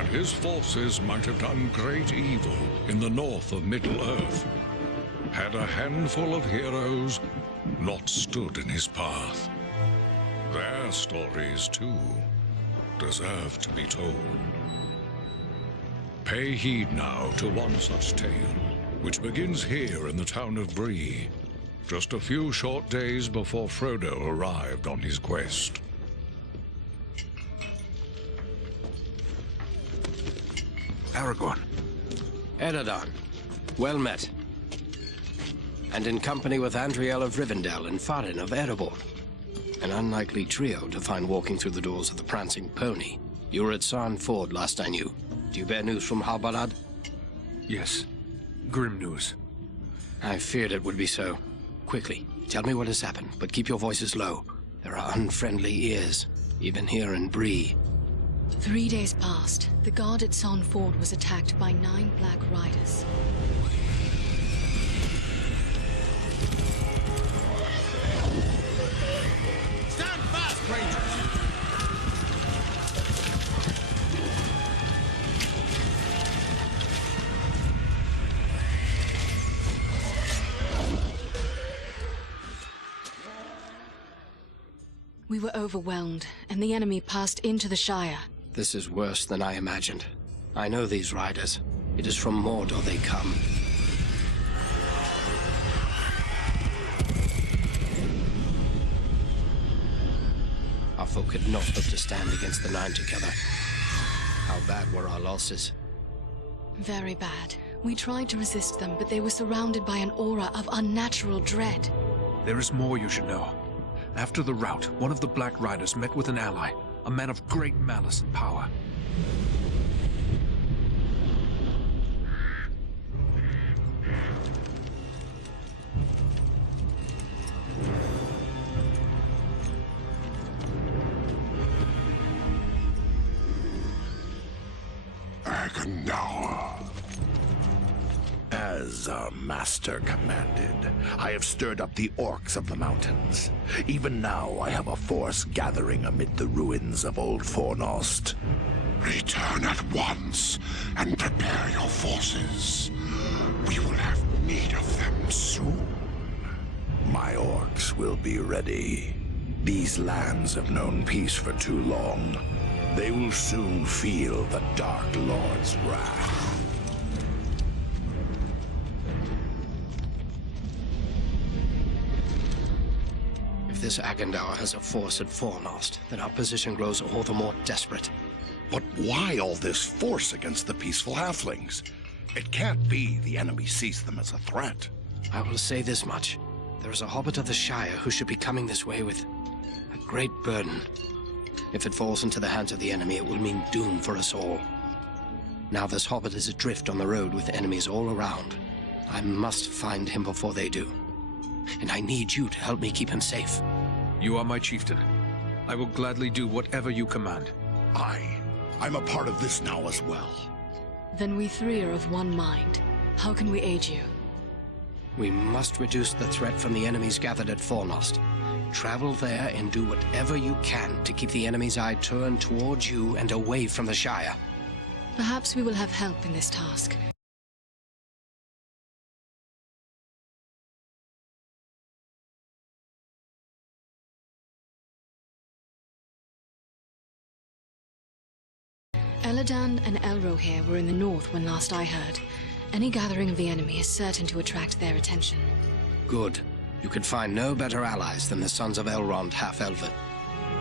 and his forces might have done great evil in the north of Middle-earth, had a handful of heroes not stood in his path. Their stories, too, deserve to be told. Pay heed now to one such tale, which begins here in the town of Bree, just a few short days before Frodo arrived on his quest. Aragorn. Eredon, well met. And in company with Andriel of Rivendell and Farin of Erebor. An unlikely trio to find walking through the doors of the Prancing Pony. You were at Sarn Ford last I knew. Do you bear news from Halbarad? Yes. Grim news. I feared it would be so. Quickly, tell me what has happened, but keep your voices low. There are unfriendly ears, even here in Bree. 3 days passed. The guard at Sarn Ford was attacked by 9 Black Riders. Stand fast, Rangers! We were overwhelmed, and the enemy passed into the Shire. This is worse than I imagined. I know these riders. It is from Mordor they come. Our folk could not hope to stand against the 9 together. How bad were our losses? Very bad. We tried to resist them, but they were surrounded by an aura of unnatural dread. There is more you should know. After the rout, one of the Black Riders met with an ally, a man of great malice and power. Agendaur. As our master commanded, I have stirred up the orcs of the mountains. Even now I have a force gathering amid the ruins of Old Fornost. Return at once and prepare your forces. We will have need of them soon. My orcs will be ready. These lands have known peace for too long. They will soon feel the Dark Lord's wrath. If this Agendaur has a force at Fornost, then our position grows all the more desperate. But why all this force against the peaceful halflings? It can't be the enemy sees them as a threat. I will say this much. There is a Hobbit of the Shire who should be coming this way with a great burden. If it falls into the hands of the enemy, it will mean doom for us all. Now this Hobbit is adrift on the road with enemies all around. I must find him before they do. And I need you to help me keep him safe. You are my chieftain. I will gladly do whatever you command. I'm a part of this now as well. Then we 3 are of one mind. How can we aid you? We must reduce the threat from the enemies gathered at Fornost. Travel there and do whatever you can to keep the enemy's eye turned towards you and away from the Shire. Perhaps we will have help in this task. Eladan and Elrohir were in the north when last I heard. Any gathering of the enemy is certain to attract their attention. Good. You could find no better allies than the sons of Elrond half-Elven.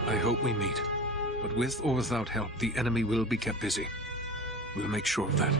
I hope we meet. But with or without help, the enemy will be kept busy. We'll make sure of that.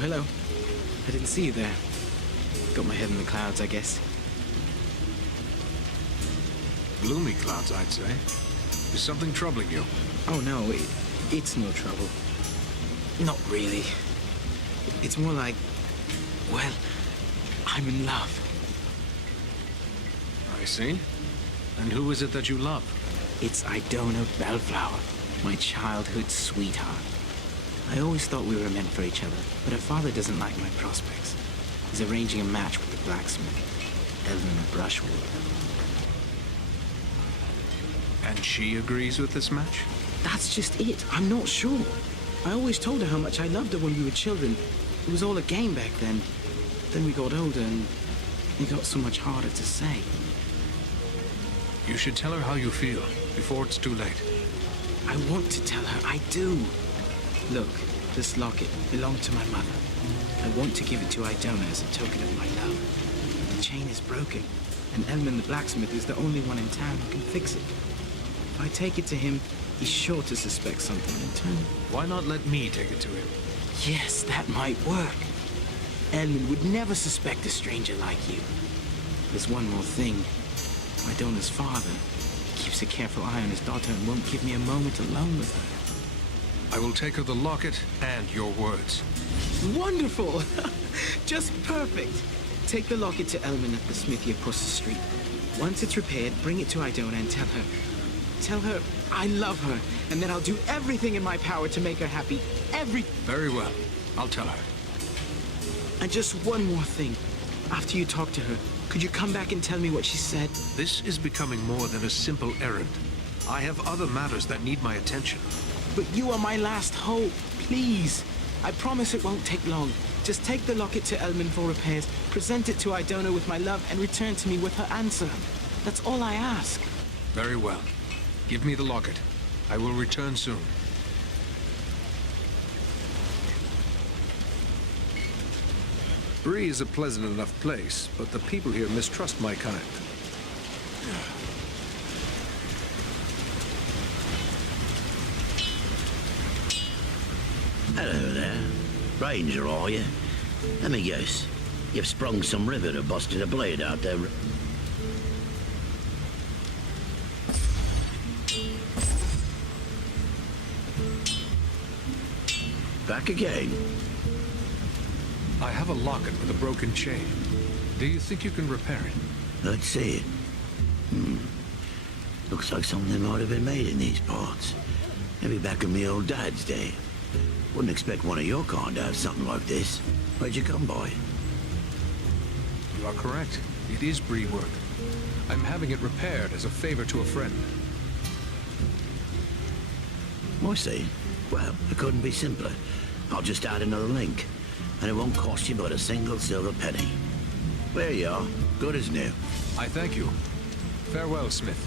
hello. I didn't see you there. Got my head in the clouds, I guess. Gloomy clouds, I'd say. Is something troubling you? Oh, no, it's no trouble. Not really. It's more like, well, I'm in love. I see. And who is it that you love? It's Idona Bellflower, my childhood sweetheart. I always thought we were meant for each other, but her father doesn't like my prospects. He's arranging a match with the blacksmith, Elven Brushwood. And she agrees with this match? That's just it. I'm not sure. I always told her how much I loved her when we were children. It was all a game back then. Then we got older and it got so much harder to say. You should tell her how you feel before it's too late. I want to tell her. I do. Look, this locket belonged to my mother. I want to give it to Idona as a token of my love. The chain is broken, and Elman the blacksmith is the only one in town who can fix it. If I take it to him, he's sure to suspect something in turn. Why not let me take it to him? Yes, that might work. Elman would never suspect a stranger like you. There's one more thing. Idona's father keeps a careful eye on his daughter and won't give me a moment alone with her. I will take her the locket and your words. Wonderful! Just perfect. Take the locket to Elman at the smithy across the street. Once it's repaired, bring it to Idona and tell her I love her, and that I'll do everything in my power to make her happy. Very well. I'll tell her. And just one more thing. After you talk to her, could you come back and tell me what she said? This is becoming more than a simple errand. I have other matters that need my attention. But you are my last hope. Please. I promise it won't take long. Just take the locket to Elman for repairs, present it to Idona with my love, and return to me with her answer. That's all I ask. Very well. Give me the locket. I will return soon. Bree is a pleasant enough place, but the people here mistrust my kind. Hello there. Ranger, are you? Let me guess. You've sprung some rivet or busted a blade out there. Back again? I have a locket with a broken chain. Do you think you can repair it? Let's see it. Looks like something might have been made in these parts. Maybe back in me old dad's day. Wouldn't expect one of your kind to have something like this. Where'd you come by? You are correct. It is Bree work. I'm having it repaired as a favor to a friend. I see. Well, it couldn't be simpler. I'll just add another link, and it won't cost you but a single silver penny. There you are. Good as new. I thank you. Farewell, Smith.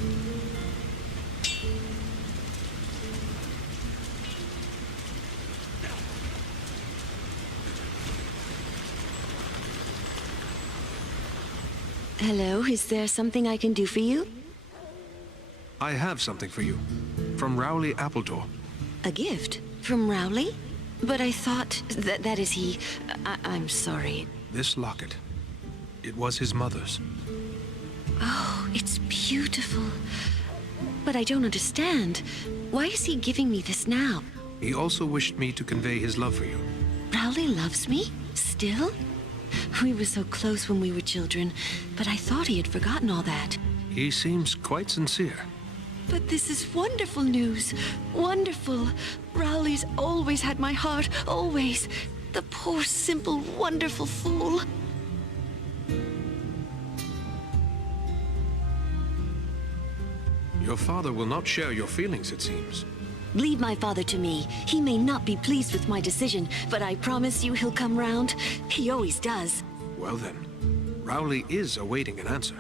Hello, is there something I can do for you? I have something for you. From Rowley Appledore. A gift? From Rowley? But I thought that is he. I'm sorry. This locket. It was his mother's. Oh, it's beautiful. But I don't understand. Why is he giving me this now? He also wished me to convey his love for you. Rowley loves me? Still? We were so close when we were children, but I thought he had forgotten all that. He seems quite sincere. But this is wonderful news. Wonderful. Rowley's always had my heart, always. The poor, simple, wonderful fool. Your father will not share your feelings, it seems. Leave my father to me. He may not be pleased with my decision, but I promise you he'll come round. He always does. Well then, Rowley is awaiting an answer.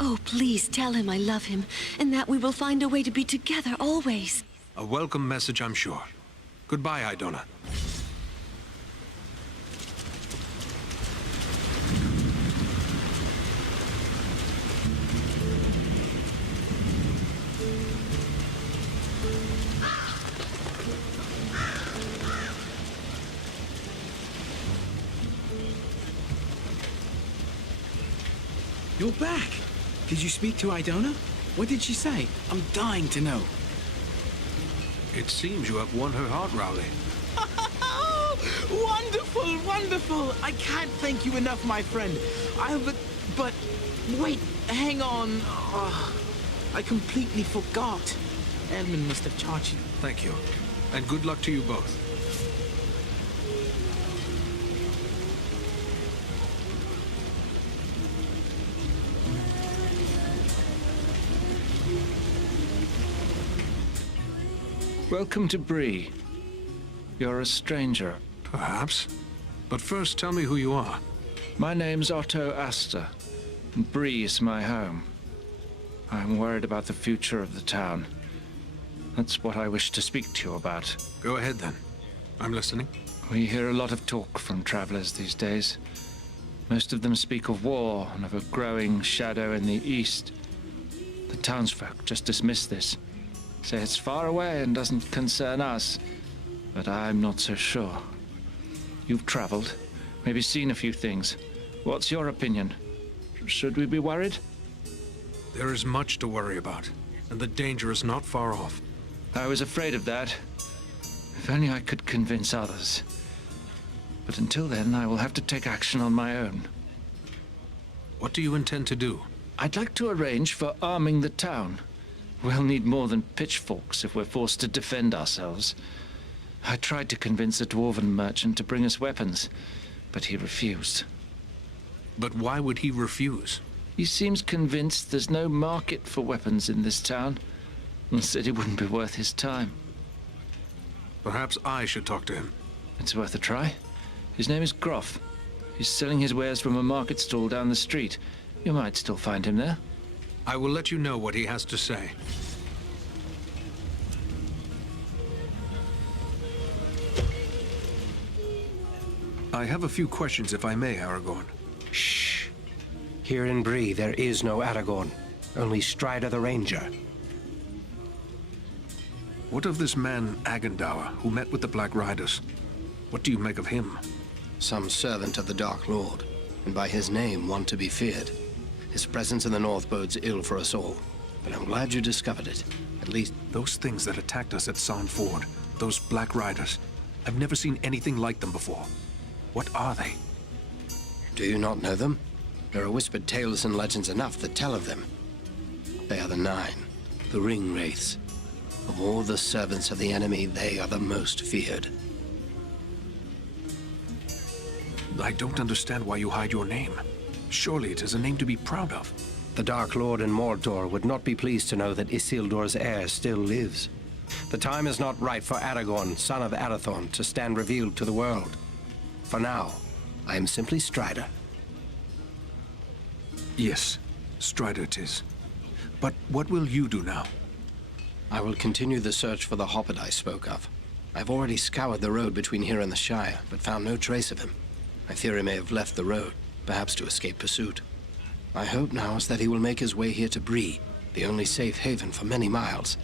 Oh, please tell him I love him, and that we will find a way to be together always. A welcome message, I'm sure. Goodbye, Idona. You're back. Did you speak to Idona? What did she say? I'm dying to know. It seems you have won her heart, Rowley. Wonderful, wonderful. I can't thank you enough, my friend. But wait, hang on. Oh, I completely forgot. Edmund must have charged you. Thank you. And good luck to you both. Welcome to Bree. You're a stranger. Perhaps. But first, tell me who you are. My name's Otto Astor, and Bree is my home. I'm worried about the future of the town. That's what I wish to speak to you about. Go ahead, then. I'm listening. We hear a lot of talk from travelers these days. Most of them speak of war and of a growing shadow in the east. The townsfolk just dismiss this. Say it's far away and doesn't concern us, but I'm not so sure. You've traveled, maybe seen a few things. What's your opinion? Should we be worried? There is much to worry about, and the danger is not far off. I was afraid of that. If only I could convince others. But until then, I will have to take action on my own. What do you intend to do? I'd like to arrange for arming the town. We'll need more than pitchforks if we're forced to defend ourselves. I tried to convince a dwarven merchant to bring us weapons, but he refused. But why would he refuse? He seems convinced there's no market for weapons in this town, and said it wouldn't be worth his time. Perhaps I should talk to him. It's worth a try. His name is Groff. He's selling his wares from a market stall down the street. You might still find him there. I will let you know what he has to say. I have a few questions, if I may, Aragorn. Shh. Here in Bree, there is no Aragorn. Only Strider the Ranger. What of this man, Agandawa, who met with the Black Riders? What do you make of him? Some servant of the Dark Lord, and by his name one to be feared. His presence in the north bodes ill for us all, but I'm glad you discovered it. At least... Those things that attacked us at Sand Ford, those Black Riders, I've never seen anything like them before. What are they? Do you not know them? There are whispered tales and legends enough that tell of them. They are the Nine, the Ring Wraiths. Of all the servants of the enemy, they are the most feared. I don't understand why you hide your name. Surely it is a name to be proud of. The Dark Lord in Mordor would not be pleased to know that Isildur's heir still lives. The time is not right for Aragorn, son of Arathorn, to stand revealed to the world. For now, I am simply Strider. Yes, Strider it is. But what will you do now? I will continue the search for the Hobbit I spoke of. I've already scoured the road between here and the Shire, but found no trace of him. I fear he may have left the road, perhaps to escape pursuit. My hope now is that he will make his way here to Bree, the only safe haven for many miles.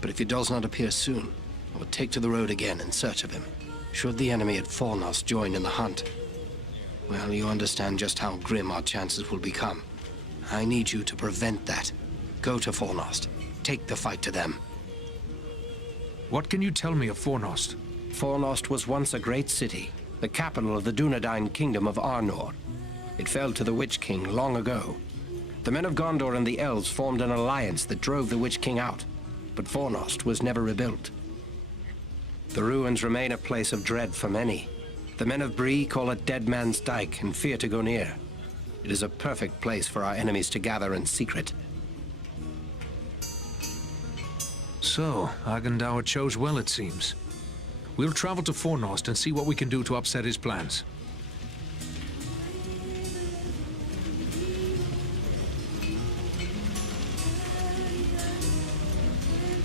But if he does not appear soon, I will take to the road again in search of him. Should the enemy at Fornost join in the hunt, well, you understand just how grim our chances will become. I need you to prevent that. Go to Fornost. Take the fight to them. What can you tell me of Fornost? Fornost was once a great city, the capital of the Dunedain kingdom of Arnor. It fell to the Witch King long ago. The men of Gondor and the Elves formed an alliance that drove the Witch King out, but Fornost was never rebuilt. The ruins remain a place of dread for many. The men of Bree call it Dead Man's Dyke and fear to go near. It is a perfect place for our enemies to gather in secret. So, Agandawa chose well, it seems. We'll travel to Fornost and see what we can do to upset his plans.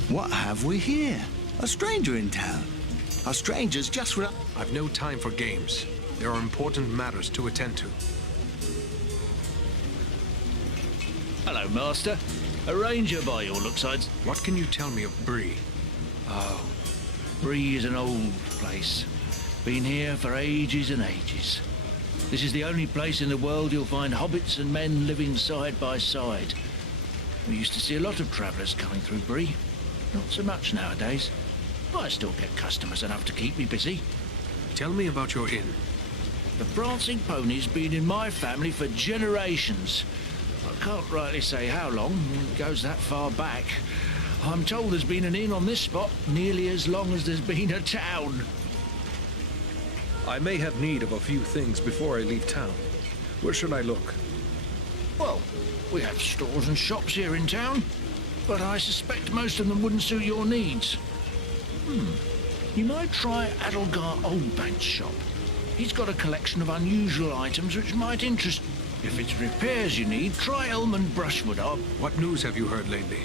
What have we here? A stranger in town. A stranger's just I've no time for games. There are important matters to attend to. Hello, Master. A ranger by your looks. What can you tell me of Bree? Oh, Bree is an old place. Been here for ages and ages. This is the only place in the world you'll find hobbits and men living side by side. We used to see a lot of travellers coming through Bree. Not so much nowadays. But I still get customers enough to keep me busy. Tell me about your inn. The Prancing Pony's been in my family for generations. I can't rightly say how long. It goes that far back. I'm told there's been an inn on this spot nearly as long as there's been a town. I may have need of a few things before I leave town. Where should I look? Well, we have stores and shops here in town, but I suspect most of them wouldn't suit your needs. You might try Adelgar Oldbank's shop. He's got a collection of unusual items which might interest. If it's repairs you need, try Elman Brushwood. What news have you heard lately?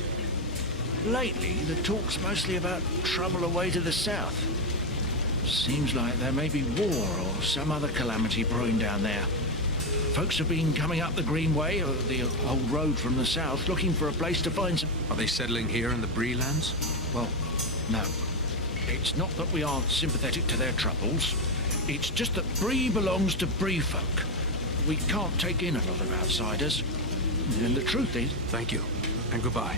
Lately, the talk's mostly about trouble away to the south. Seems like there may be war or some other calamity brewing down there. Folks have been coming up the Greenway, or the old road from the south, looking for a place to find some... Are they settling here in the Bree lands? Well, no. It's not that we aren't sympathetic to their troubles. It's just that Bree belongs to Bree folk. We can't take in a lot of outsiders. And the truth is... Thank you, and goodbye.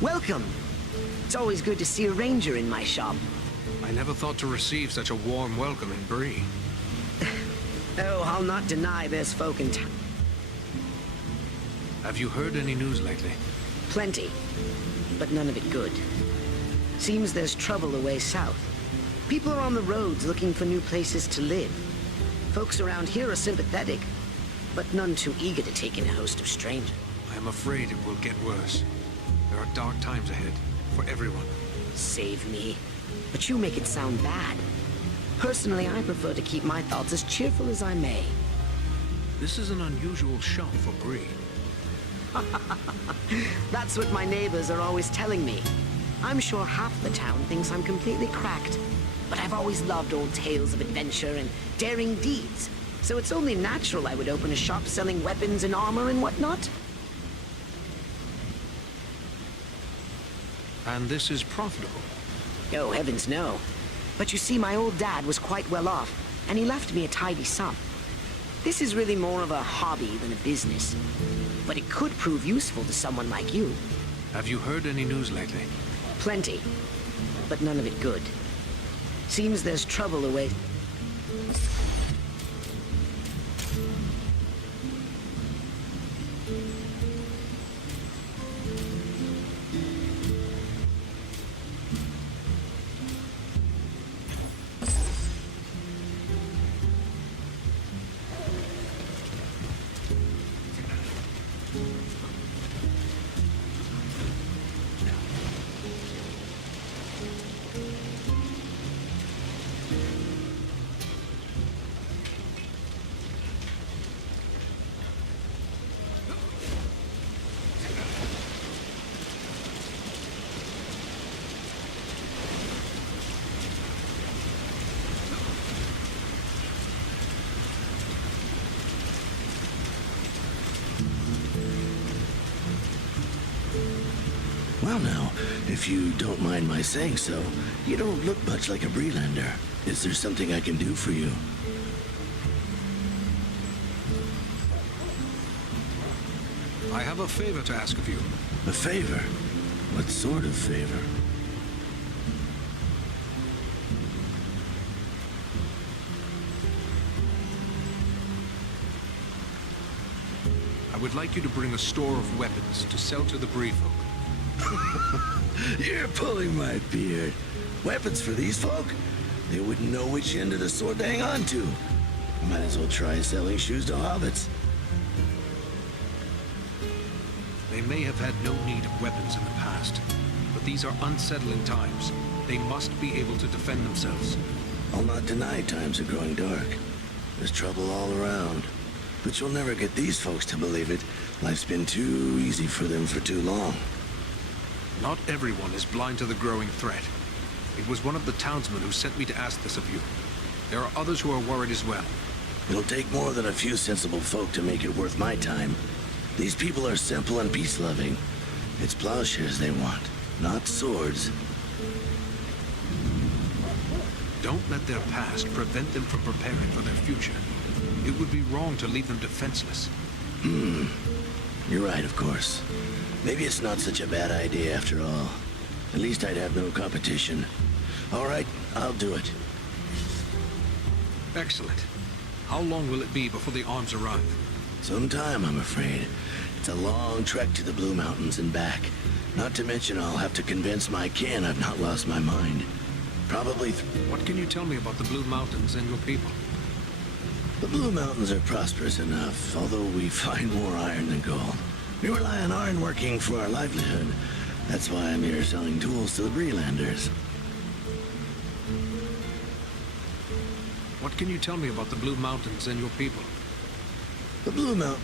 Welcome. It's always good to see a ranger in my shop. I never thought to receive such a warm welcome in Bree. Oh, I'll not deny there's folk in town. Have you heard any news lately? Plenty, but none of it good. Seems there's trouble away south. People are on the roads looking for new places to live. Folks around here are sympathetic, but none too eager to take in a host of strangers. I am afraid it will get worse. There are dark times ahead, for everyone. Save me. But you make it sound bad. Personally, I prefer to keep my thoughts as cheerful as I may. This is an unusual shop for Bree. That's what my neighbors are always telling me. I'm sure half the town thinks I'm completely cracked. But I've always loved old tales of adventure and daring deeds. So it's only natural I would open a shop selling weapons and armor and whatnot. And this is profitable? Oh, heavens no. But you see, my old dad was quite well off, and he left me a tidy sum. This is really more of a hobby than a business. But it could prove useful to someone like you. Have you heard any news lately? Plenty, but none of it good. Seems there's trouble away. Well now, if you don't mind my saying so, you don't look much like a Breelander. Is there something I can do for you? I have a favor to ask of you. A favor? What sort of favor? I would like you to bring a store of weapons to sell to the Bree folk. You're pulling my beard. Weapons for these folk? They wouldn't know which end of the sword to hang on to. Might as well try selling shoes to hobbits. They may have had no need of weapons in the past, but these are unsettling times. They must be able to defend themselves. I'll not deny times are growing dark. There's trouble all around. But you'll never get these folks to believe it. Life's been too easy for them for too long. Not everyone is blind to the growing threat. It was one of the townsmen who sent me to ask this of you. There are others who are worried as well. It'll take more than a few sensible folk to make it worth my time. These people are simple and peace-loving. It's plowshares they want, not swords. Don't let their past prevent them from preparing for their future. It would be wrong to leave them defenseless. You're right, of course. Maybe it's not such a bad idea after all. At least I'd have no competition. All right, I'll do it. Excellent. How long will it be before the arms arrive? Some time, I'm afraid. It's a long trek to the Blue Mountains and back. Not to mention I'll have to convince my kin I've not lost my mind. Probably... What can you tell me about the Blue Mountains and your people? The Blue Mountains are prosperous enough, although we find more iron than gold. We rely on iron working for our livelihood. That's why I'm here selling tools to the Brelanders. What can you tell me about the Blue Mountains and your people? The Blue Mountain...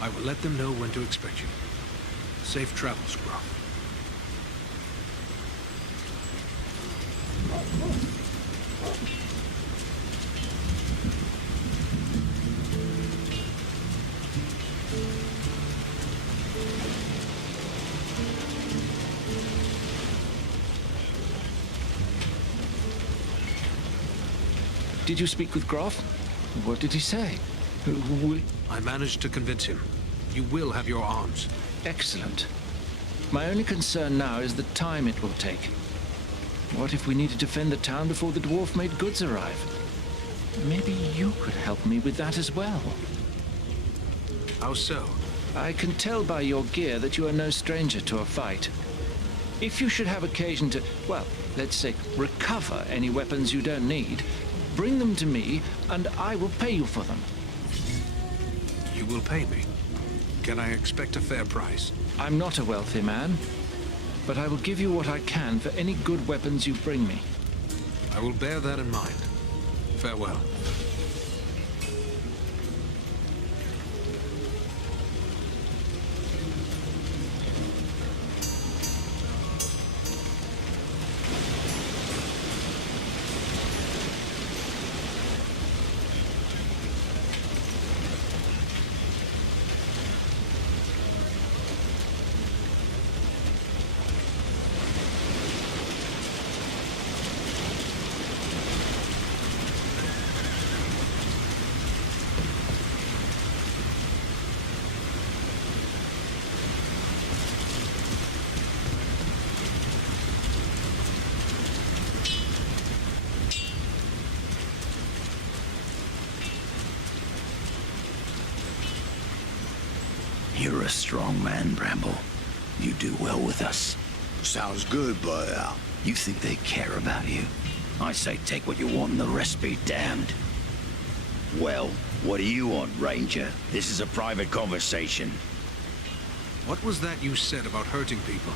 I will let them know when to expect you. Safe travels, Groff. Did you speak with Groff? What did he say? I managed to convince him. You will have your arms. Excellent. My only concern now is the time it will take. What if we need to defend the town before the dwarf-made goods arrive? Maybe you could help me with that as well. How so? I can tell by your gear that you are no stranger to a fight. If you should have occasion to, well, let's say, recover any weapons you don't need, bring them to me, and I will pay you for them. You will pay me? Can I expect a fair price? I'm not a wealthy man, but I will give you what I can for any good weapons you bring me. I will bear that in mind. Farewell. You're a strong man, Bramble. You do well with us. Sounds good, but You think they care about you? I say take what you want and the rest be damned. Well, what do you want, Ranger? This is a private conversation. What was that you said about hurting people?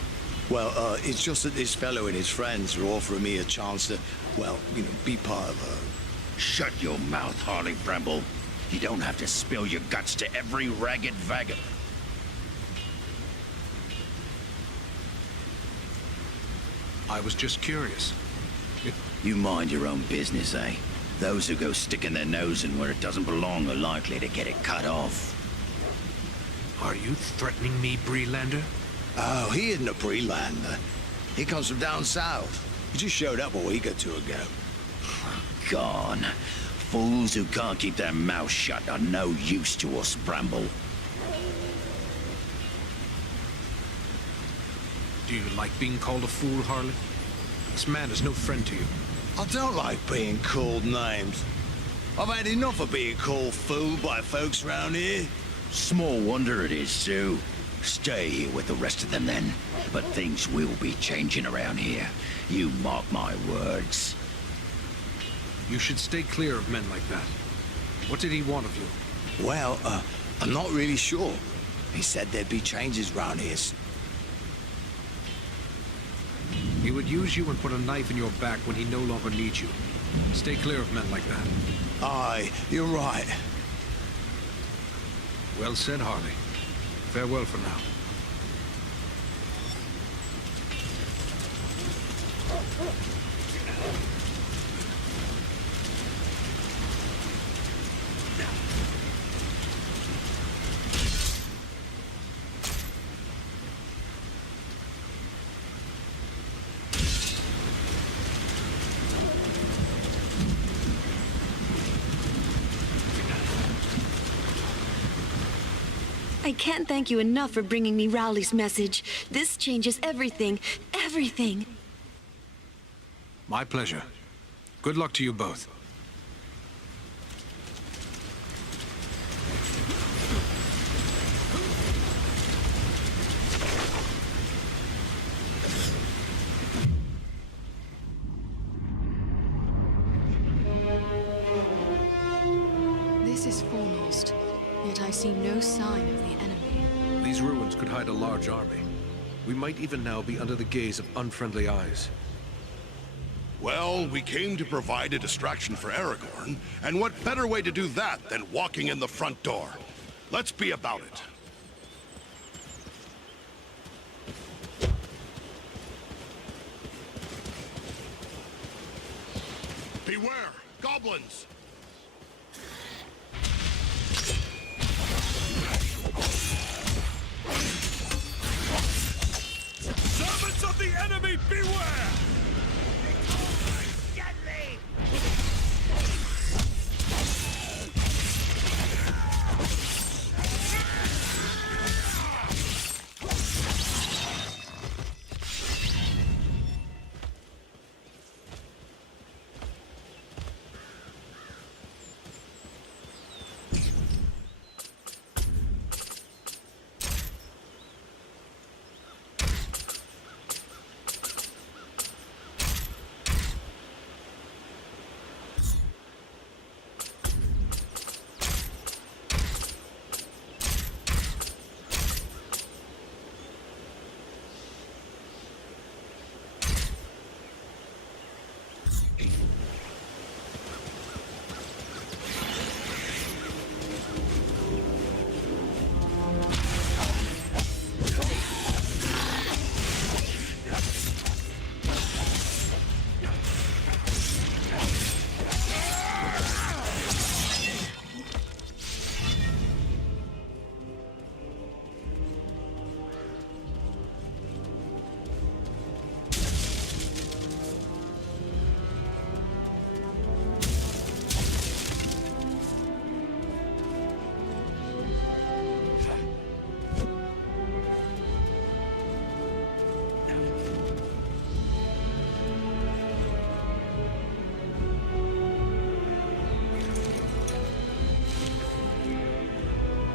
well, it's just that this fellow and his friends are offering me a chance to, well, you know, be part of a... Shut your mouth, Harley Bramble. You don't have to spill your guts to every ragged vagabond. I was just curious. You mind your own business, eh? Those who go sticking their nose in where it doesn't belong are likely to get it cut off. Are you threatening me, Breelander? Oh, he isn't a Breelander. He comes from down south. He just showed up a week or two ago. Gone. Fools who can't keep their mouths shut are no use to us, Bramble. Do you like being called a fool, Harley? This man is no friend to you. I don't like being called names. I've had enough of being called fool by folks round here. Small wonder it is, Sue. Stay here with the rest of them then. But things will be changing around here. You mark my words. You should stay clear of men like that. What did he want of you? Well, I'm not really sure. He said there'd be changes round here. He would use you and put a knife in your back when he no longer needs you. Stay clear of men like that. Aye, you're right. Well said, Harley. Farewell for now. I can't thank you enough for bringing me Rowley's message. This changes everything. Everything. My pleasure. Good luck to you both. This is Fornost, yet I see no sign of the enemy. These ruins could hide a large army. We might even now be under the gaze of unfriendly eyes. Well, we came to provide a distraction for Aragorn, and what better way to do that than walking in the front door? Let's be about it. Beware! Goblins! Servants of the enemy, beware!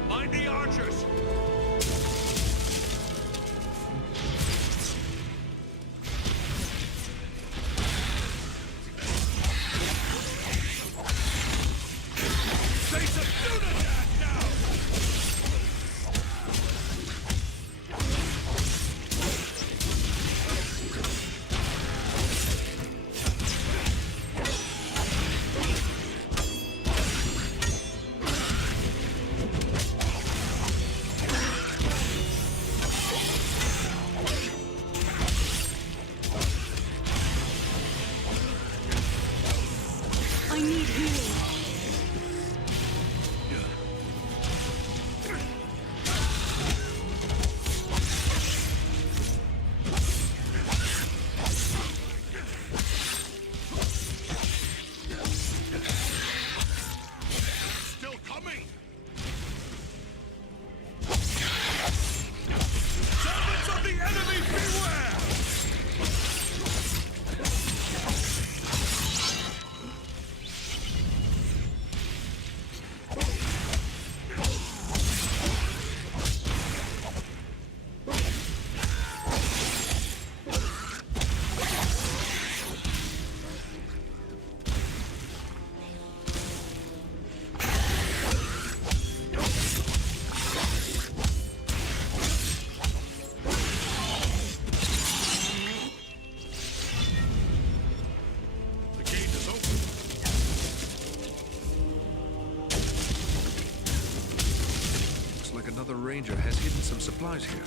Mind the archers! Face of Dunadan now! I need healing. Still coming! Servants of the enemy, beware! The gate is open. Looks like another ranger has hidden some supplies here.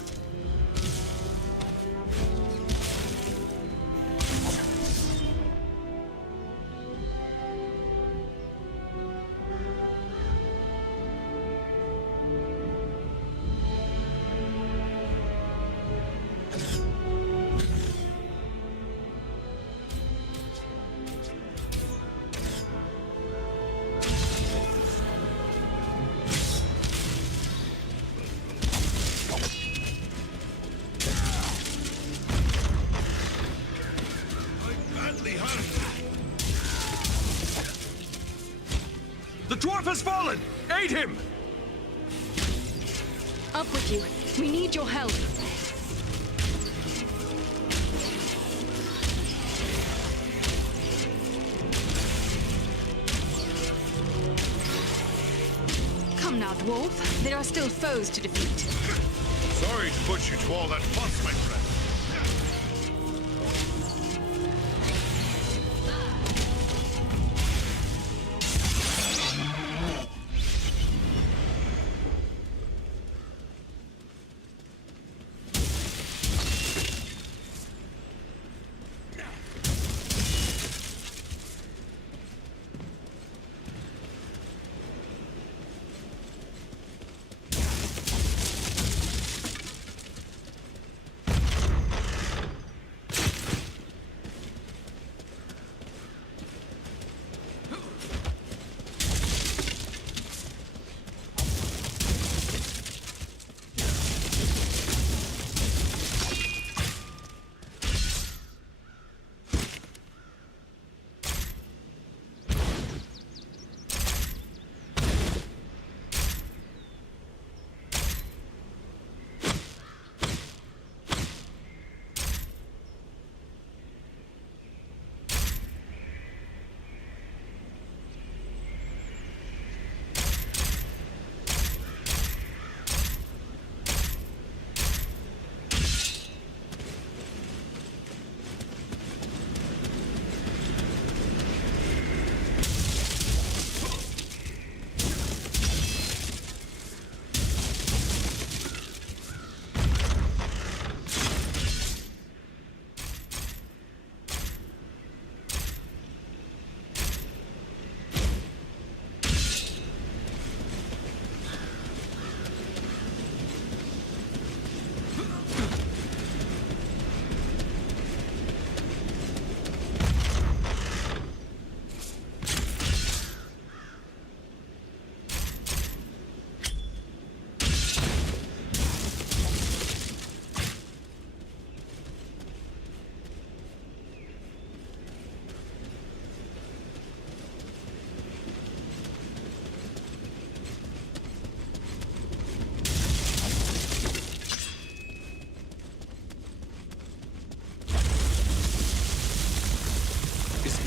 has fallen! Aid him! Up with you. We need your help. Come now, dwarf. There are still foes to defeat. Sorry to put you to all that fuss, my friend.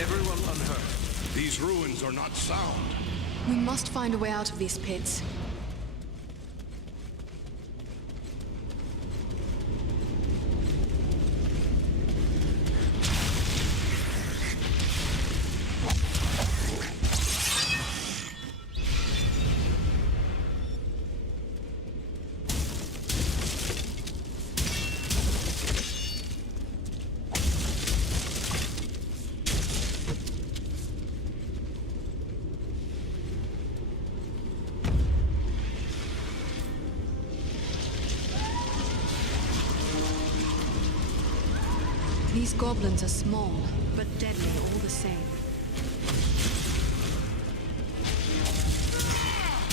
Everyone unhurt. These ruins are not sound. We must find a way out of these pits. These goblins are small, but deadly all the same.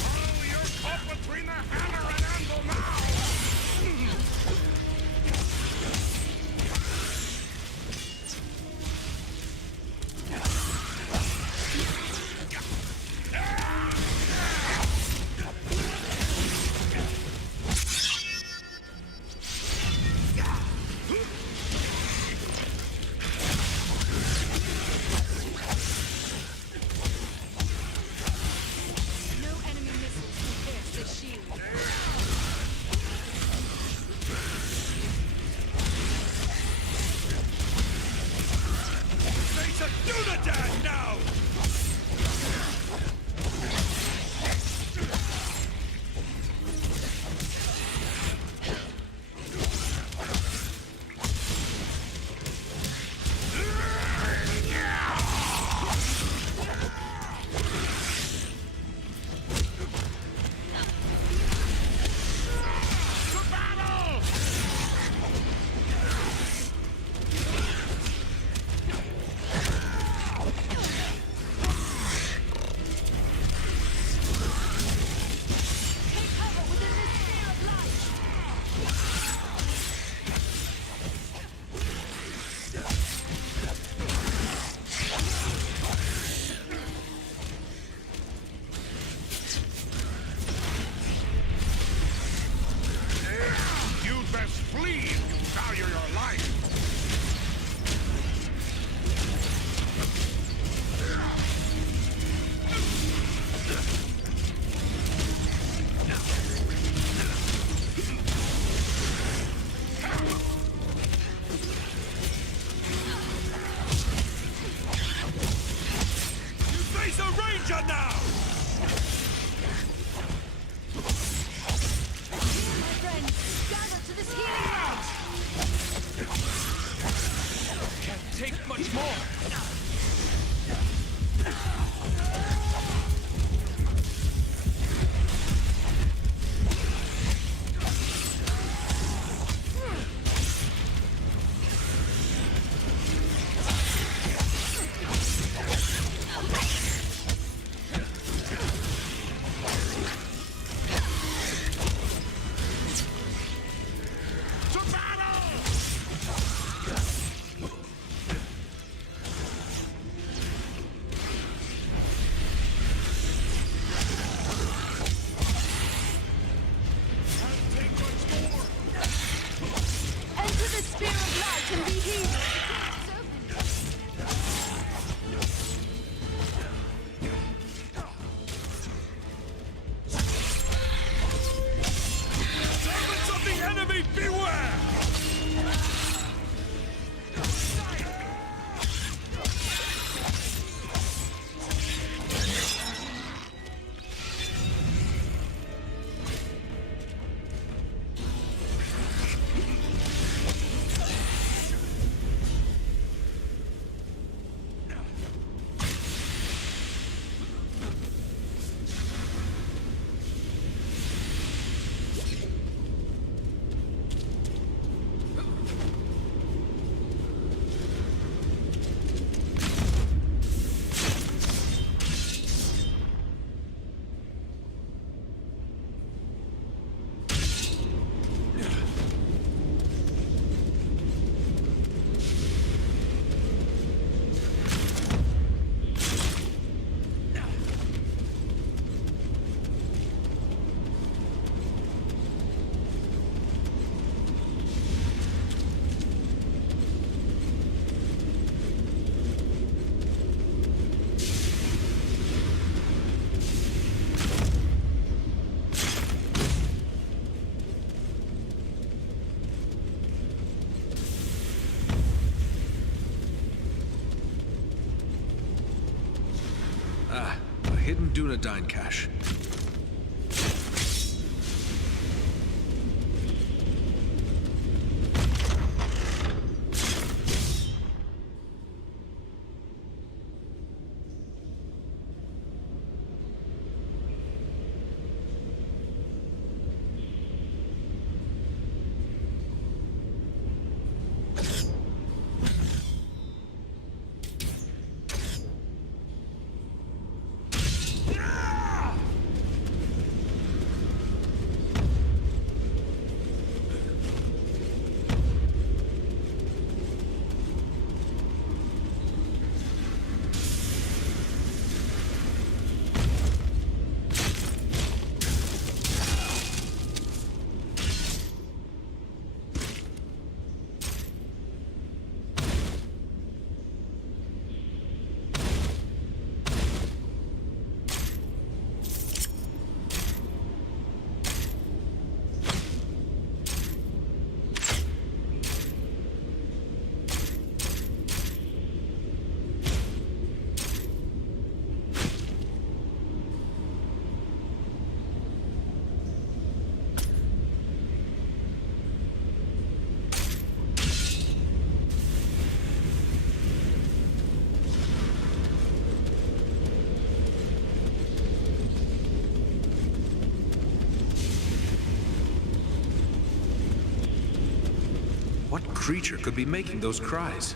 Oh, you're caught between the hammer and anvil now! hidden Dunedain cache. What creature could be making those cries?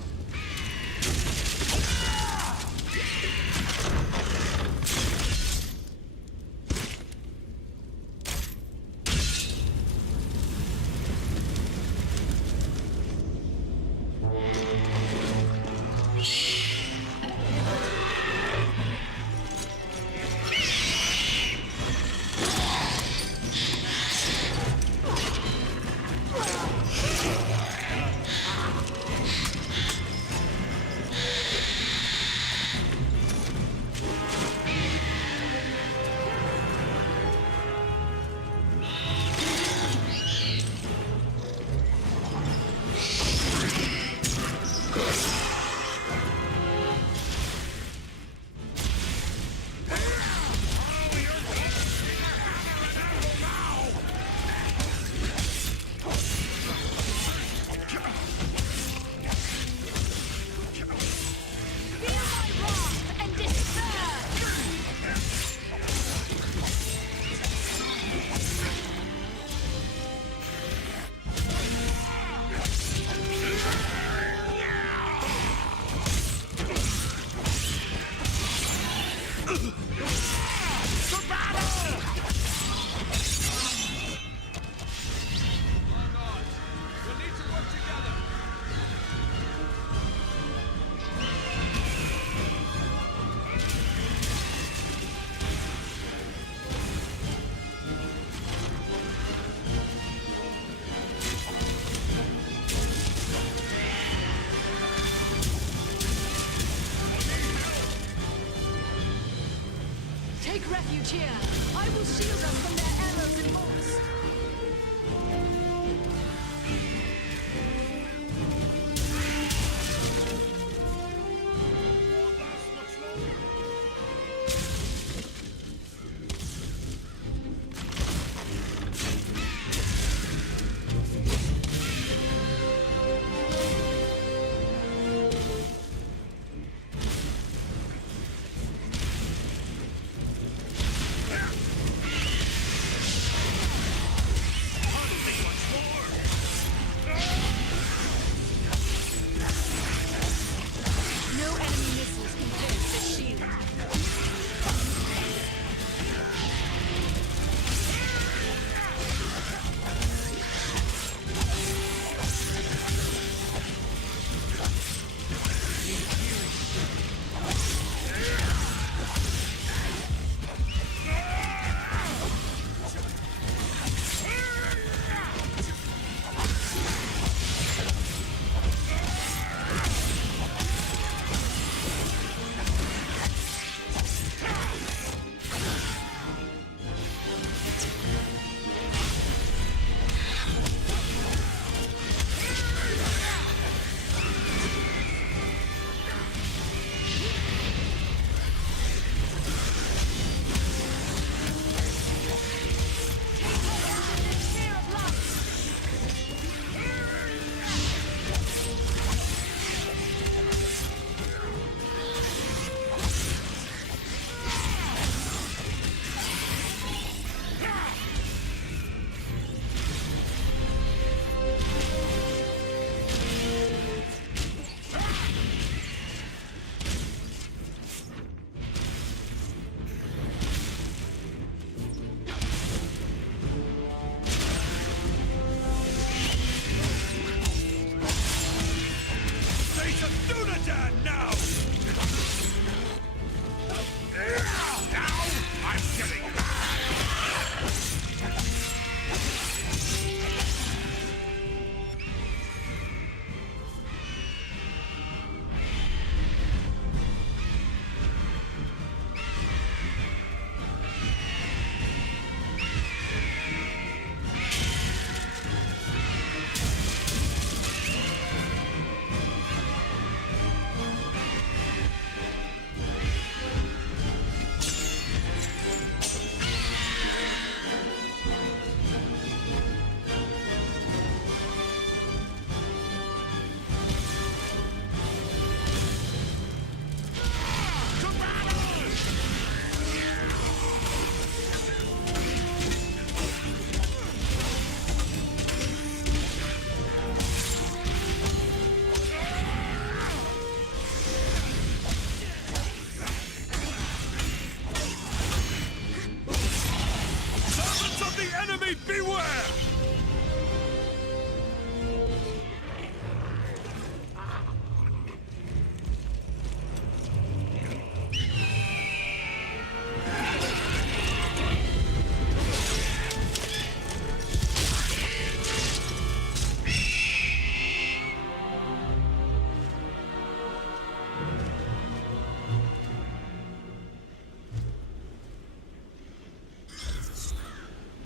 cheer. I will shield us from their arrows and bolts.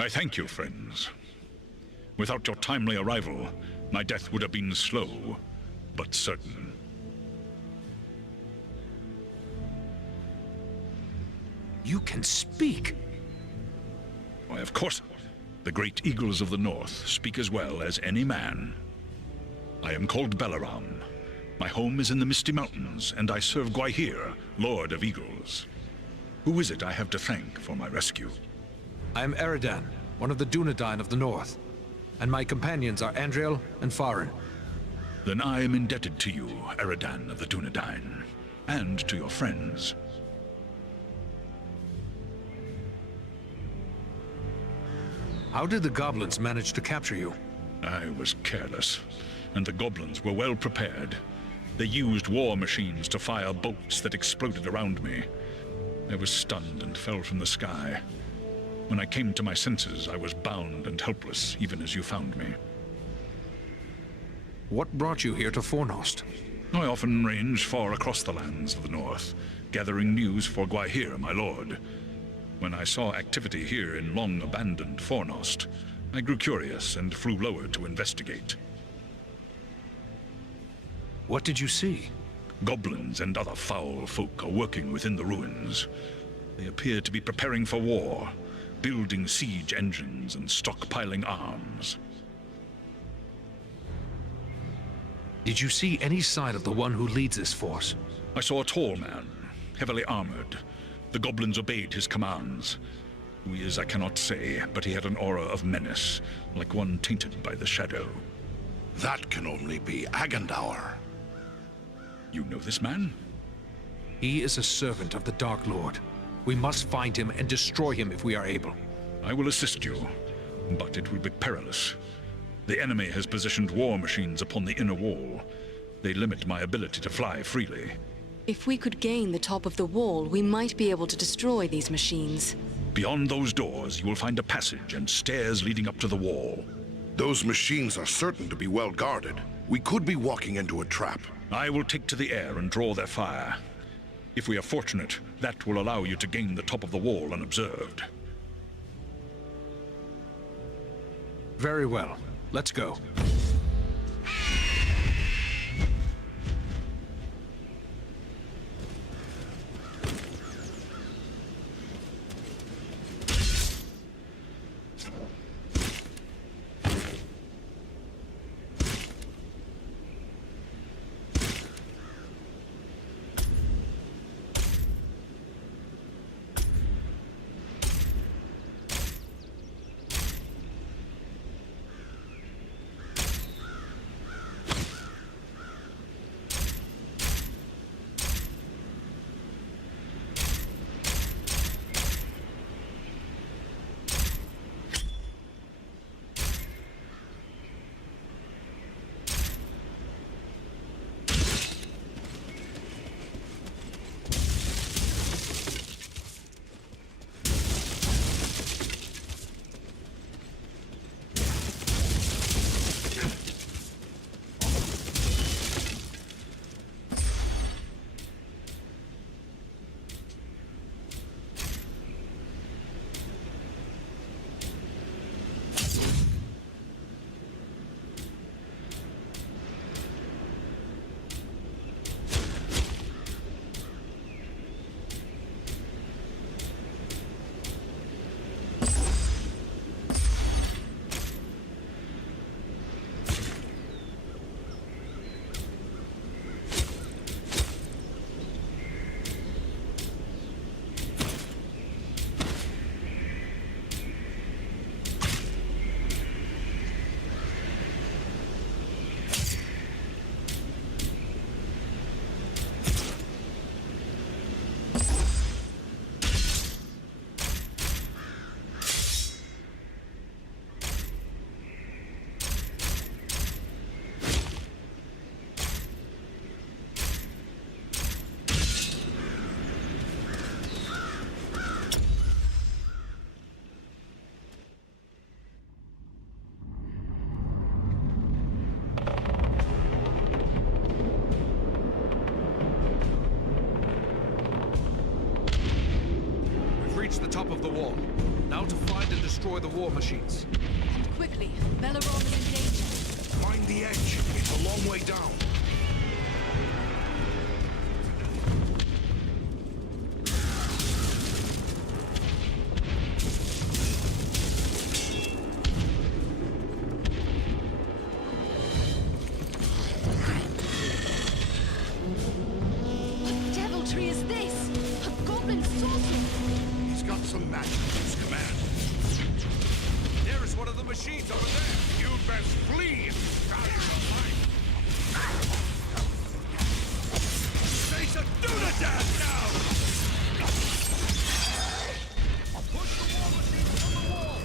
I thank you, friends. Without your timely arrival, my death would have been slow, but certain. You can speak? Why, of course. The great eagles of the north speak as well as any man. I am called Balaram. My home is in the Misty Mountains, and I serve Gwaihir, Lord of Eagles. Who is it I have to thank for my rescue? I am Eridan, one of the Dunedain of the north, and my companions are Andriel and Farin. Then I am indebted to you, Eridan of the Dunedain, and to your friends. How did the goblins manage to capture you? I was careless, and the goblins were well prepared. They used war machines to fire bolts that exploded around me. I was stunned and fell from the sky. When I came to my senses, I was bound and helpless, even as you found me. What brought you here to Fornost? I often range far across the lands of the north, gathering news for Gwaihir, my lord. When I saw activity here in long-abandoned Fornost, I grew curious and flew lower to investigate. What did you see? Goblins and other foul folk are working within the ruins. They appear to be preparing for war, building siege engines and stockpiling arms. Did you see any sign of the one who leads this force? I saw a tall man, heavily armored. The goblins obeyed his commands. Who he is, I cannot say, but he had an aura of menace, like one tainted by the shadow. That can only be Agandaur. You know this man? He is a servant of the Dark Lord. We must find him and destroy him if we are able. I will assist you, but it will be perilous. The enemy has positioned war machines upon the inner wall. They limit my ability to fly freely. If we could gain the top of the wall, we might be able to destroy these machines. Beyond those doors, you will find a passage and stairs leading up to the wall. Those machines are certain to be well guarded. We could be walking into a trap. I will take to the air and draw their fire. If we are fortunate, that will allow you to gain the top of the wall unobserved. Very well. Let's go. Reach the top of the wall. Now to find and destroy the war machines. And quickly, Belleroth is in danger. Find the edge. It's a long way down. What deviltry is this? A goblin sorcerer! He's got some magic in his command. There is one of the machines over there. You'd best flee if you value your life. They should do the death now! Push the war machines from the wall!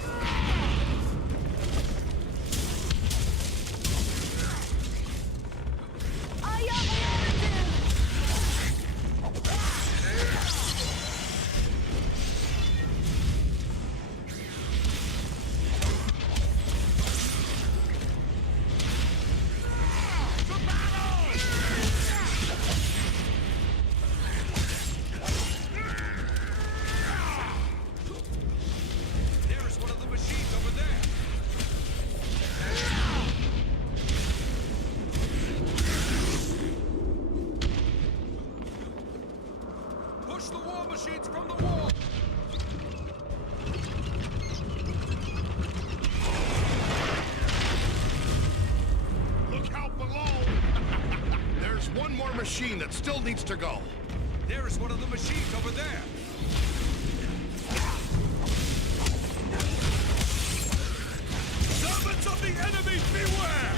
I am Moradin! To battle! machine that still needs to go. There is one of the machines over there. Servants of the enemy, beware!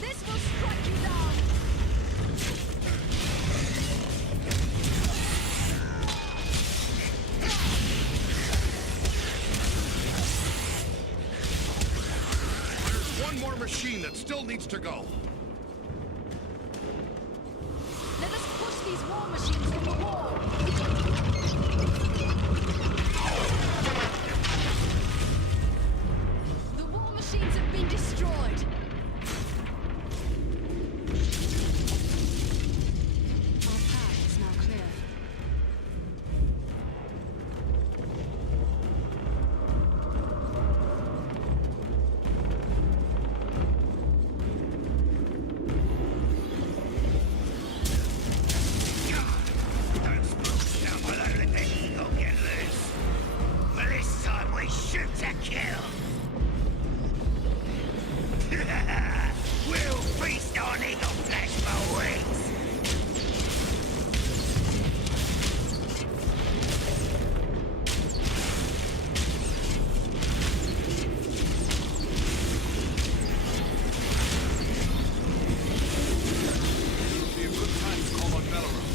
This will strike you down! There's one more machine that still needs to go. Let us push these war machines to the wall! The war machines have been destroyed! Our path is now clear. This time we shoot to kill. We'll feast on eagle flesh for weeks. Be a good time to call on Belleroth.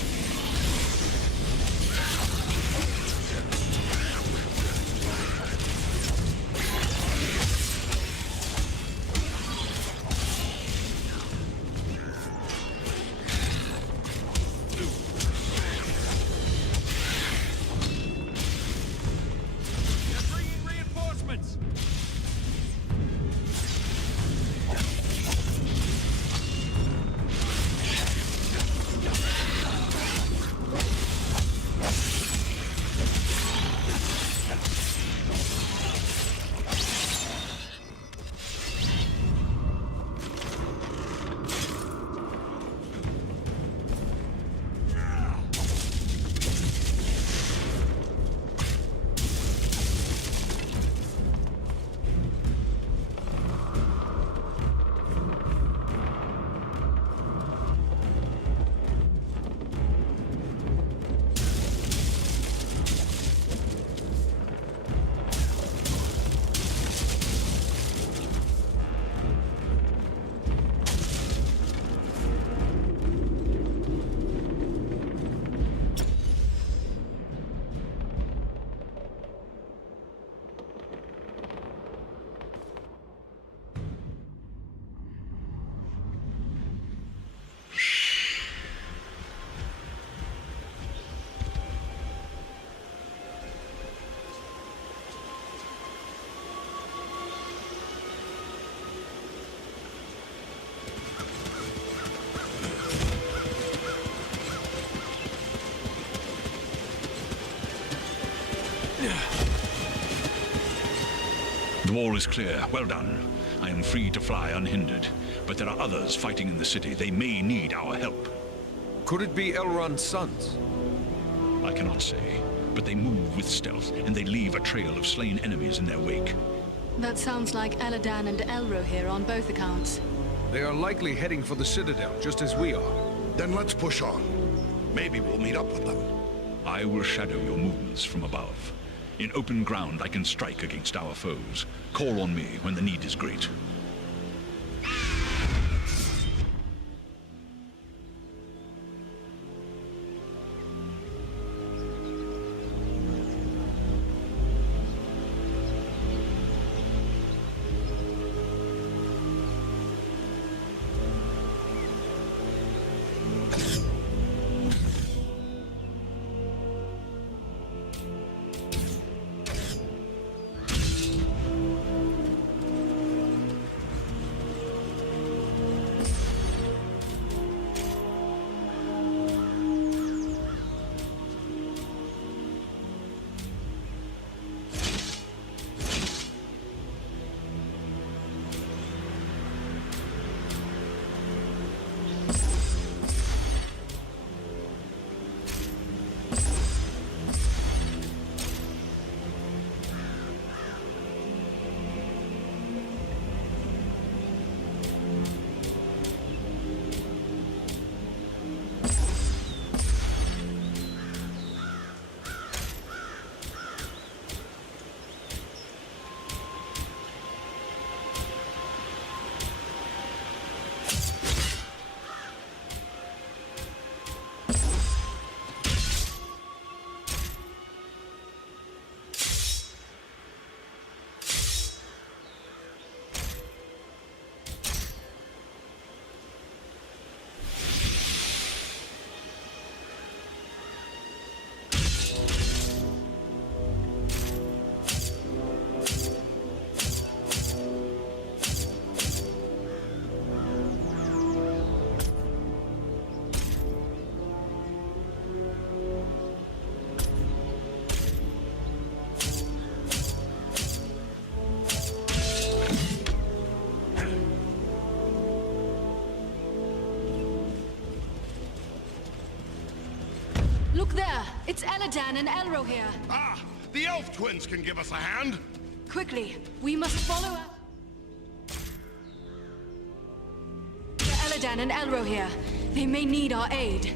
They're bringing reinforcements. The wall is clear. Well done. I am free to fly unhindered. But there are others fighting in the city. They may need our help. Could it be Elrond's sons? I cannot say. But they move with stealth, and they leave a trail of slain enemies in their wake. That sounds like Eladan and Elro here on both accounts. They are likely heading for the Citadel, just as we are. Then let's push on. Maybe we'll meet up with them. I will shadow your movements from above. In open ground, I can strike against our foes. Call on me when the need is great. It's Eladan and Elro here. Ah! The elf twins can give us a hand! Quickly, we must follow up. Eladan and Elro here. They may need our aid.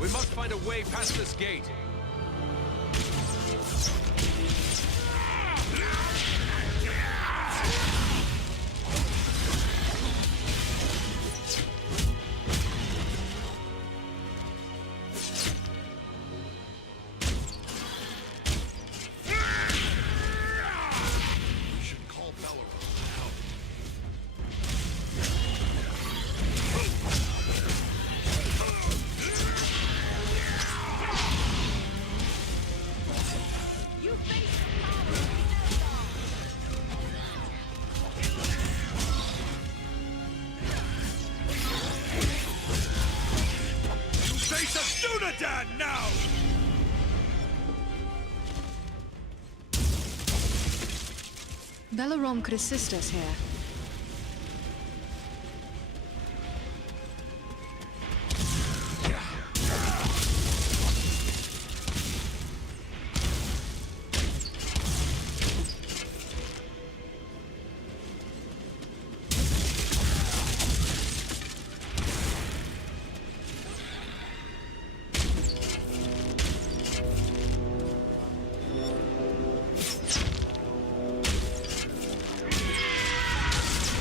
We must find a way past this gate. Now! Belarom could assist us here.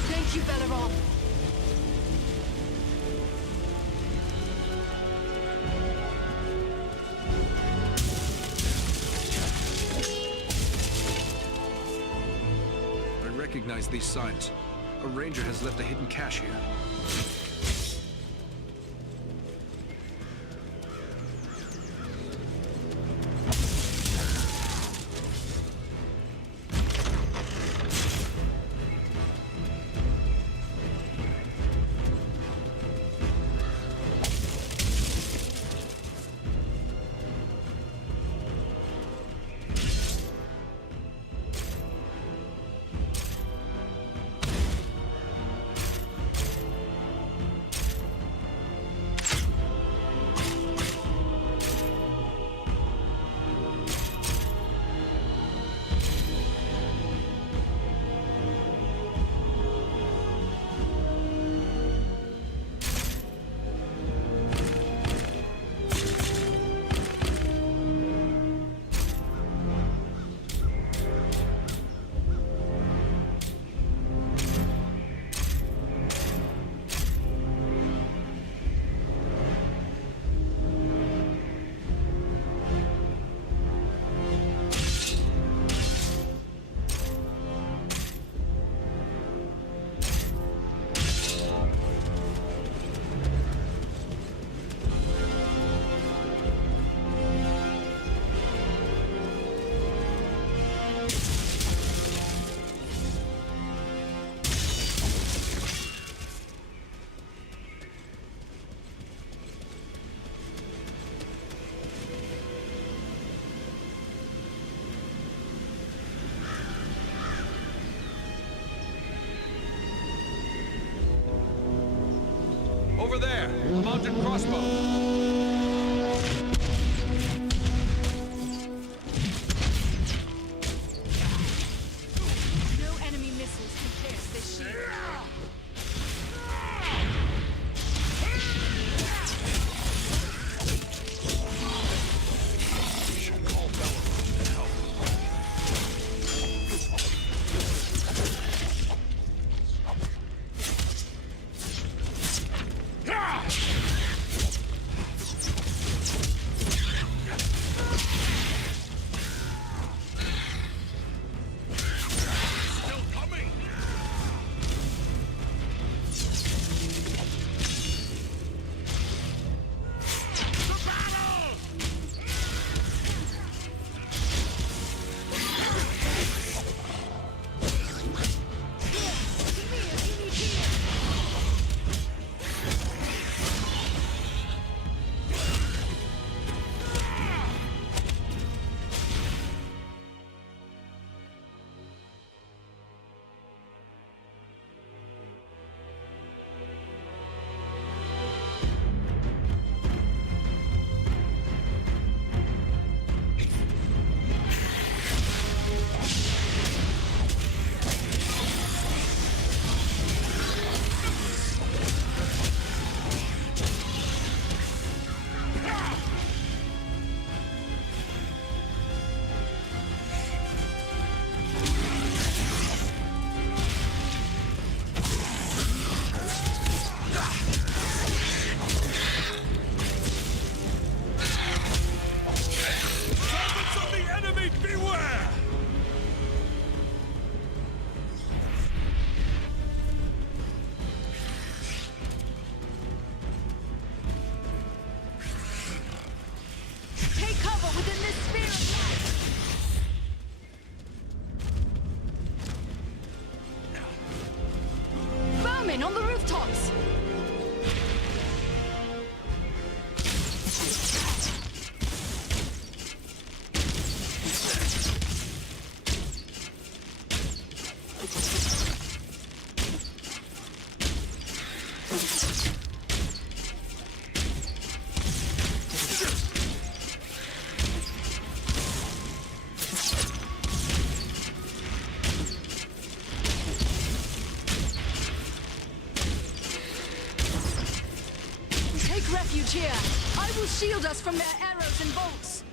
Thank you, Belarom. I recognize these signs. A ranger has left a hidden cache here. Over there, a mounted crossbow. No enemy missiles can pierce this shield. rooftops! Refuge here. I will shield us from their arrows and bolts.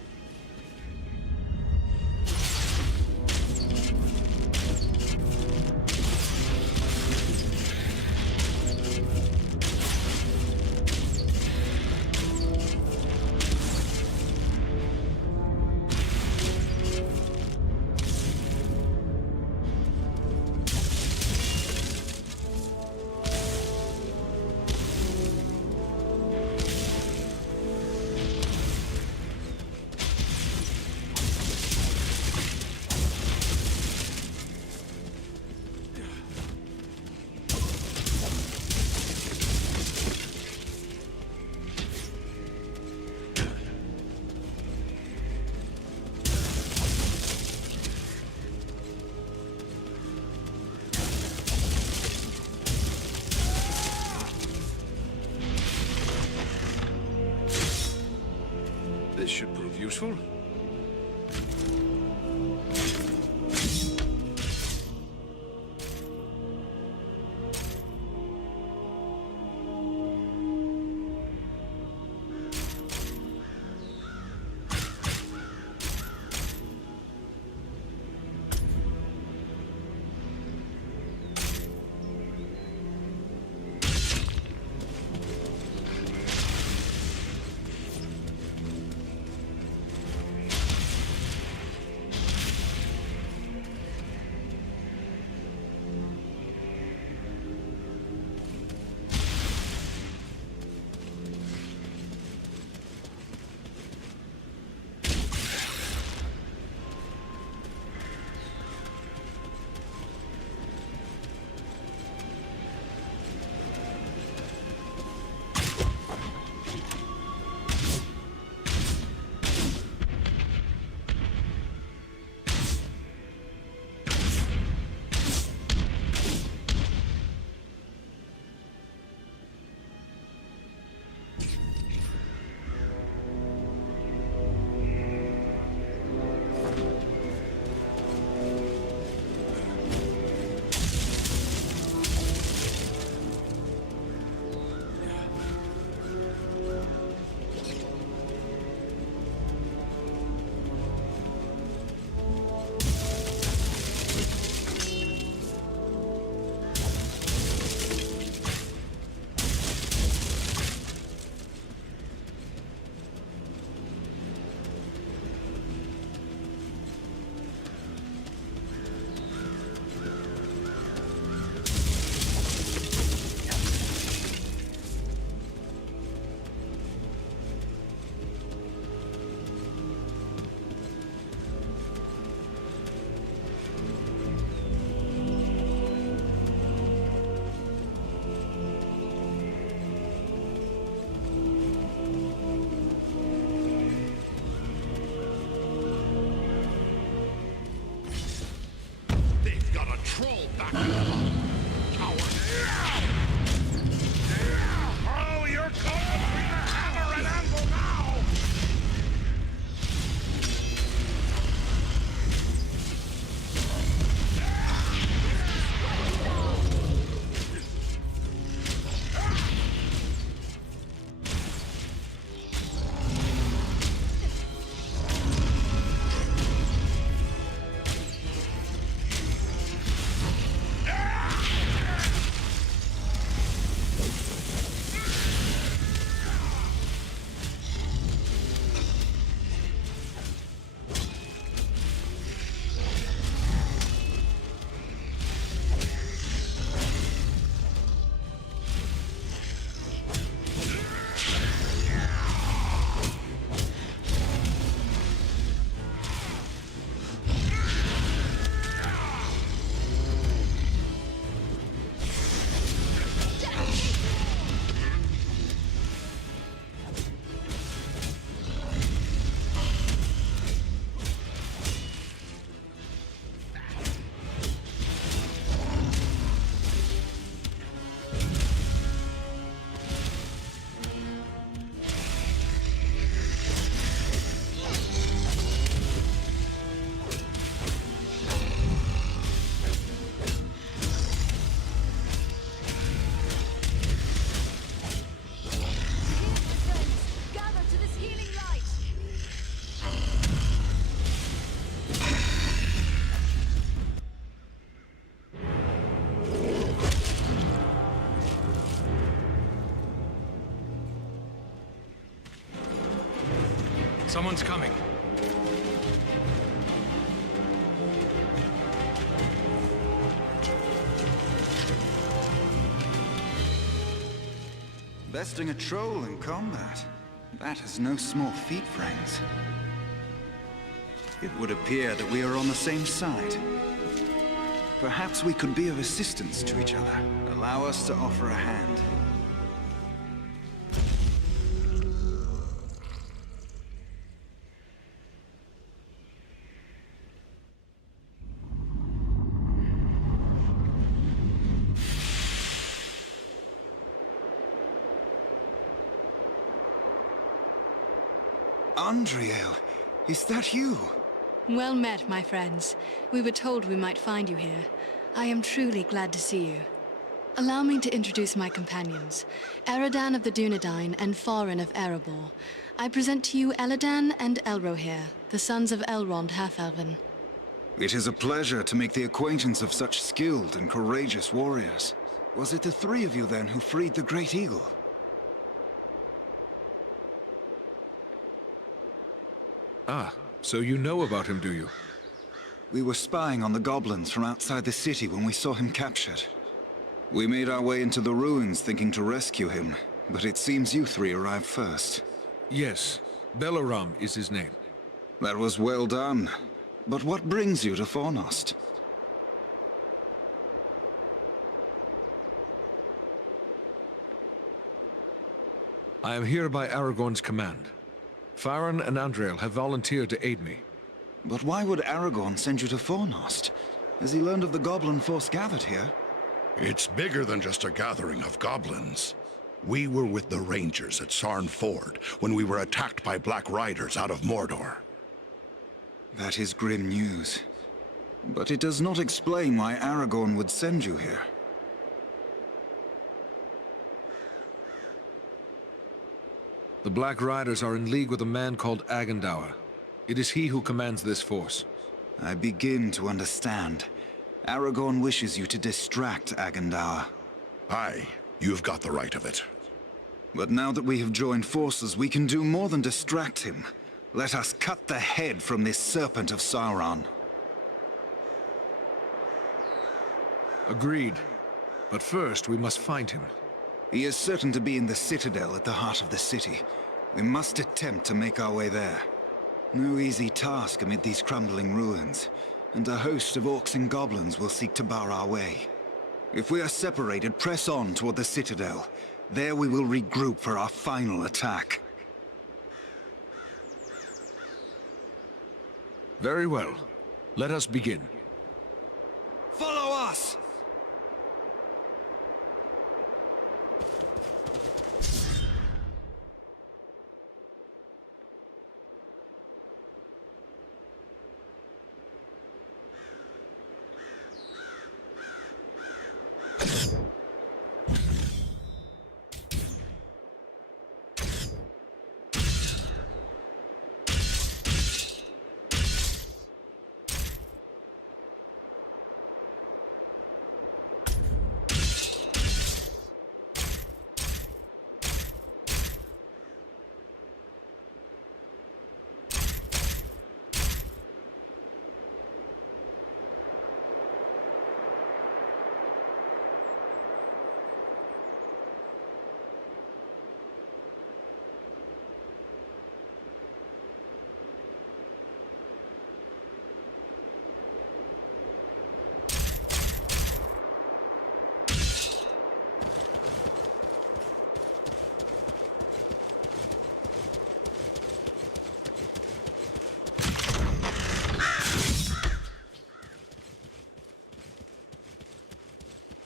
This should prove useful. Someone's coming. Besting a troll in combat. That is no small feat, friends. It would appear that we are on the same side. Perhaps we could be of assistance to each other. Allow us to offer a hand. Andriel, is that you? Well met, my friends. We were told we might find you here. I am truly glad to see you. Allow me to introduce my companions, Eridan of the Dunedain and Farin of Erebor. I present to you Eladan and Elrohir, the sons of Elrond Half-Elven. It is a pleasure to make the acquaintance of such skilled and courageous warriors. Was it the three of you then who freed the Great Eagle? Ah, so you know about him, do you? We were spying on the goblins from outside the city when we saw him captured. We made our way into the ruins thinking to rescue him, but it seems you three arrived first. Yes, Belaram is his name. That was well done. But what brings you to Fornost? I am here by Aragorn's command. Farin and Andriel have volunteered to aid me. But why would Aragorn send you to Fornost? Has he learned of the goblin force gathered here? It's bigger than just a gathering of goblins. We were with the Rangers at Sarn Ford when we were attacked by Black Riders out of Mordor. That is grim news. But it does not explain why Aragorn would send you here. The Black Riders are in league with a man called Agandaur. It is he who commands this force. I begin to understand. Aragorn wishes you to distract Agandaur. Aye, you've got the right of it. But now that we have joined forces, we can do more than distract him. Let us cut the head from this serpent of Sauron. Agreed. But first, we must find him. He is certain to be in the citadel at the heart of the city. We must attempt to make our way there. No easy task amid these crumbling ruins, and a host of orcs and goblins will seek to bar our way. If we are separated, press on toward the citadel. There we will regroup for our final attack. Very well. Let us begin. Follow us!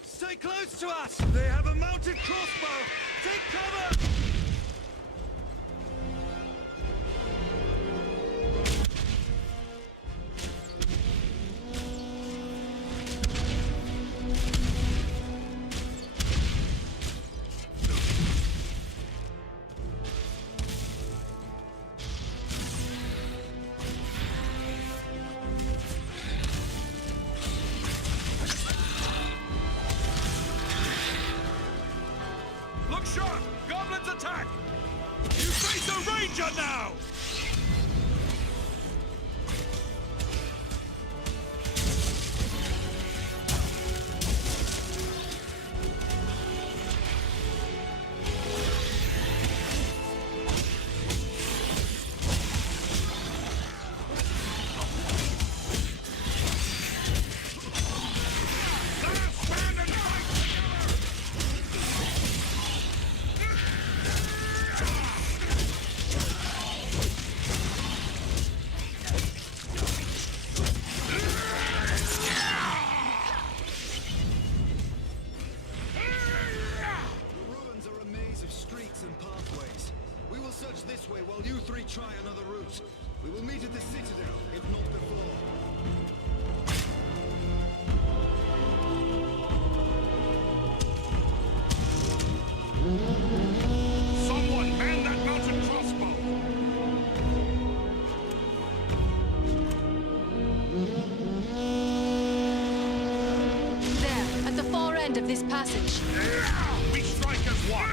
Stay close to us! They have a mounted crossbow! Take cover! Look sharp! Goblins attack! You face a ranger now! Will you three try another route? We will meet at the Citadel, if not before. Someone man that mounted crossbow! There, at the far end of this passage. We strike as one!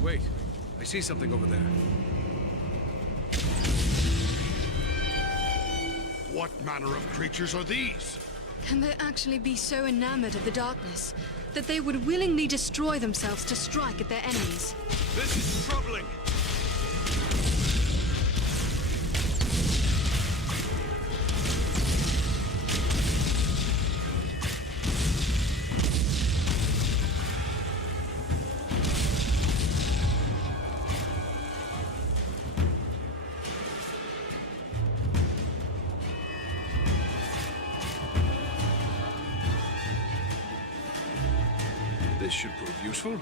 Wait, I see something over there. What manner of creatures are these? Can they actually be so enamored of the darkness that they would willingly destroy themselves to strike at their enemies? This is troubling! This should prove useful.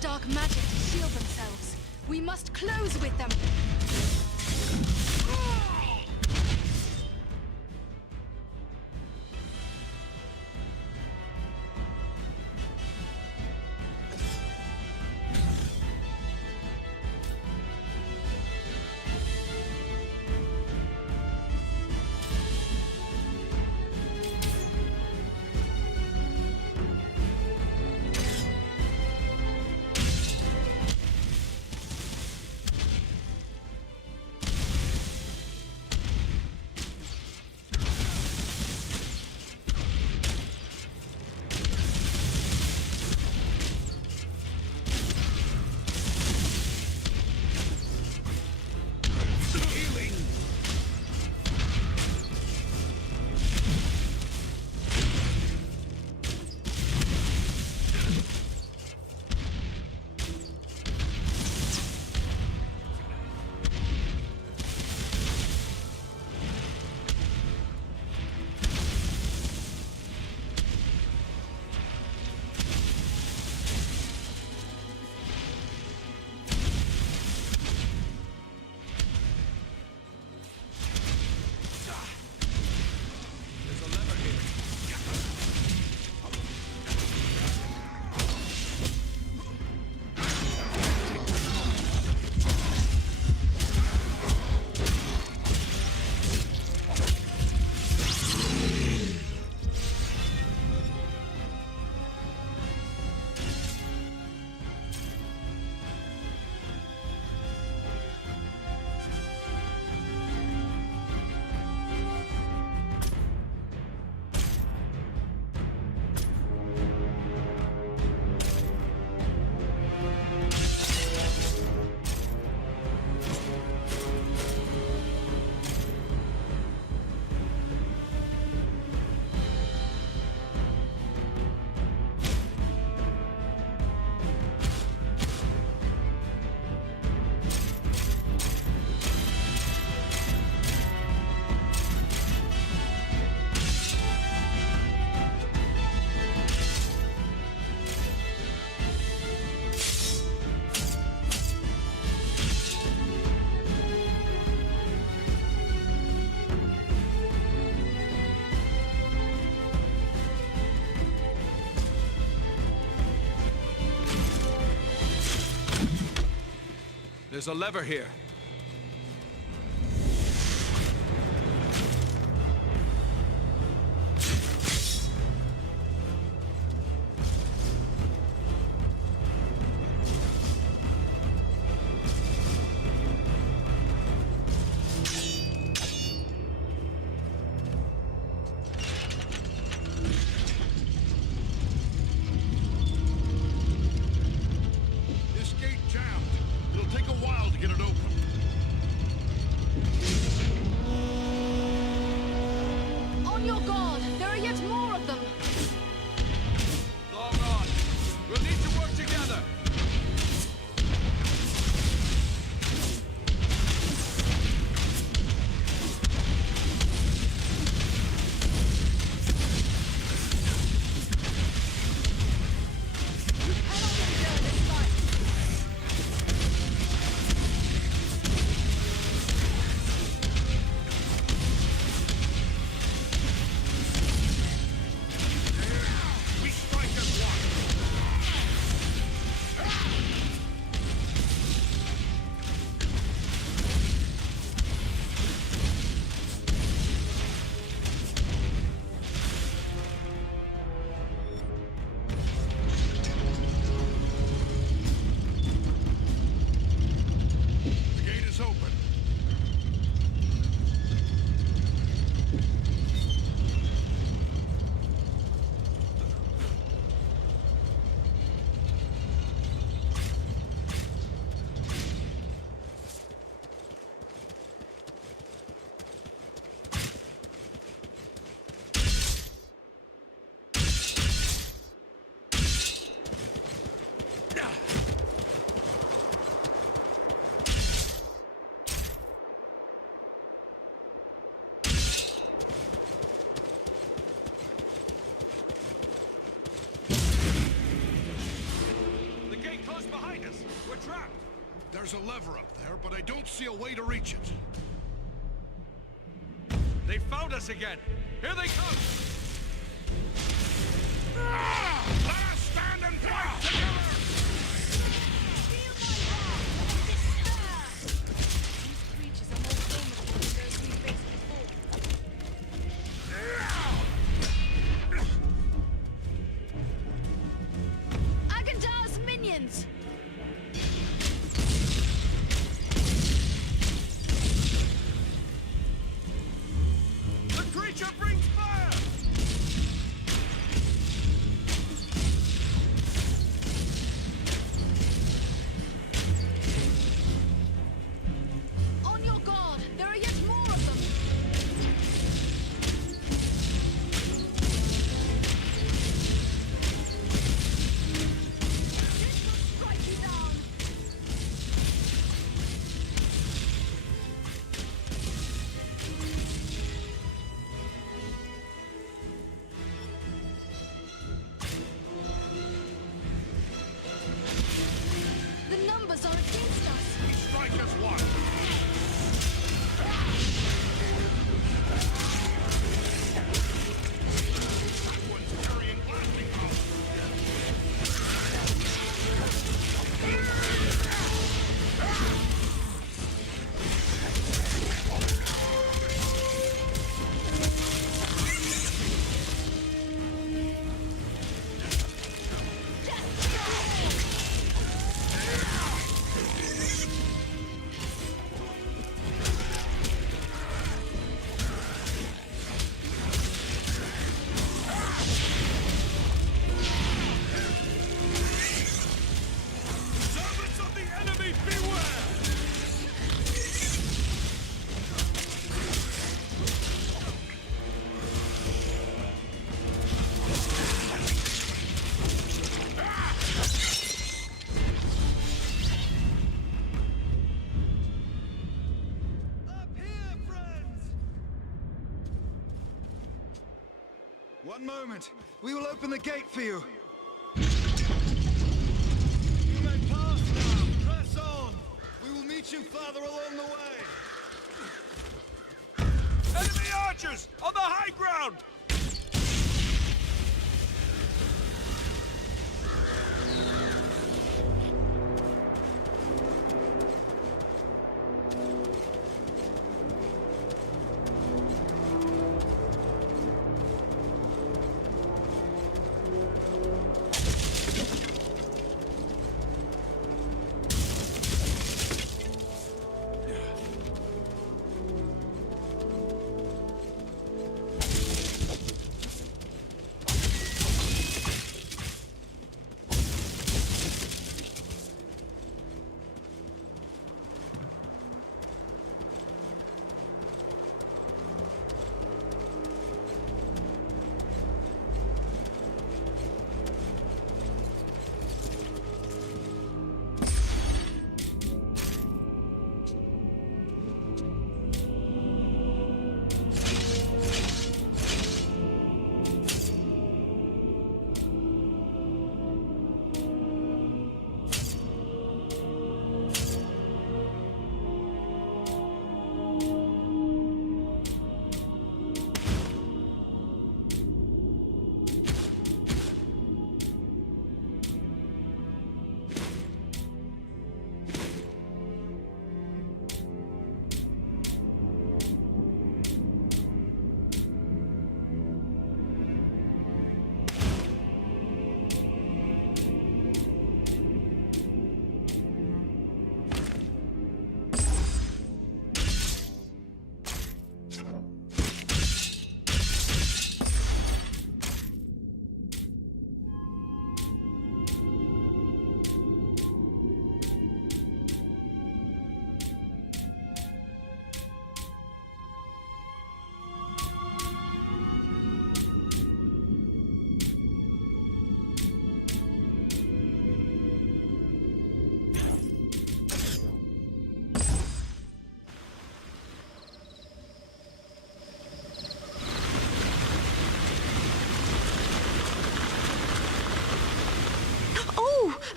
dark magic to shield themselves. We must close with them. There's a lever here. This gate jammed. It'll take a while to get it open. There's a lever up there, but I don't see a way to reach it. They found us again! Here they come! Let us stand and fight together! Agandar's minions! The creature brings fire! On your guard! There are yet more of them! This will strike you down! The numbers are against us! We strike as one! That one's carrying blasting power! Servants of the enemy, beware! Up here, friends! One moment. We will open the gate for you. You may pass now. Press on. We will meet you farther along the way. Enemy archers! On the high ground!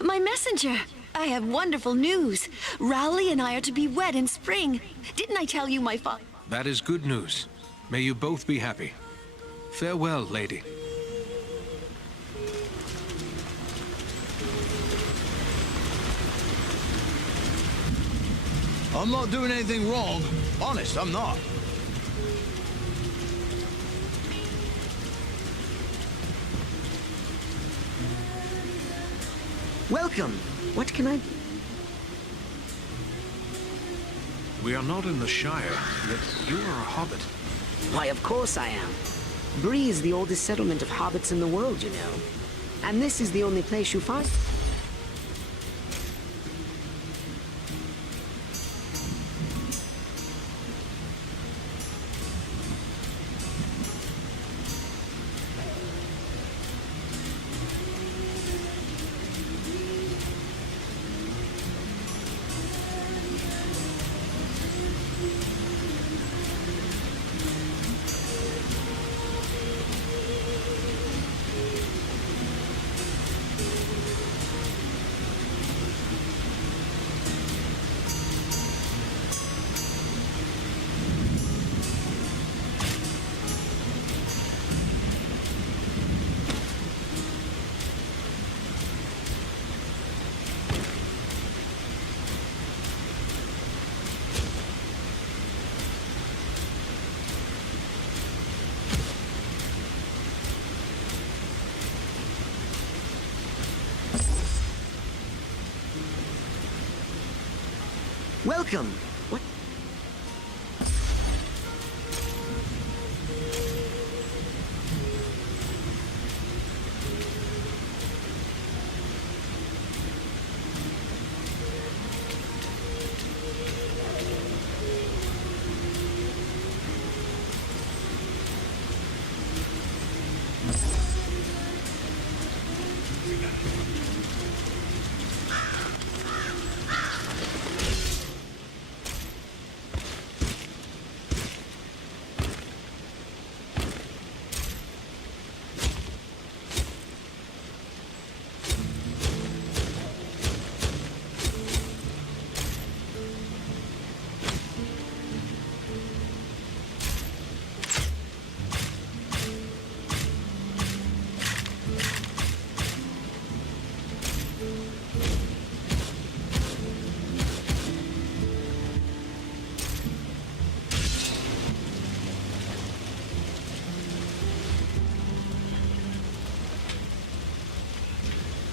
My messenger! I have wonderful news. Rowley and I are to be wed in spring. Didn't I tell you my father? That is good news. May you both be happy. Farewell, lady. I'm not doing anything wrong. Honest, I'm not. Welcome. What can I... We are not in the Shire, yet you are a hobbit. Why, of course I am. Bree is the oldest settlement of hobbits in the world, you know. And this is the only place you find... Welcome. What?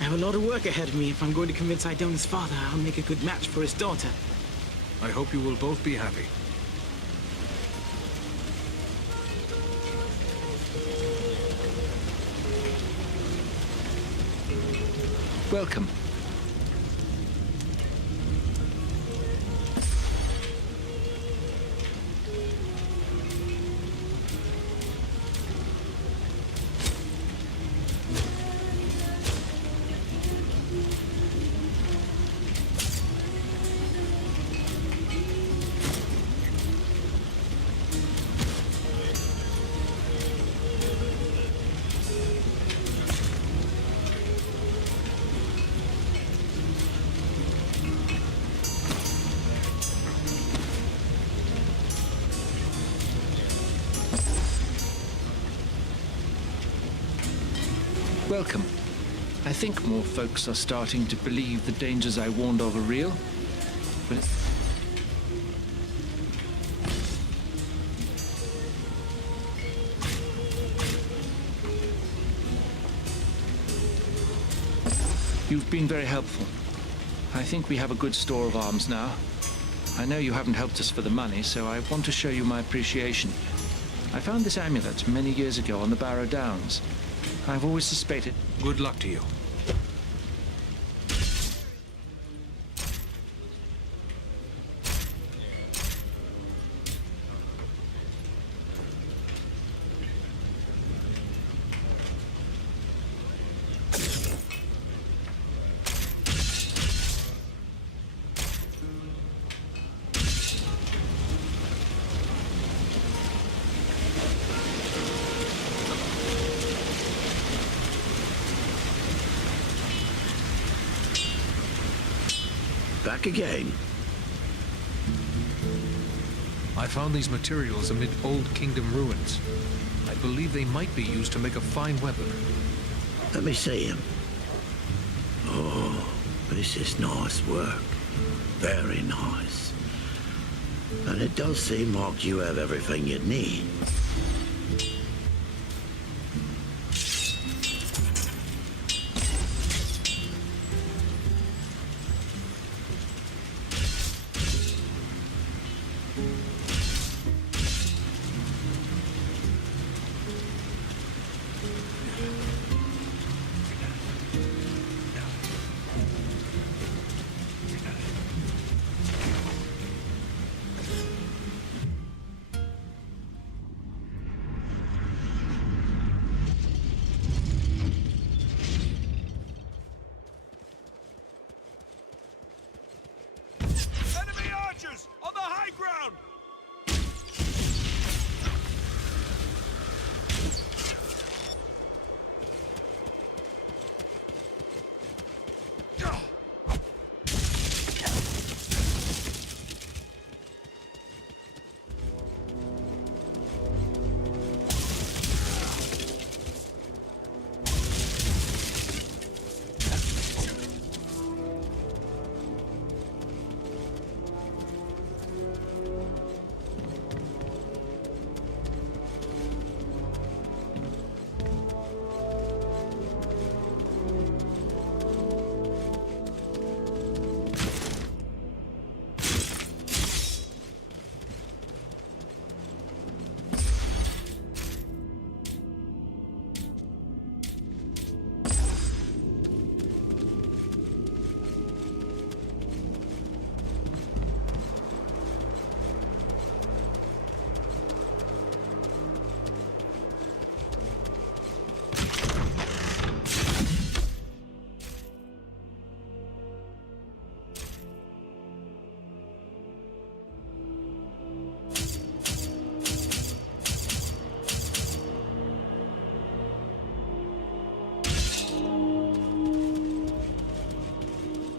I have a lot of work ahead of me if I'm going to convince Idona's father I'll make a good match for his daughter. I hope you will both be happy. Welcome. Welcome. I think more folks are starting to believe the dangers I warned of are real. But you've been very helpful. I think we have a good store of arms now. I know you haven't helped us for the money, so I want to show you my appreciation. I found this amulet many years ago on the Barrow Downs. I've always suspected... Good luck to you. back again? I found these materials amid old kingdom ruins. I believe they might be used to make a fine weapon. Let me see him. Oh, this is nice work. Very nice. And it does seem like you have everything you'd need. Enemy archers! On the high ground!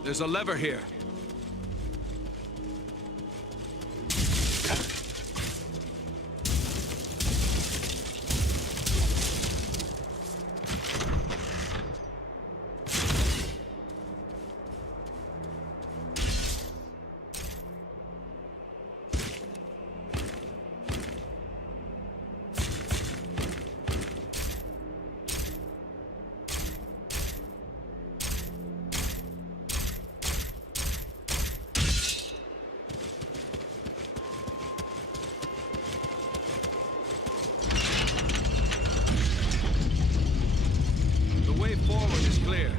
There's a lever here. The way forward is clear.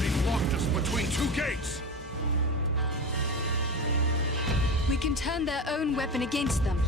They've locked us between two gates! We can turn their own weapon against them.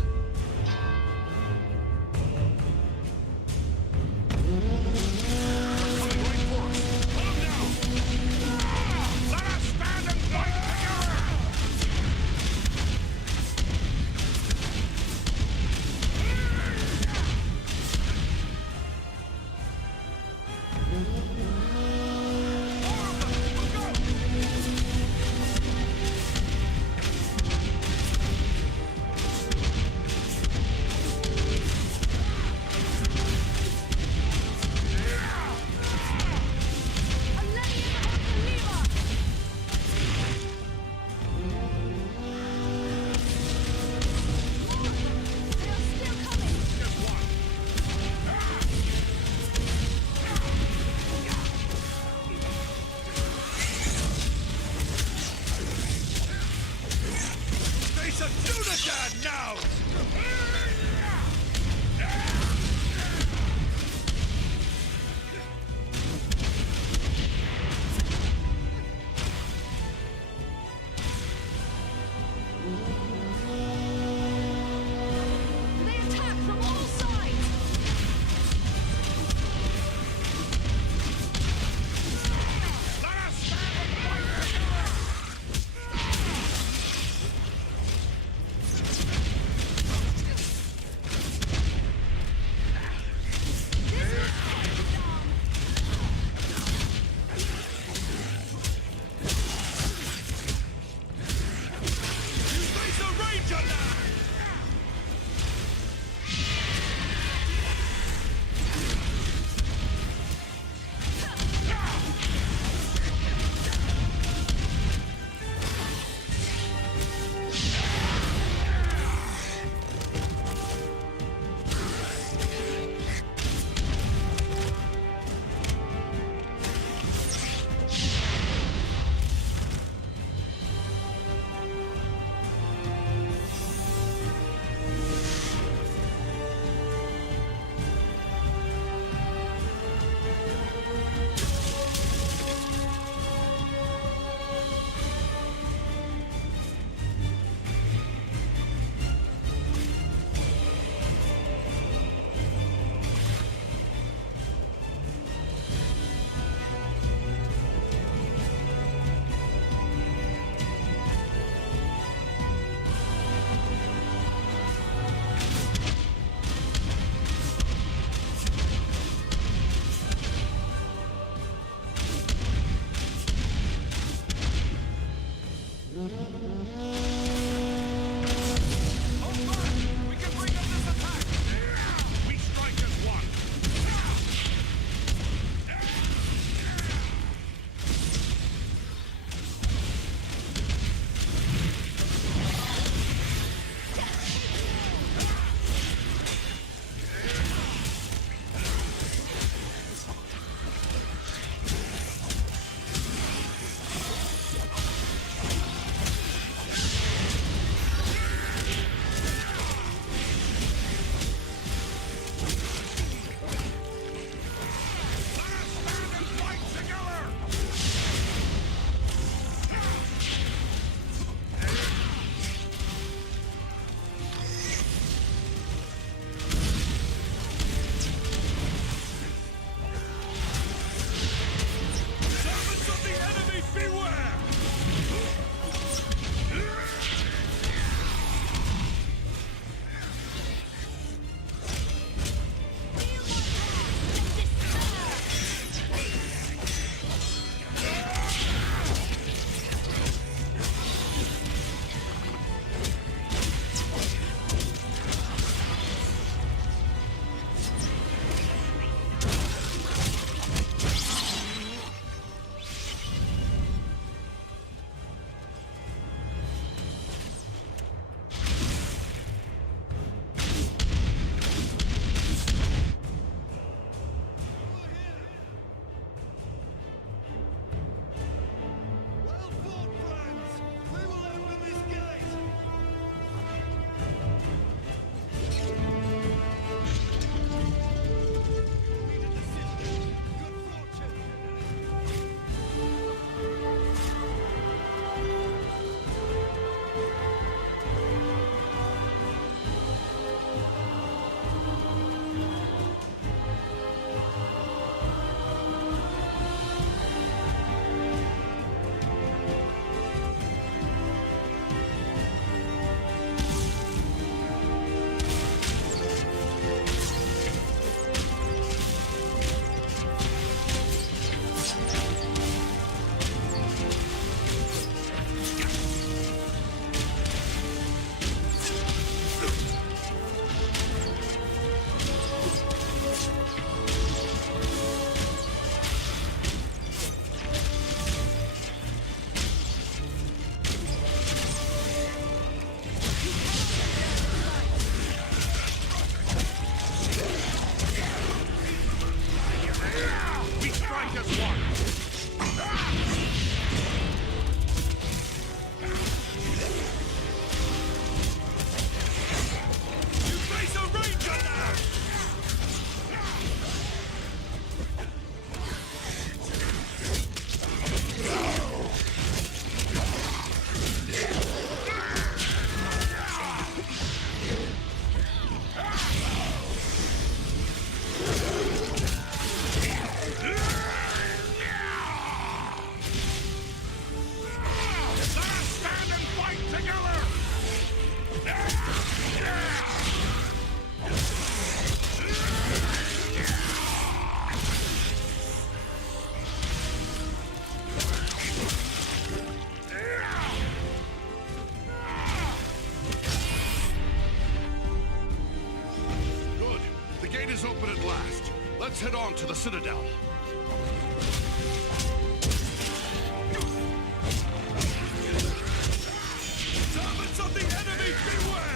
gate is open at last. Let's head on to the Citadel. Servants of the enemy, beware!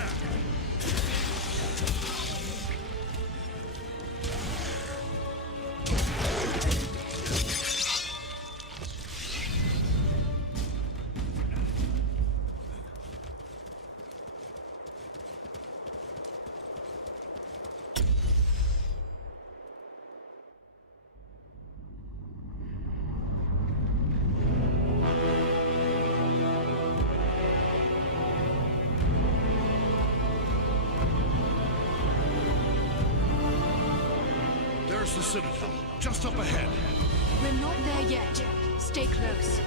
There's the Citadel, just up ahead. We're not there yet. Stay close.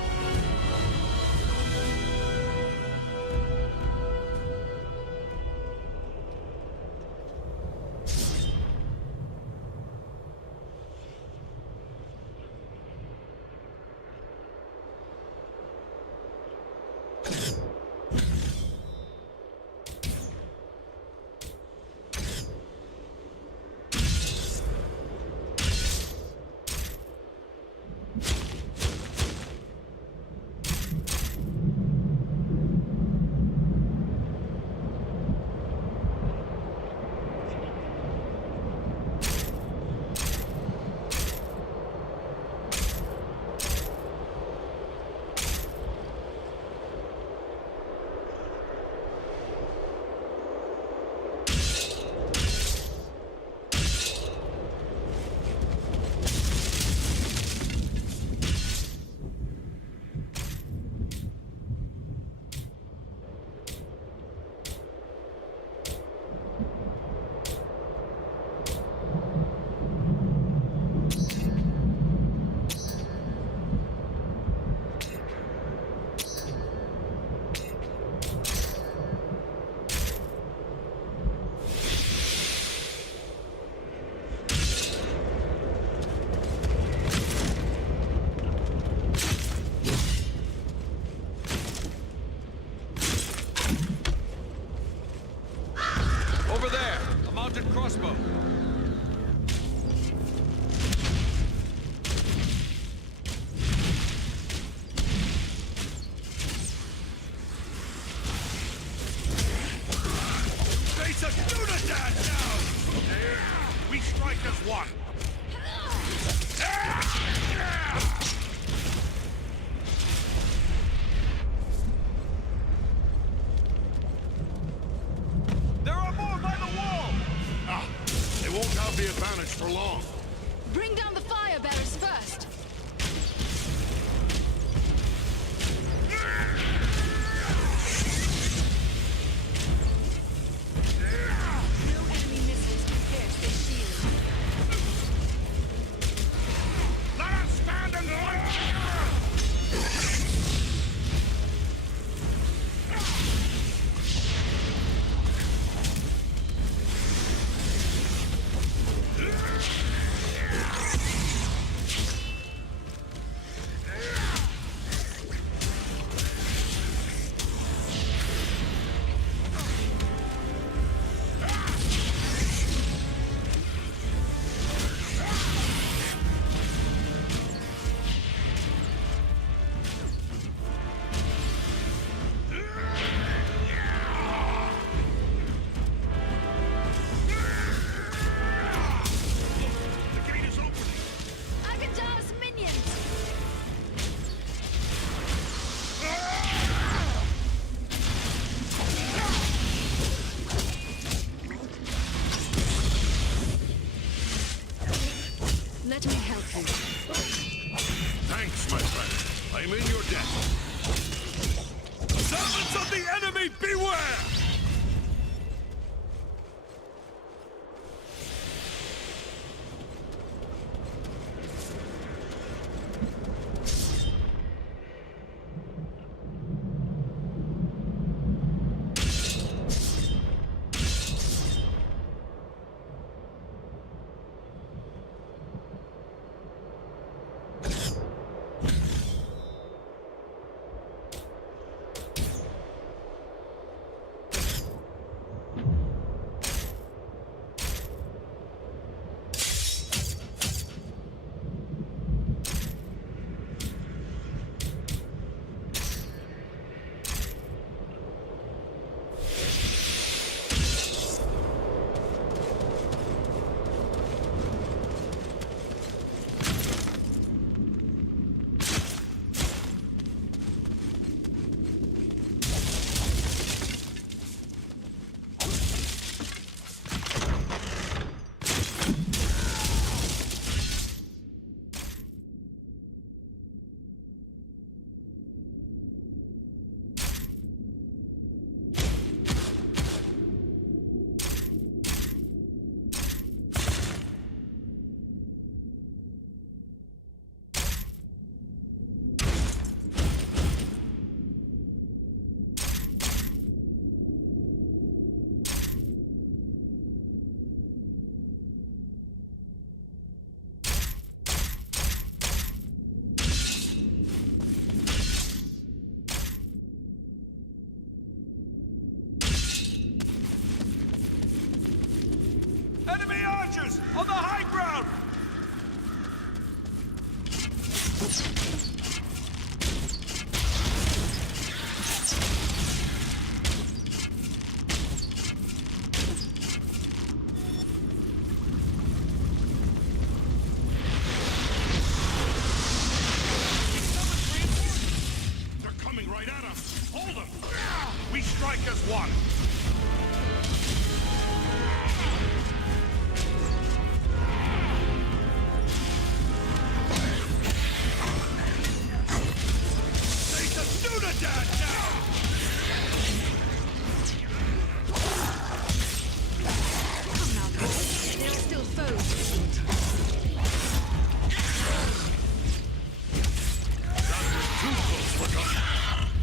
crossbow. Face a Dunedain now! We strike as one. There are more by the wall! Ah, they won't have the advantage for long. Bring down the fire bearers first. No enemy missiles can pierce their shield. Let us stand and fight! Agendar's minions! Let me help you. Thanks, my friend. I'm in your debt. Servants of the enemy, beware! archers on the high ground! They're coming right at us! Hold them! We strike as one!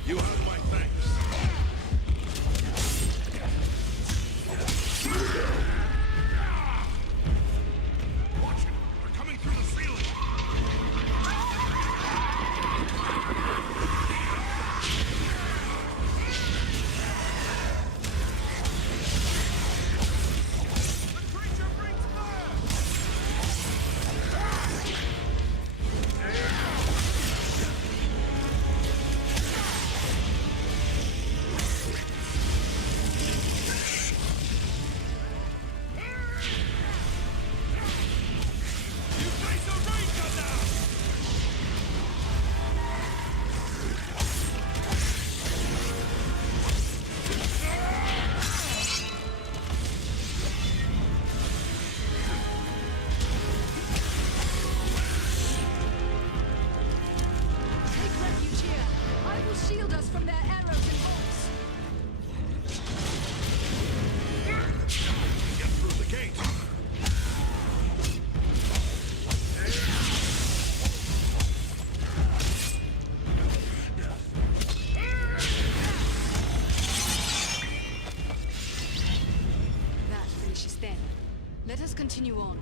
You have my thanks. Watch it! They're coming through the ceiling! Shield us from their arrows and bolts. Get through the gate! That finishes them. Let us continue on.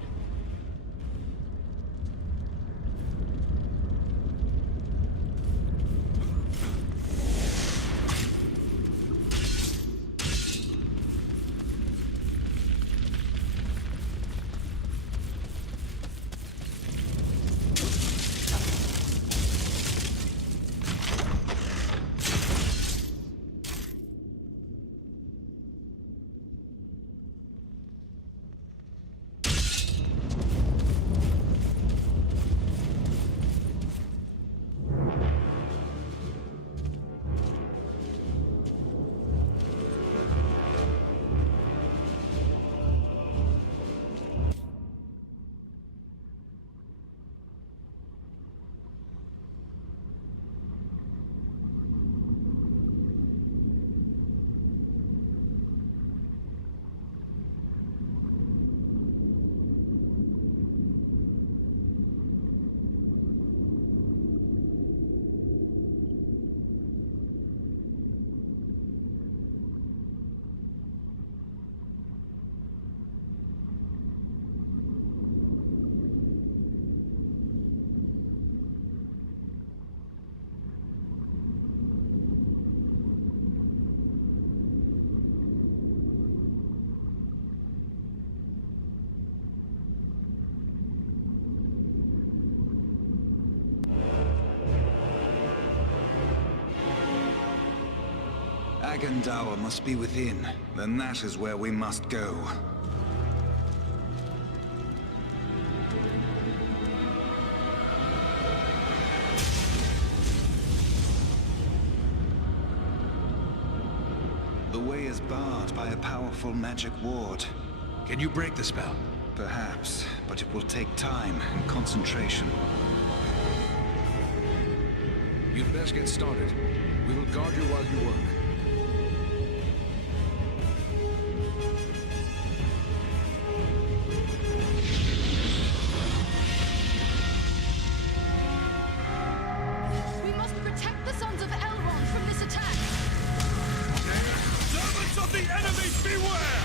Agandawa must be within. Then that is where we must go. The way is barred by a powerful magic ward. Can you break the spell? Perhaps, but it will take time and concentration. You'd best get started. We will guard you while you work. We must protect the sons of Elrond from this attack. Servants of the enemy, beware!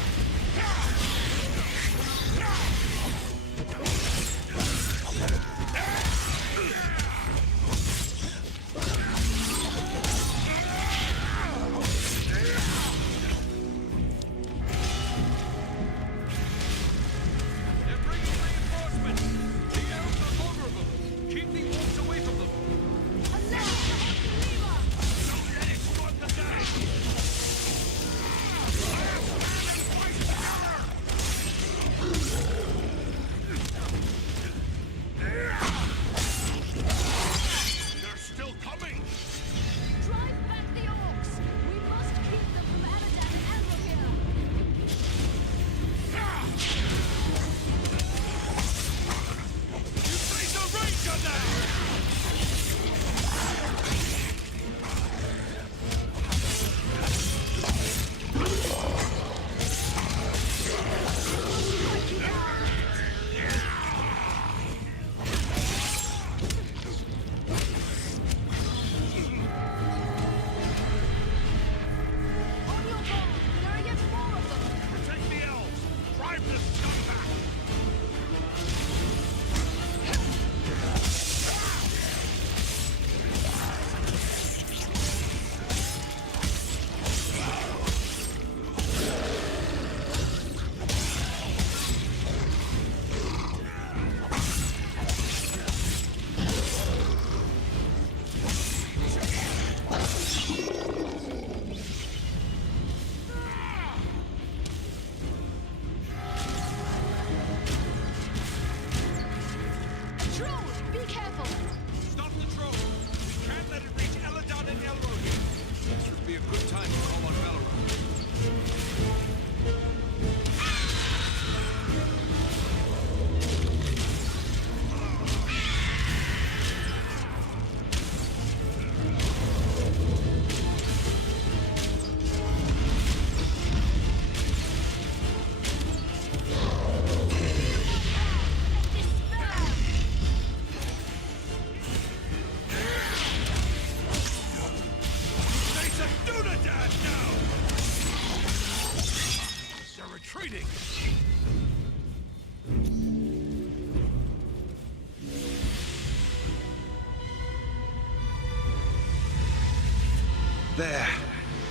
There.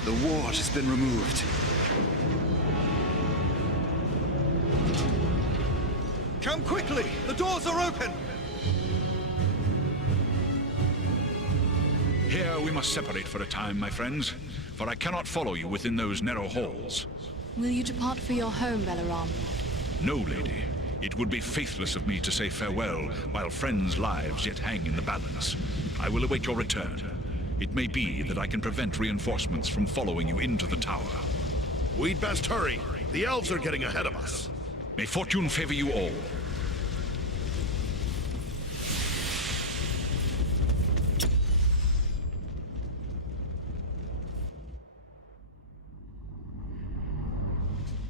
The ward has been removed. Come quickly! The doors are open! Here we must separate for a time, my friends, for I cannot follow you within those narrow halls. Will you depart for your home, Belaram? No, lady. It would be faithless of me to say farewell while friends' lives yet hang in the balance. I will await your return. It may be that I can prevent reinforcements from following you into the tower. We'd best hurry. The elves are getting ahead of us. May fortune favor you all.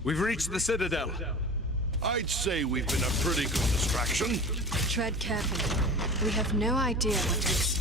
We've reached the Citadel. I'd say we've been a pretty good distraction. Tread carefully. We have no idea what to expect.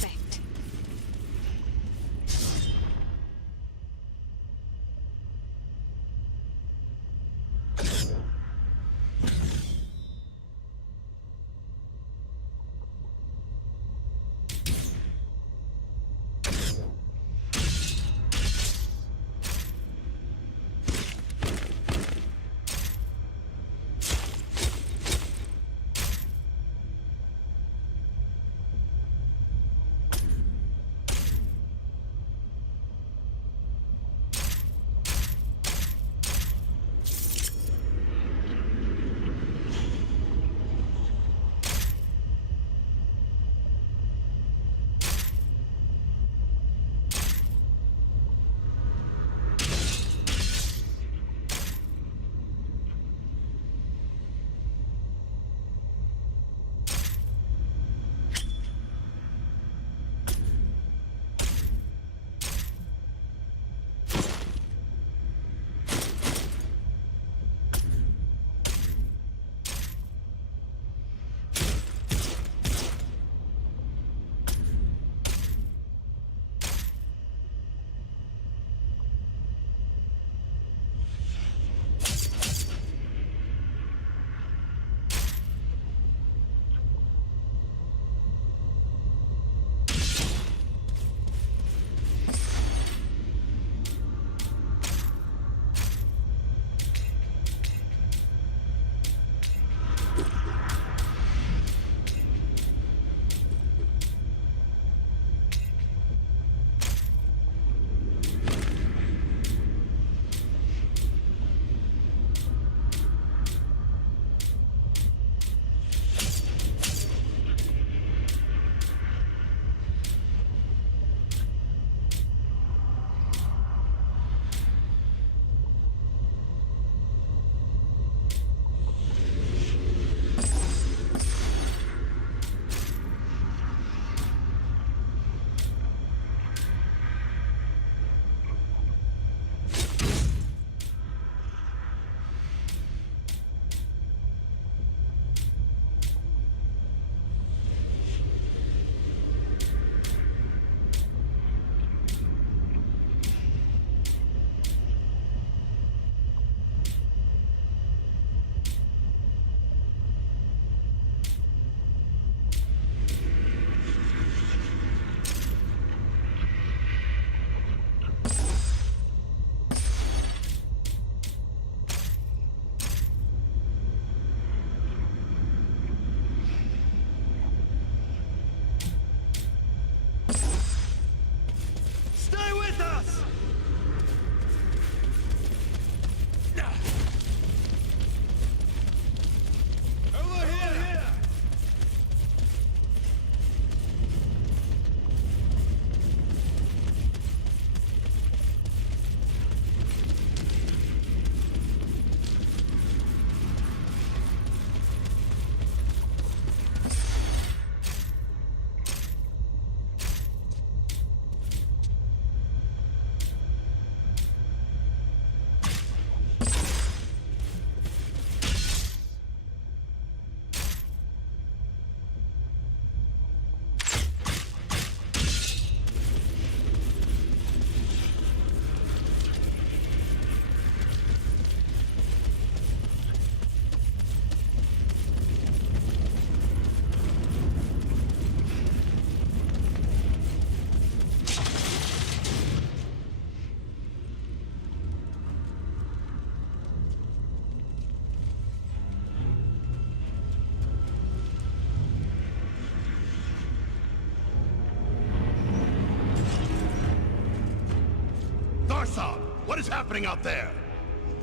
What is happening out there?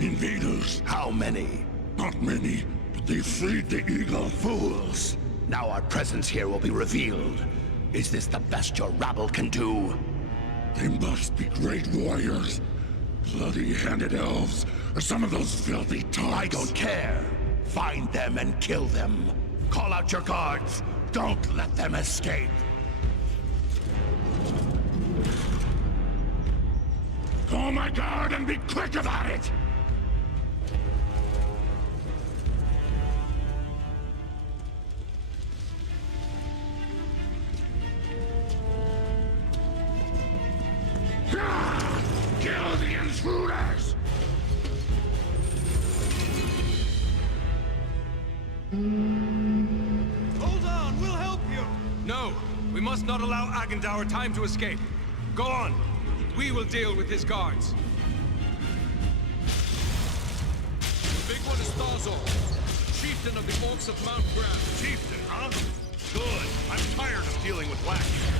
Invaders. How many? Not many, but they freed the eagle. Fools. Now our presence here will be revealed. Is this the best your rabble can do? They must be great warriors. Bloody-handed elves, or some of those filthy tarts. I don't care. Find them and kill them. Call out your guards. Don't let them escape. Call my guard and be quick about it! Kill the intruders! Hold on, we'll help you! No, we must not allow Agendour time to escape. Go on. We will deal with his guards. The big one is Thazor, chieftain of the Orcs of Mount Graham. Chieftain, huh? Good. I'm tired of dealing with lackeys.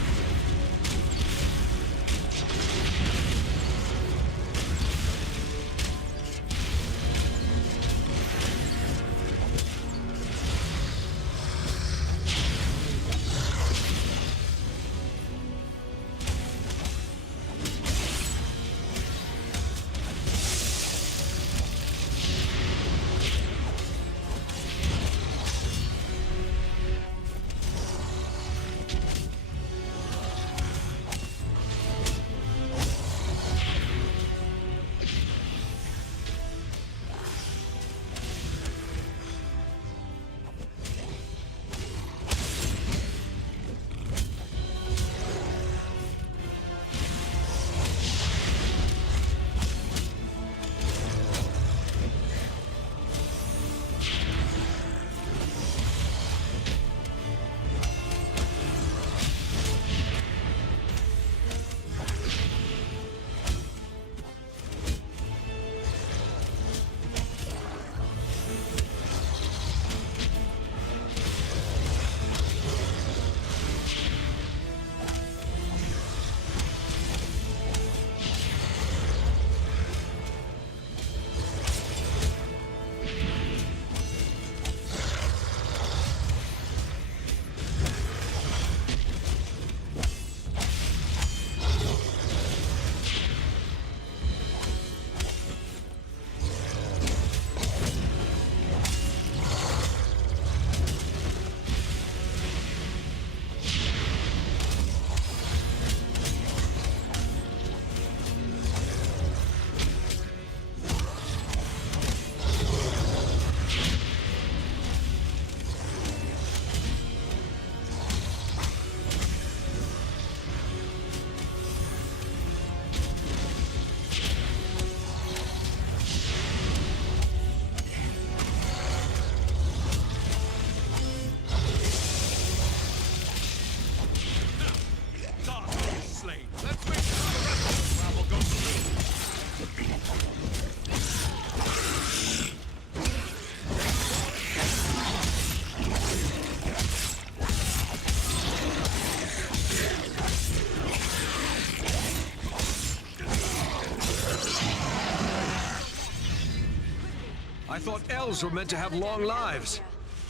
I thought elves were meant to have long lives.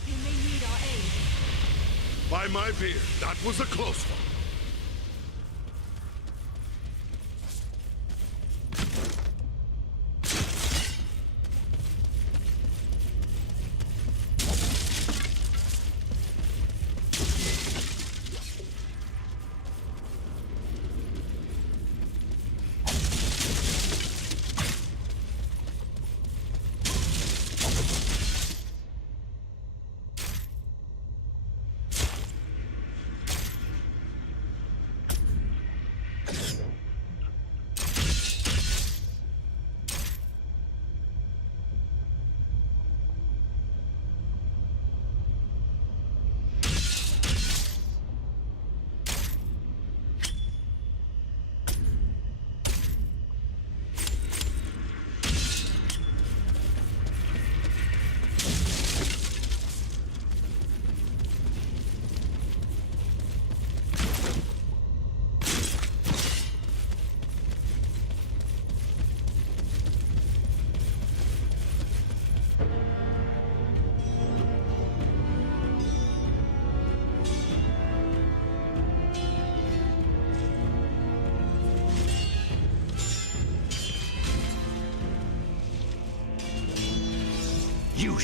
You may need our aid. By my beard, that was a close one.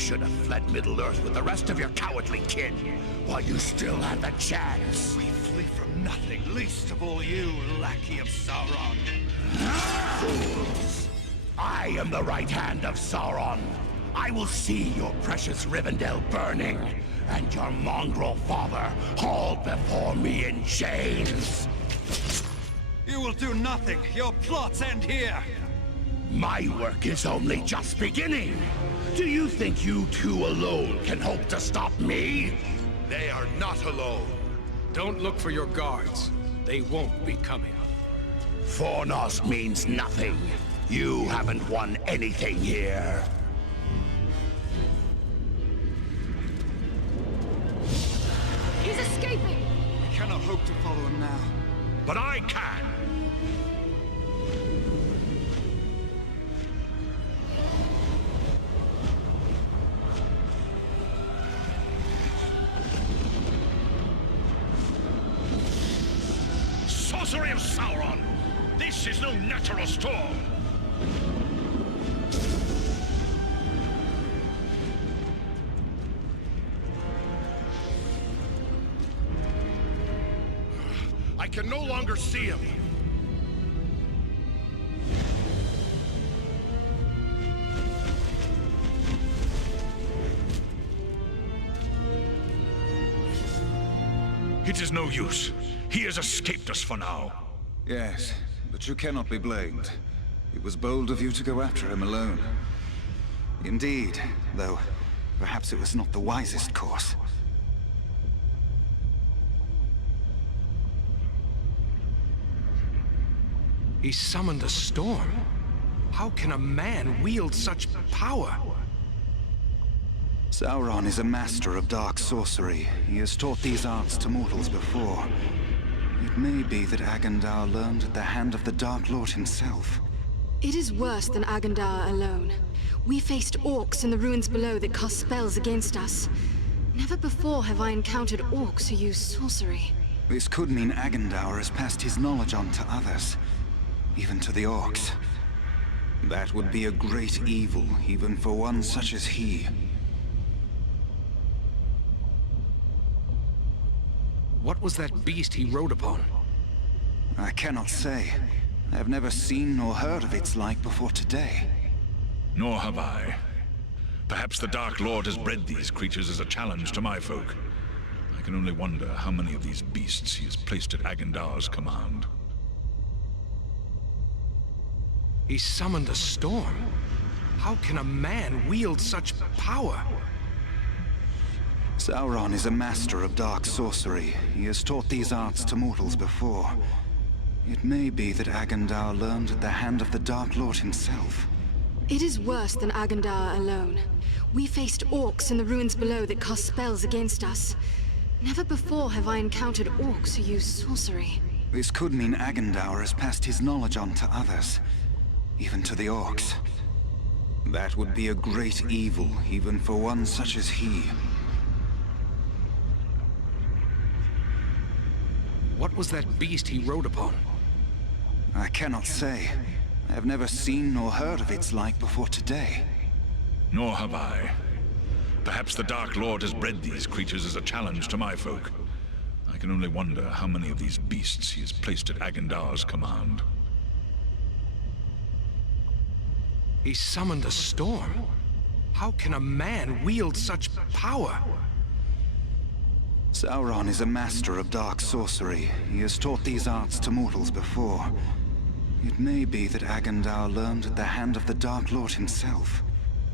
should have fled Middle-earth with the rest of your cowardly kin, while you still had the chance. We flee from nothing, least of all you, lackey of Sauron. Fools! I am the right hand of Sauron. I will see your precious Rivendell burning, and your mongrel father hauled before me in chains. You will do nothing. Your plots end here. My work is only just beginning. Do you think you two alone can hope to stop me? They are not alone. Don't look for your guards. They won't be coming. Fornost means nothing. You haven't won anything here. He's escaping! We cannot hope to follow him now. But I can! Sorcery of Sauron! This is no natural storm! I can no longer see him. It is no use. He has escaped us for now. Yes, but you cannot be blamed. It was bold of you to go after him alone. Indeed, though perhaps it was not the wisest course. He summoned a storm? How can a man wield such power? Sauron is a master of dark sorcery. He has taught these arts to mortals before. It may be that Agandaur learned at the hand of the Dark Lord himself. It is worse than Agandaur alone. We faced orcs in the ruins below that cast spells against us. Never before have I encountered orcs who use sorcery. This could mean Agandaur has passed his knowledge on to others. Even to the orcs. That would be a great evil, even for one such as he. What was that beast he rode upon? I cannot say. I have never seen nor heard of its like before today. Nor have I. Perhaps the Dark Lord has bred these creatures as a challenge to my folk. I can only wonder how many of these beasts he has placed at Agandaur's command. He summoned a storm? How can a man wield such power? Sauron is a master of dark sorcery. He has taught these arts to mortals before. It may be that Agandaur learned at the hand of the Dark Lord himself. It is worse than Agandaur alone. We faced orcs in the ruins below that cast spells against us. Never before have I encountered orcs who use sorcery. This could mean Agandaur has passed his knowledge on to others. Even to the orcs. That would be a great evil, even for one such as he. What was that beast he rode upon? I cannot say. I have never seen nor heard of its like before today. Nor have I. Perhaps the Dark Lord has bred these creatures as a challenge to my folk. I can only wonder how many of these beasts he has placed at Agandaur's command. He summoned a storm? How can a man wield such power? Sauron is a master of dark sorcery. He has taught these arts to mortals before. It may be that Agandaur learned at the hand of the Dark Lord himself.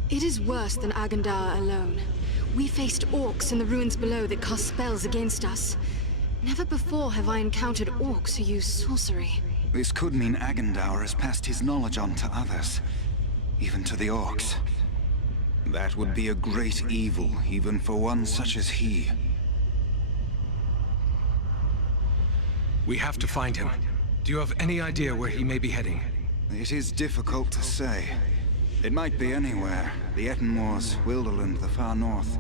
It is worse than Agandaur alone. We faced orcs in the ruins below that cast spells against us. Never before have I encountered orcs who use sorcery. This could mean Agandaur has passed his knowledge on to others. Even to the orcs. That would be a great evil, even for one such as he. We have to find him. Do you have any idea where he may be heading? It is difficult to say. It might be anywhere. The Ettenmoors, Wilderland, the far north.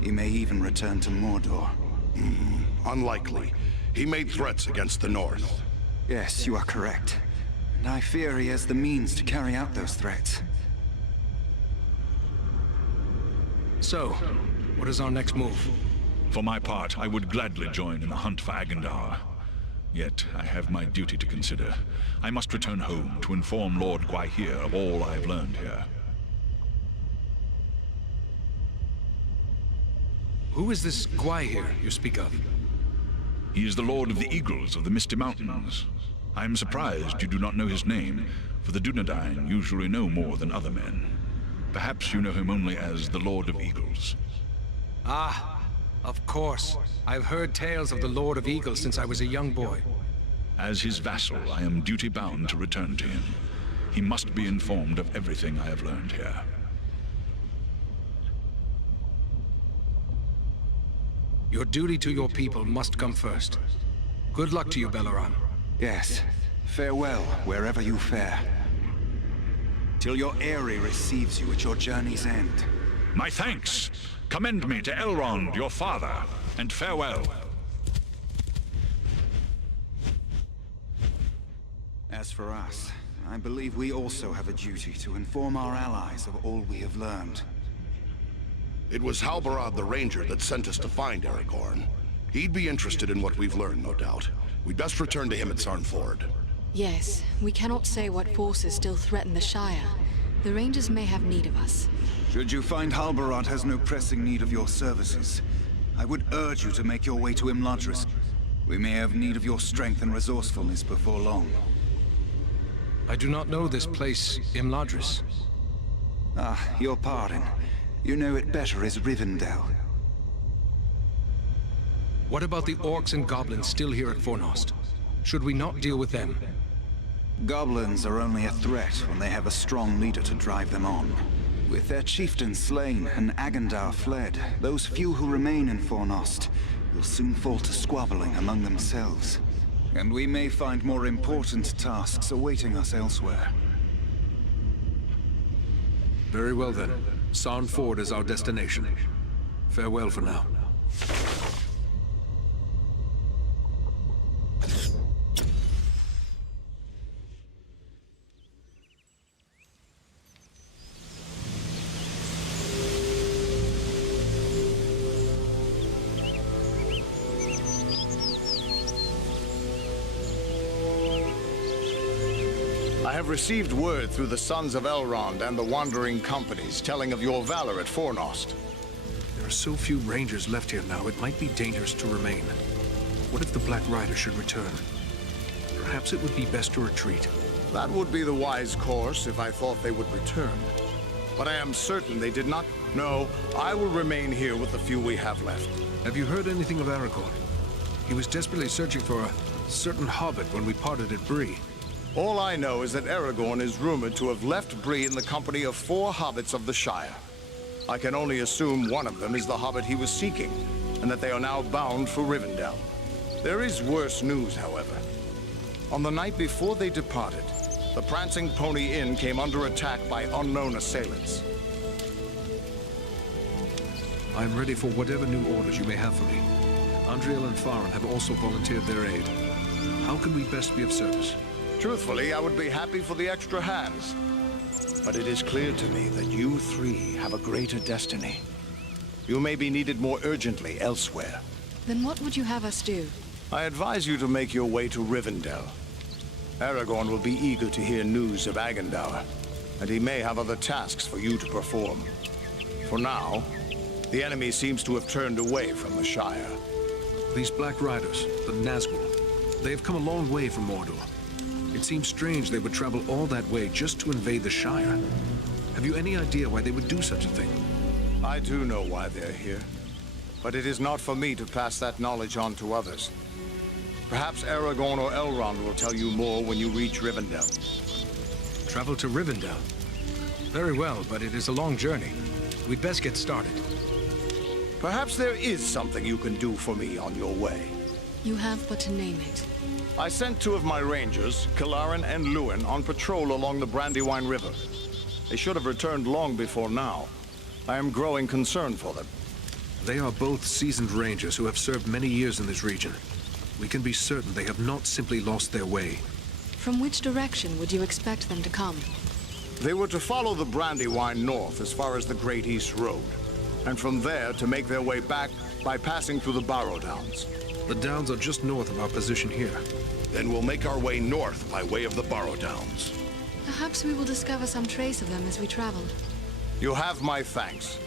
He may even return to Mordor. Unlikely. He made threats against the north. Yes, you are correct. And I fear he has the means to carry out those threats. So, what is our next move? For my part, I would gladly join in the hunt for Agandaur. Yet, I have my duty to consider. I must return home to inform Lord Gwaihir of all I have learned here. Who is this Gwaihir you speak of? He is the Lord of the Eagles of the Misty Mountains. I am surprised you do not know his name, for the Dunedain usually know more than other men. Perhaps you know him only as the Lord of Eagles. Ah, of course. I've heard tales of the Lord of Eagles since I was a young boy. As his vassal, I am duty-bound to return to him. He must be informed of everything I have learned here. Your duty to your people must come first. Good luck to you, Belleran. Yes. Farewell, wherever you fare. Till your Eyrie receives you at your journey's end. My thanks! Commend me to Elrond, your father, and farewell. As for us, I believe we also have a duty to inform our allies of all we have learned. It was Halbarad the Ranger that sent us to find Aragorn. He'd be interested in what we've learned, no doubt. We'd best return to him at Sarnford. Yes, we cannot say what forces still threaten the Shire. The Rangers may have need of us. Should you find Halbarad has no pressing need of your services, I would urge you to make your way to Imladris. We may have need of your strength and resourcefulness before long. I do not know this place, Imladris. Ah, your pardon. You know it better as Rivendell. What about the orcs and goblins still here at Fornost? Should we not deal with them? Goblins are only a threat when they have a strong leader to drive them on. With their chieftain slain and Agandaur fled, those few who remain in Fornost will soon fall to squabbling among themselves. And we may find more important tasks awaiting us elsewhere. Very well then. Sarnford is our destination. Farewell for now. I have received word through the Sons of Elrond and the Wandering Companies telling of your valor at Fornost. There are so few rangers left here now, it might be dangerous to remain. What if the Black Rider should return? Perhaps it would be best to retreat. That would be the wise course if I thought they would return. But I am certain they did not. No, I will remain here with the few we have left. Have you heard anything of Aragorn? He was desperately searching for a certain hobbit when we parted at Bree. All I know is that Aragorn is rumored to have left Bree in the company of 4 hobbits of the Shire. I can only assume one of them is the hobbit he was seeking, and that they are now bound for Rivendell. There is worse news, however. On the night before they departed, the Prancing Pony Inn came under attack by unknown assailants. I am ready for whatever new orders you may have for me. Andriel and Farin have also volunteered their aid. How can we best be of service? Truthfully, I would be happy for the extra hands. But it is clear to me that you 3 have a greater destiny. You may be needed more urgently elsewhere. Then what would you have us do? I advise you to make your way to Rivendell. Aragorn will be eager to hear news of Agandaur, and he may have other tasks for you to perform. For now, the enemy seems to have turned away from the Shire. These Black Riders, the Nazgul, they have come a long way from Mordor. It seems strange they would travel all that way just to invade the Shire. Have you any idea why they would do such a thing? I do know why they're here, but it is not for me to pass that knowledge on to others. Perhaps Aragorn or Elrond will tell you more when you reach Rivendell. Travel to Rivendell? Very well, but it is a long journey. We'd best get started. Perhaps there is something you can do for me on your way. You have but to name it. I sent 2 of my rangers, Kilaran and Luin, on patrol along the Brandywine River. They should have returned long before now. I am growing concerned for them. They are both seasoned rangers who have served many years in this region. We can be certain they have not simply lost their way. From which direction would you expect them to come? They were to follow the Brandywine north as far as the Great East Road. and from there to make their way back by passing through the Barrow Downs. The downs are just north of our position here. Then we'll make our way north by way of the Barrow Downs. Perhaps we will discover some trace of them as we travel. You have my thanks.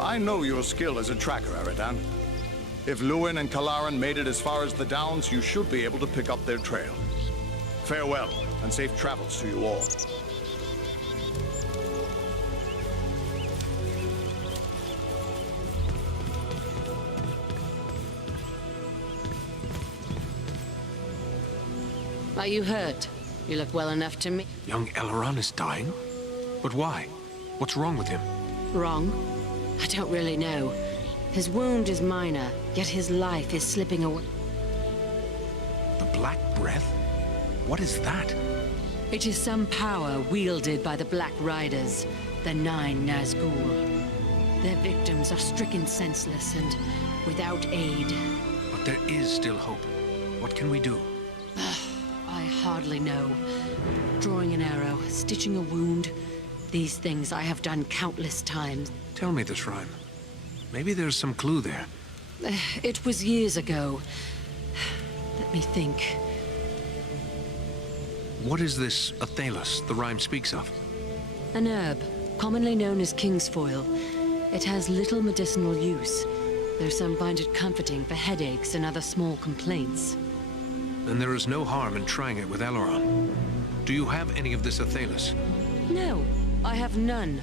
I know your skill as a tracker, Eridan. If Lewin and Kalaran made it as far as the Downs, you should be able to pick up their trail. Farewell, and safe travels to you all. Are you hurt? You look well enough to me. Young Eleron is dying? But why? What's wrong with him? Wrong? I don't really know. His wound is minor, yet his life is slipping away. The Black Breath? What is that? It is some power wielded by the Black Riders, the 9 Nazgul. Their victims are stricken senseless and without aid. But there is still hope. What can we do? I hardly know. Drawing an arrow, stitching a wound. These things I have done countless times. Tell me the shrine. Maybe there's some clue there. It was years ago. Let me think. What is this Athelas the rhyme speaks of? An herb, commonly known as king's foil. It has little medicinal use, though some find it comforting for headaches and other small complaints. Then there is no harm in trying it with Eleron. Do you have any of this Athelas? No, I have none.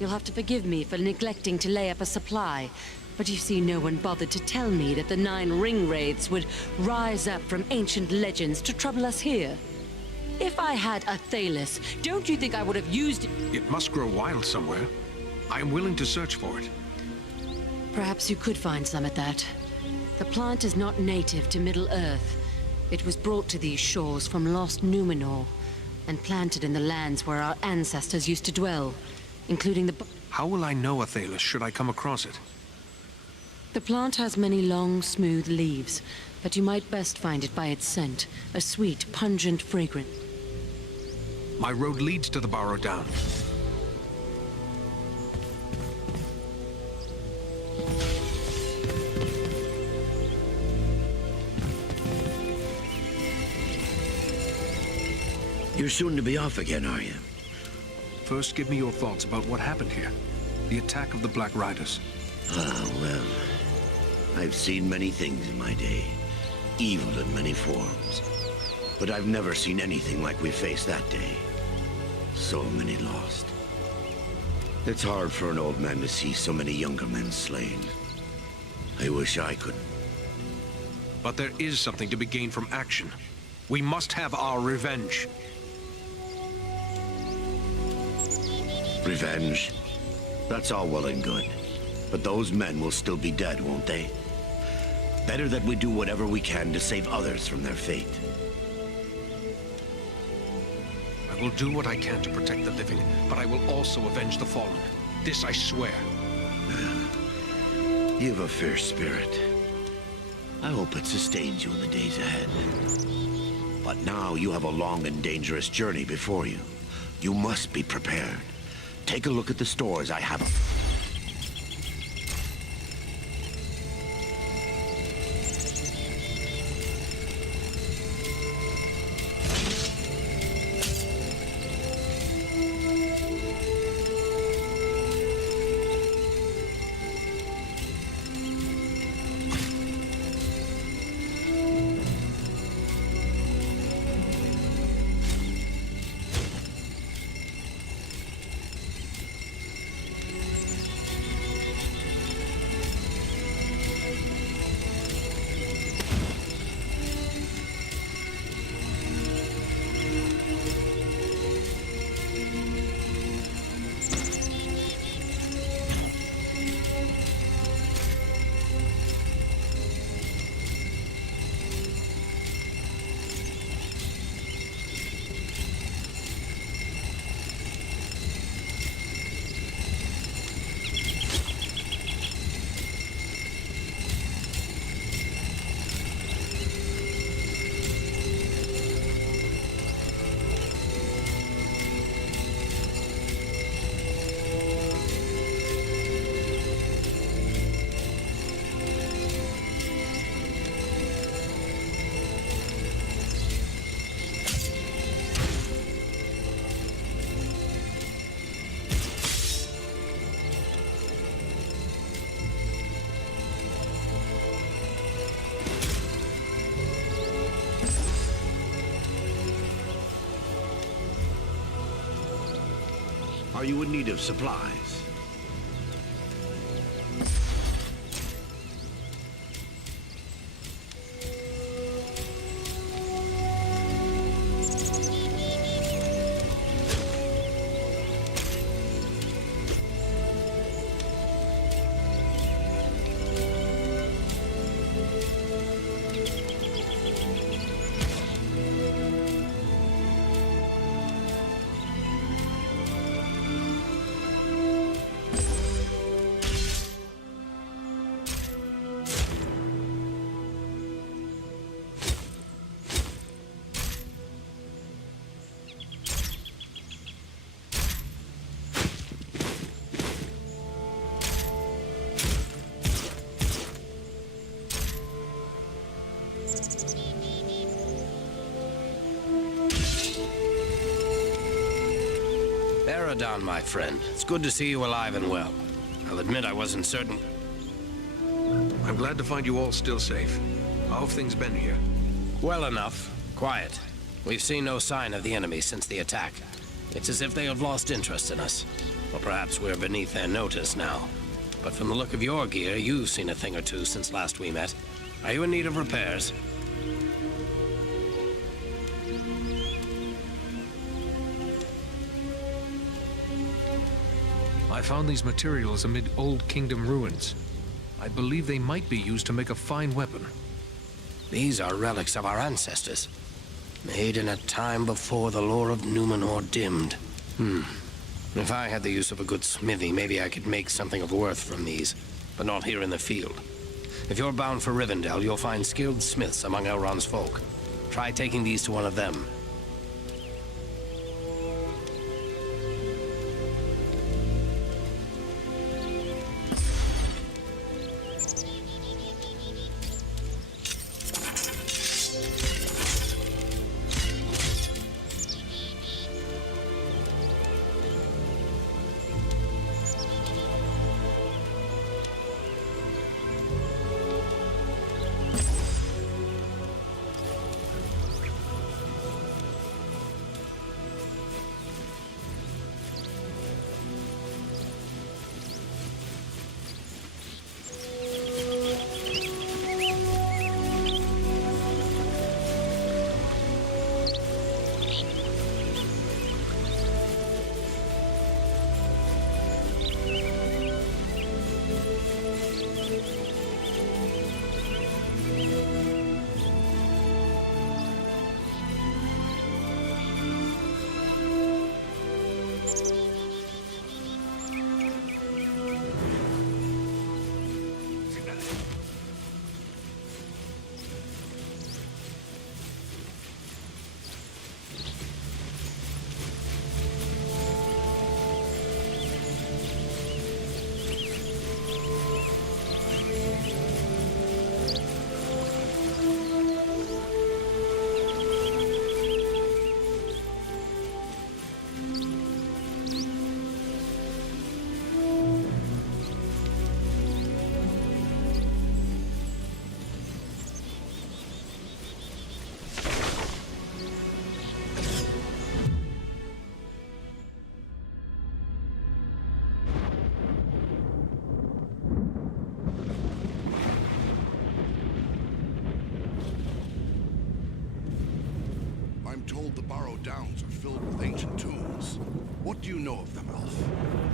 You'll have to forgive me for neglecting to lay up a supply. But you see, no one bothered to tell me that the 9 ring wraiths would rise up from ancient legends to trouble us here. If I had Athelas, don't you think I would have used it? It must grow wild somewhere. I am willing to search for it. Perhaps you could find some at that. The plant is not native to Middle-earth. It was brought to these shores from lost Numenor, and planted in the lands where our ancestors used to dwell, including the... How will I know Athelas should I come across it? The plant has many long, smooth leaves, but you might best find it by its scent, a sweet, pungent fragrance. My road leads to the Barrow Down. You're soon to be off again, are you? First, give me your thoughts about what happened here. The attack of the Black Riders. Ah, well, I've seen many things in my day. Evil in many forms. But I've never seen anything like we faced that day. So many lost. It's hard for an old man to see so many younger men slain. I wish I could. But there is something to be gained from action. We must have our revenge. Revenge? That's all well and good. But those men will still be dead, won't they? Better that we do whatever we can to save others from their fate. I will do what I can to protect the living, but I will also avenge the fallen. This I swear. You have a fierce spirit. I hope it sustains you in the days ahead. But now you have a long and dangerous journey before you. You must be prepared. Take a look at the stores I have. you in need of supplies? Eradan, my friend. It's good to see you alive and well. I'll admit I wasn't certain. I'm glad to find you all still safe. How have things been here? Well enough. Quiet. We've seen no sign of the enemy since the attack. It's as if they have lost interest in us. Or perhaps we're beneath their notice now. But from the look of your gear, you've seen a thing or two since last we met. Are you in need of repairs? I found these materials amid old kingdom ruins. I believe they might be used to make a fine weapon. These are relics of our ancestors. Made in a time before the lore of Numenor dimmed. If I had the use of a good smithy, maybe I could make something of worth from these. But not here in the field. If you're bound for Rivendell, you'll find skilled smiths among Elrond's folk. Try taking these to one of them. The Barrow Downs are filled with ancient tombs. What do you know of them, Elf?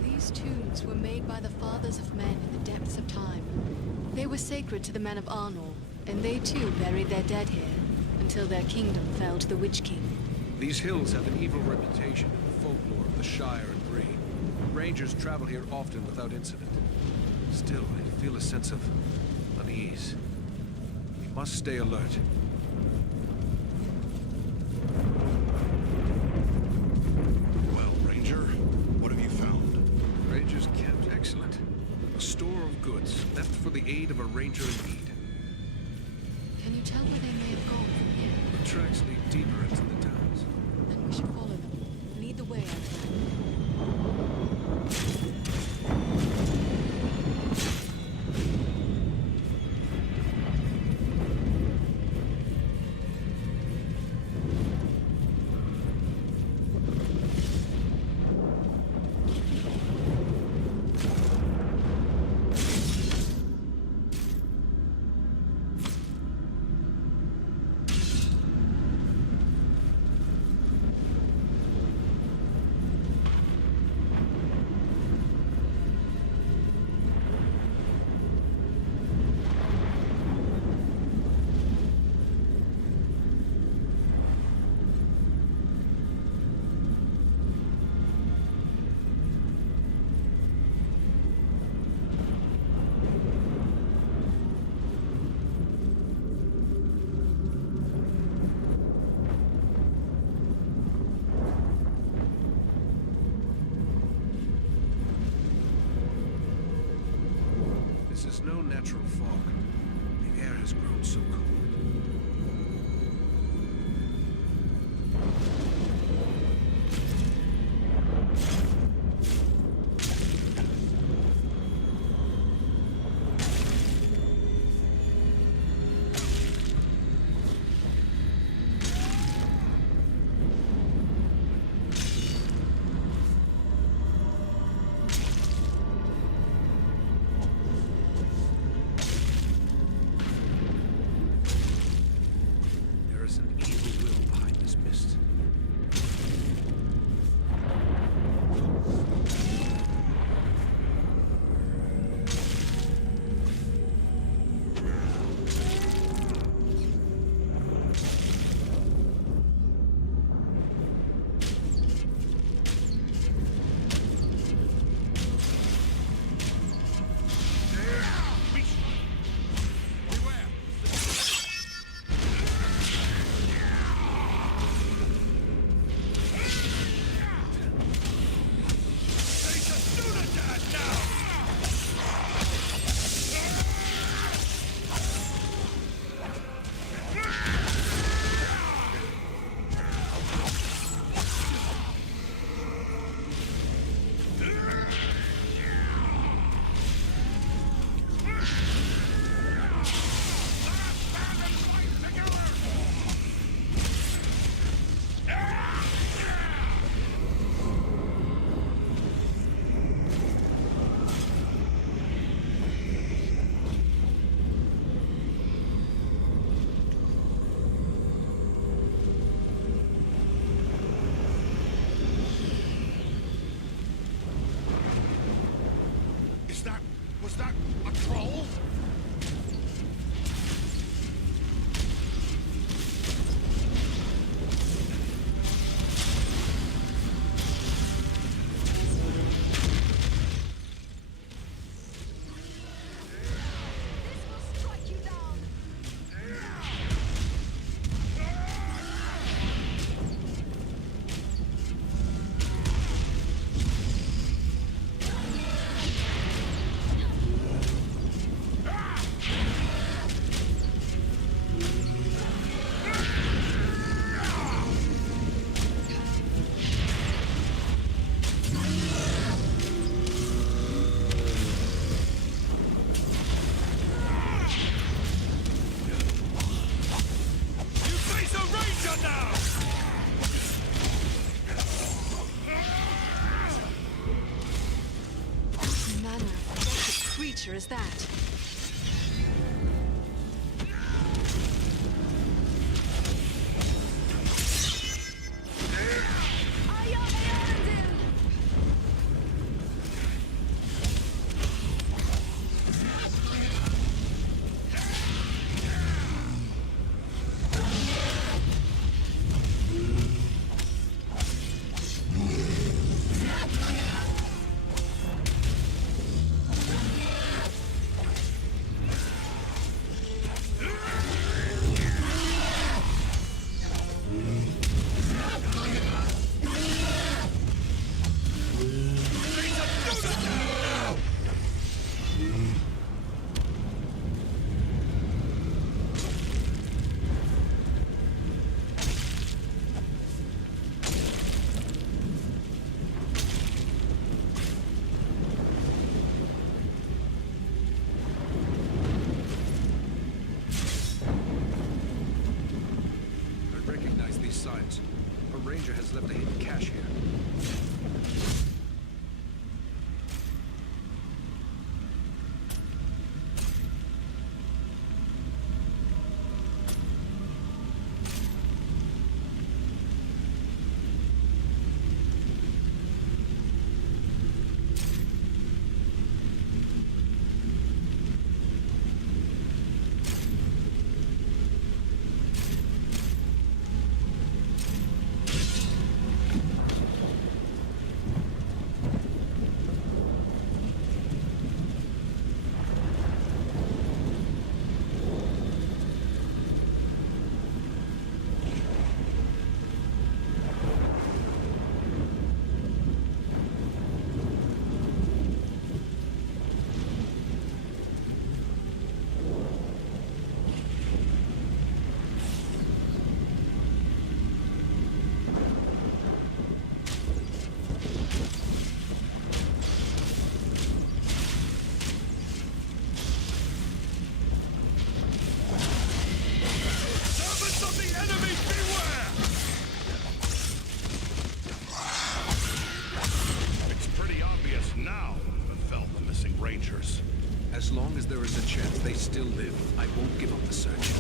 These tombs were made by the fathers of men in the depths of time. They were sacred to the men of Arnor, and they too buried their dead here, until their kingdom fell to the Witch King. These hills have an evil reputation in the folklore of the Shire and Bree. Rangers travel here often without incident. Still, I feel a sense of unease. We must stay alert. Aid of a ranger in need. Can you tell where they may have gone from here? The tracks lead deeper into the towns. Then we should follow them. Lead the way, I think. It's no natural fog. The air has grown so cold. Was that a troll? Is that? Signs. A ranger has left a hidden cache here. I won't give up the search.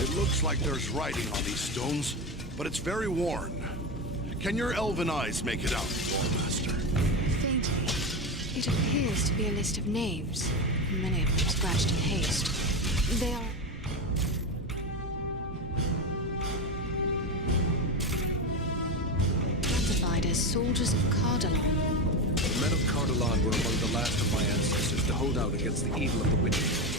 It looks like there's writing on these stones, but it's very worn. Can your elven eyes make it out, Lord Master? Faintly. It appears to be a list of names, many of them scratched in haste. They are... classified as soldiers of Cardalan. The men of Cardalan were among the last of my ancestors to hold out against the evil of the Witch King.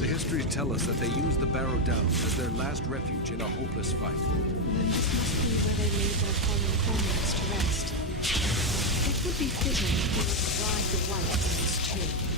The histories tell us that they used the Barrow Down as their last refuge in a hopeless fight. Then this must be where they laid their fallen comrades to rest. It would be fitting if we would drive the white from this tomb.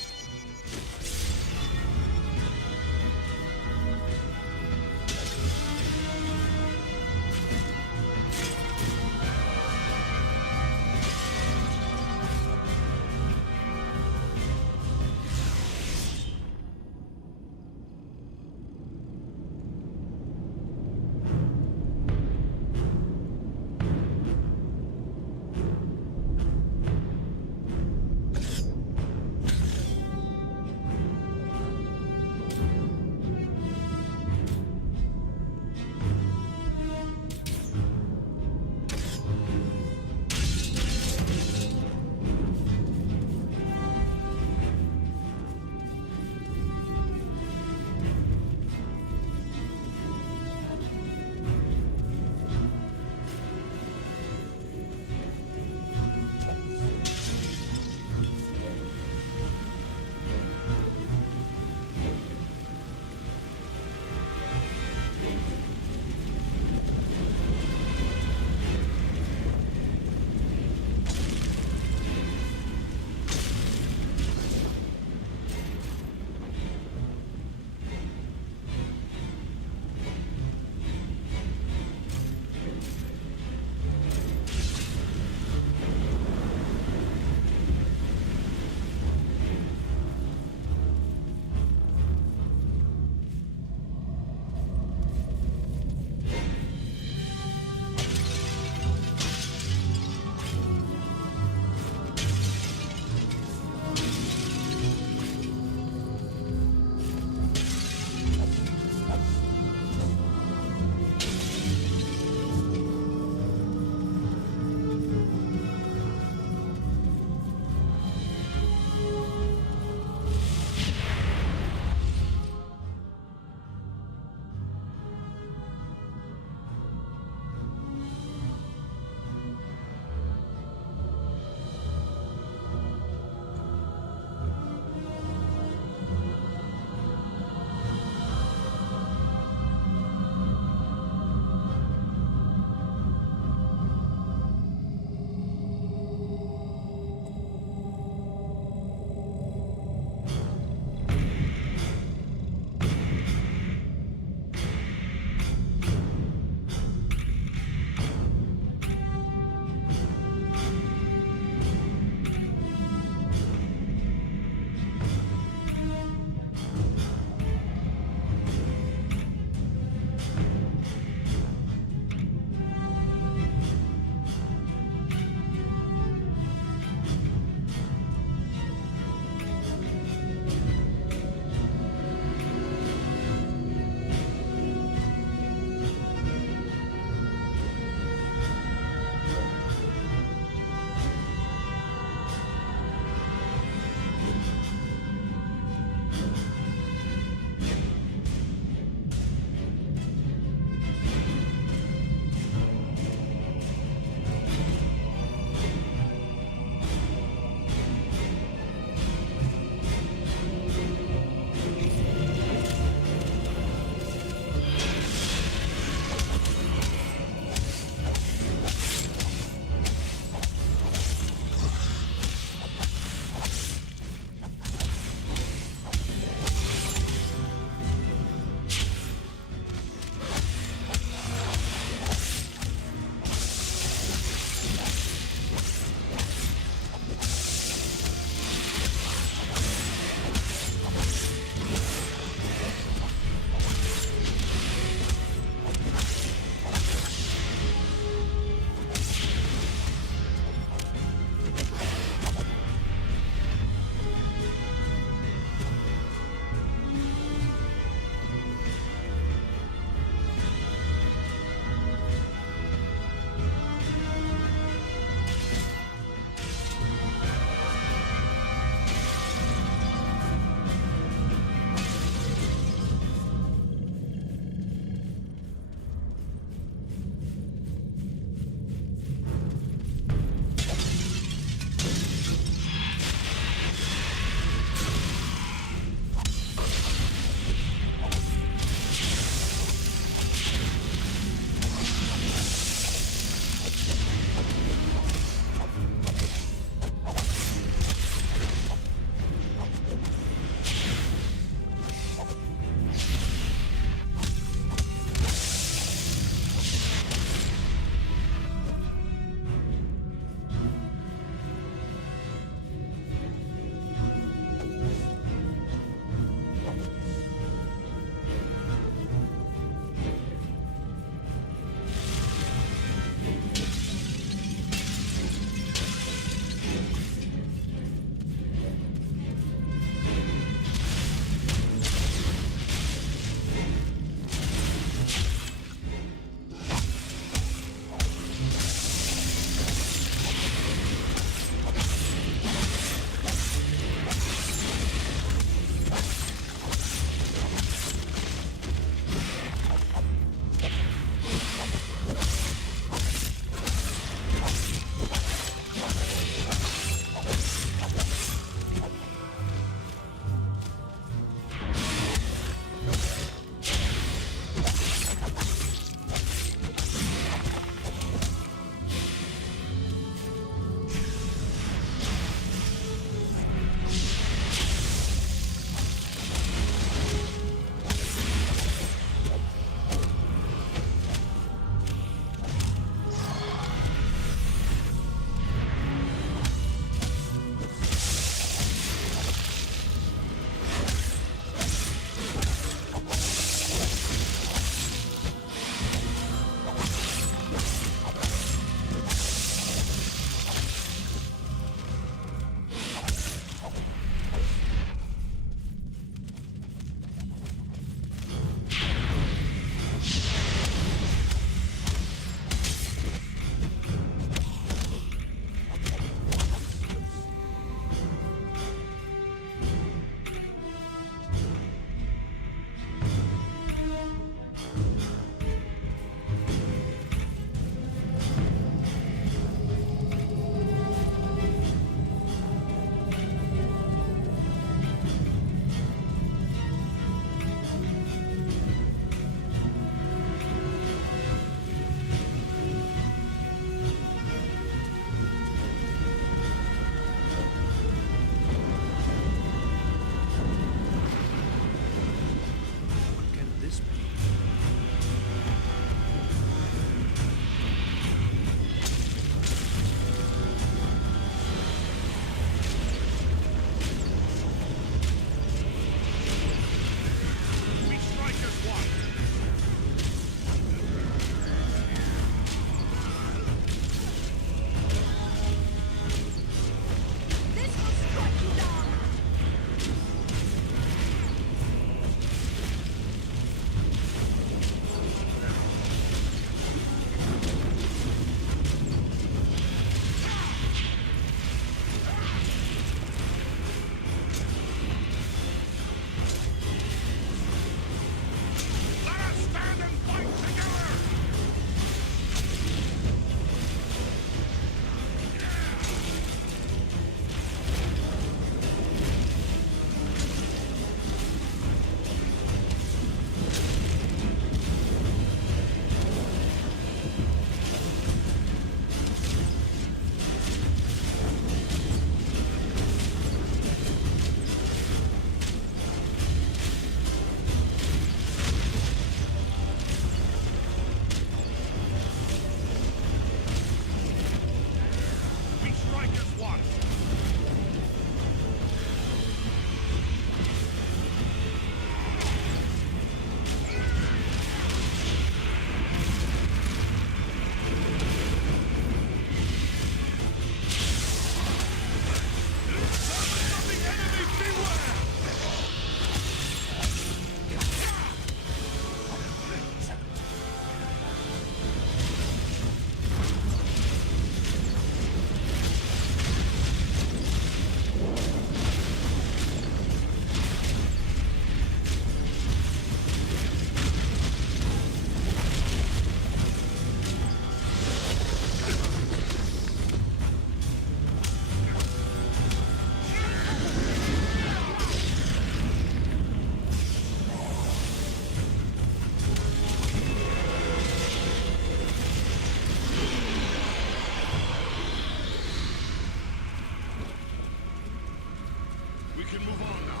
can move on now.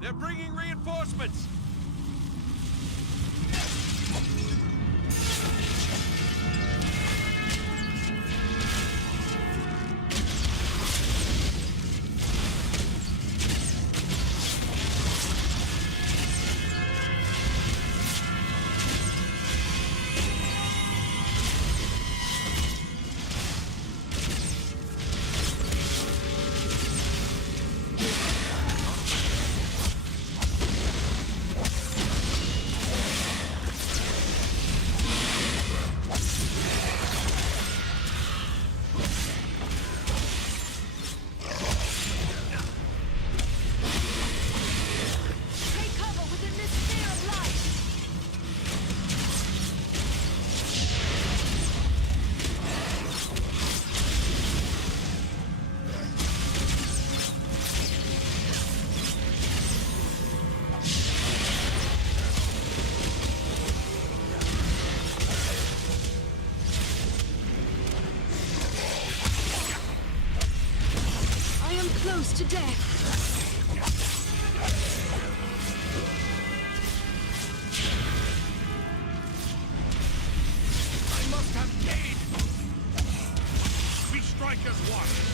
They're bringing reinforcements! Close to death. I must have gained! We strike weak as one.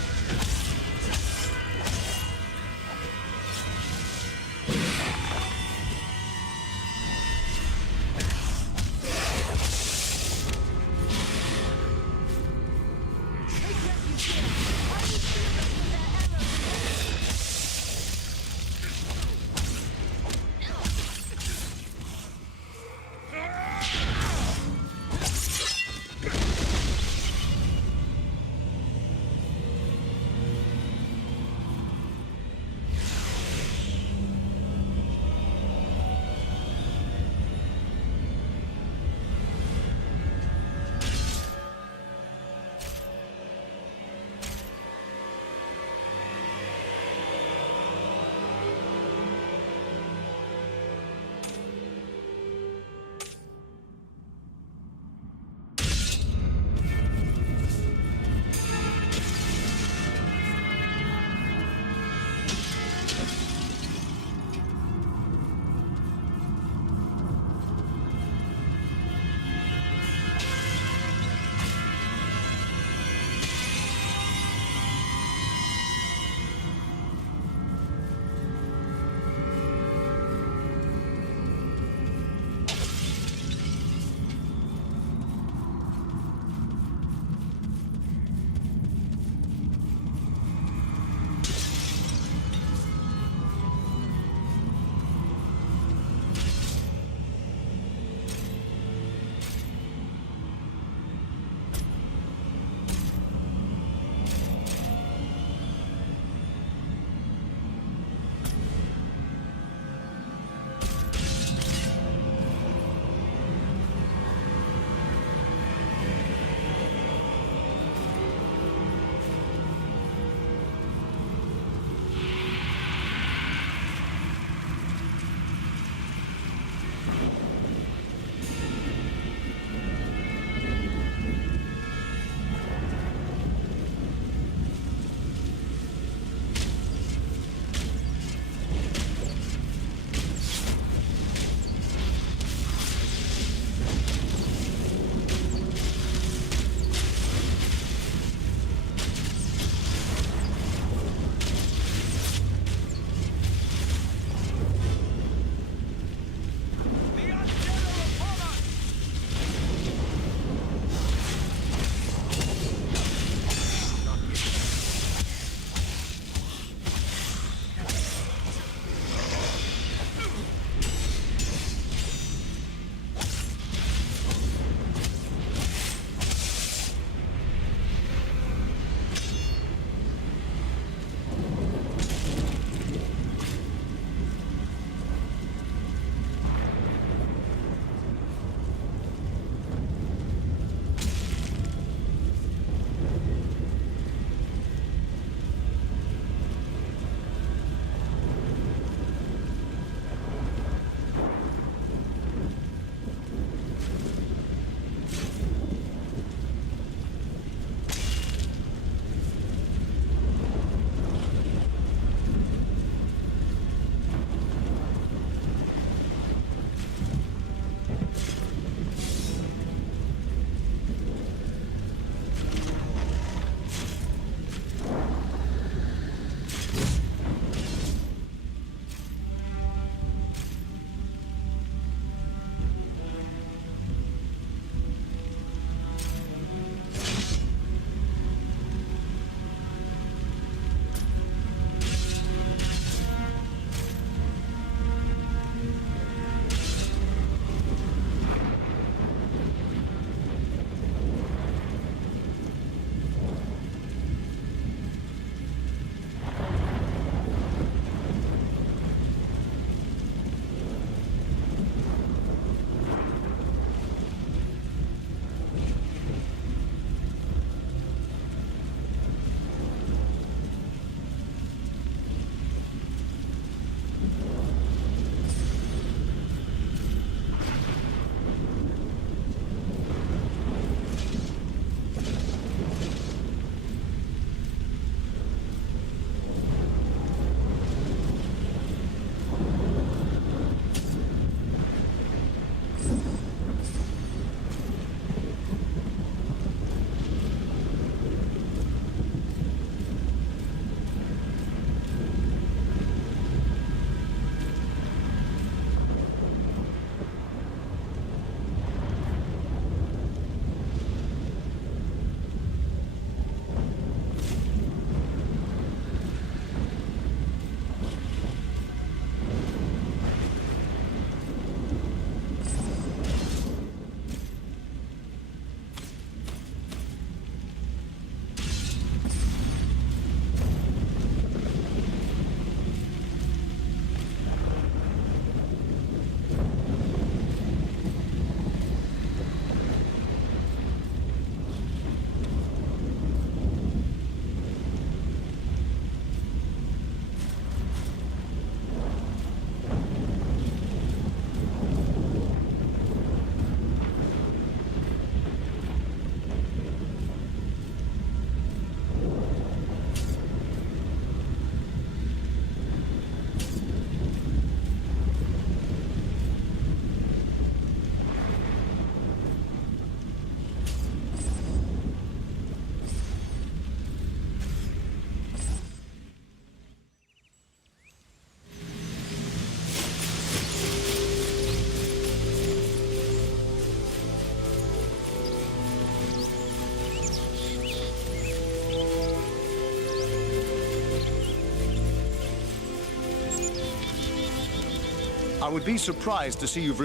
I would be surprised to see you've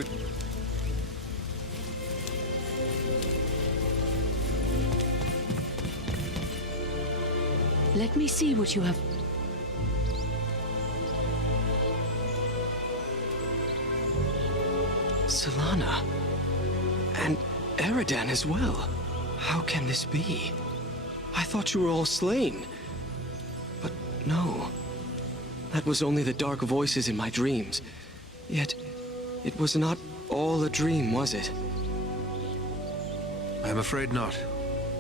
Let me see what you have. Solana. And Eridan as well. How can this be? I thought you were all slain. But no. That was only the dark voices in my dreams. Yet, it was not all a dream, was it? I'm afraid not.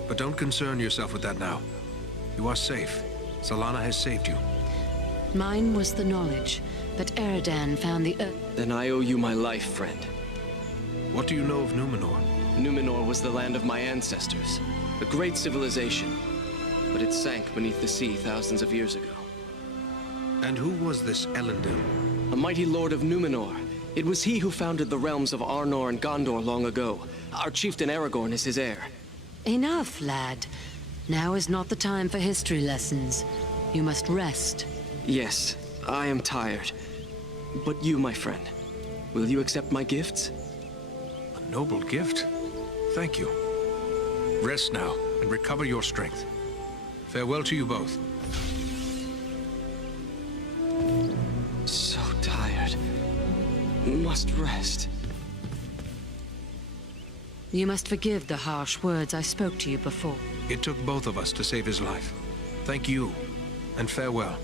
But don't concern yourself with that now. You are safe. Solana has saved you. Mine was the knowledge that Eridan found the Earth. Then I owe you my life, friend. What do you know of Numenor? Numenor was the land of my ancestors. A great civilization. But it sank beneath the sea thousands of years ago. And who was this Elendil? A mighty lord of Numenor. It was he who founded the realms of Arnor and Gondor long ago. Our chieftain Aragorn is his heir. Enough, lad. Now is not the time for history lessons. You must rest. Yes, I am tired. But you, my friend, will you accept my gifts? A noble gift. Thank you. Rest now and recover your strength. Farewell to you both. So tired. Must rest. You must forgive the harsh words I spoke to you before. It took both of us to save his life. Thank you, and farewell.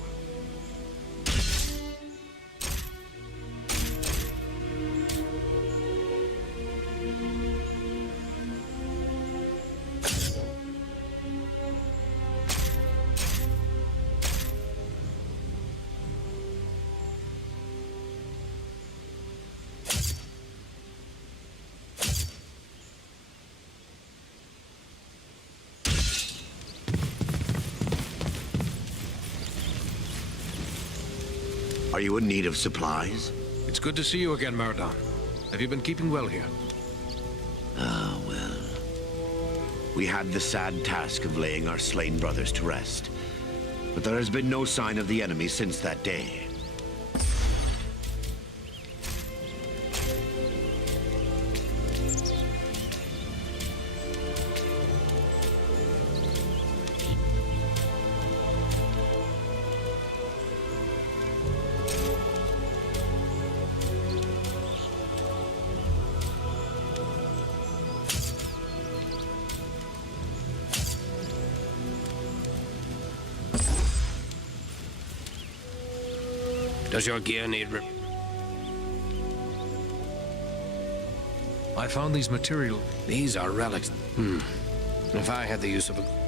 Are you in need of supplies? It's good to see you again, Mordor. Have you been keeping well here? Ah, well. We had the sad task of laying our slain brothers to rest. But there has been no sign of the enemy since that day. Does your gear need I found these materials. These are relics. If I had the use of a...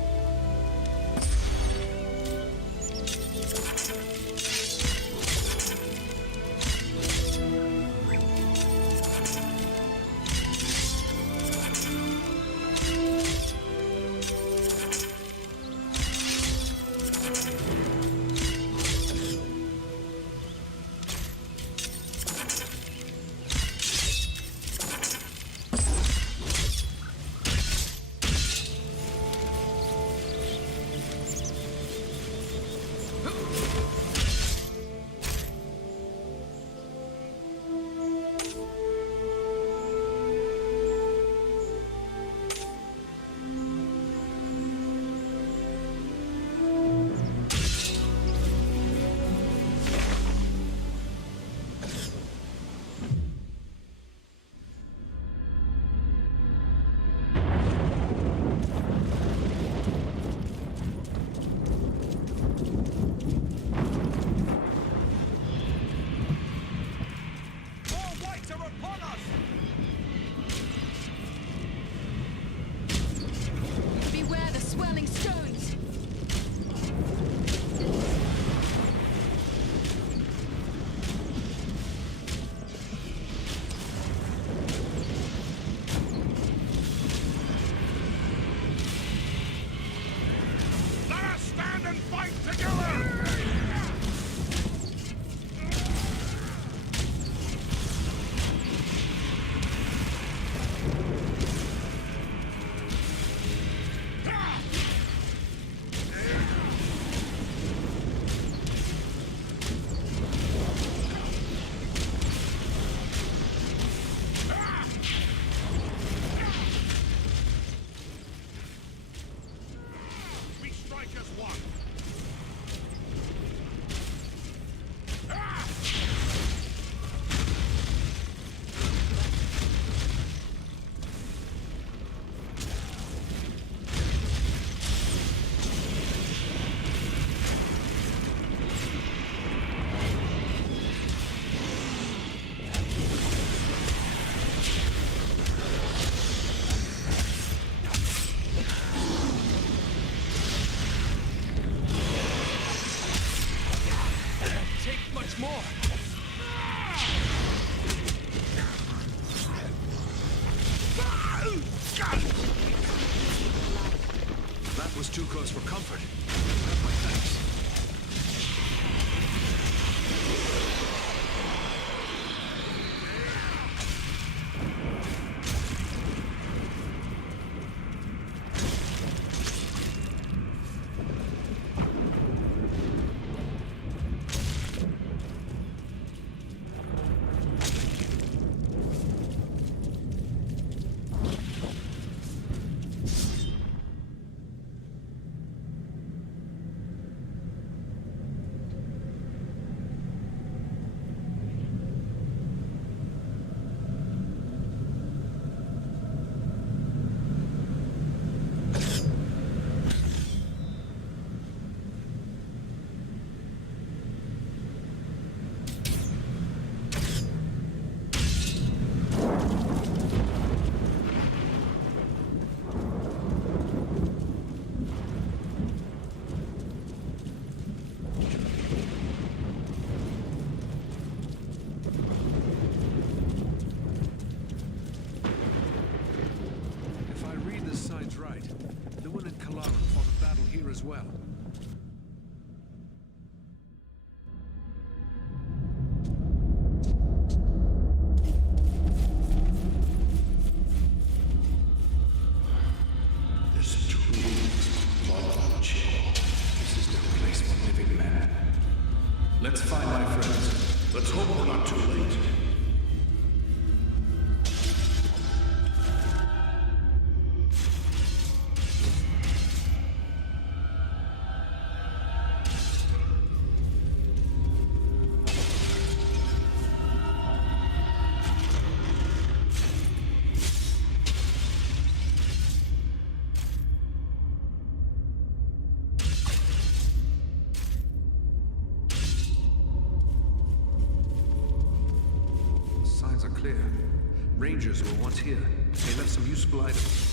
more! That was too close for comfort. Have my thanks. As well. This tomb is blood and chill. This is no place for living men. Let's find my friends. Let's hope we're not too late. Signs are clear. Rangers were once here. They left some useful items.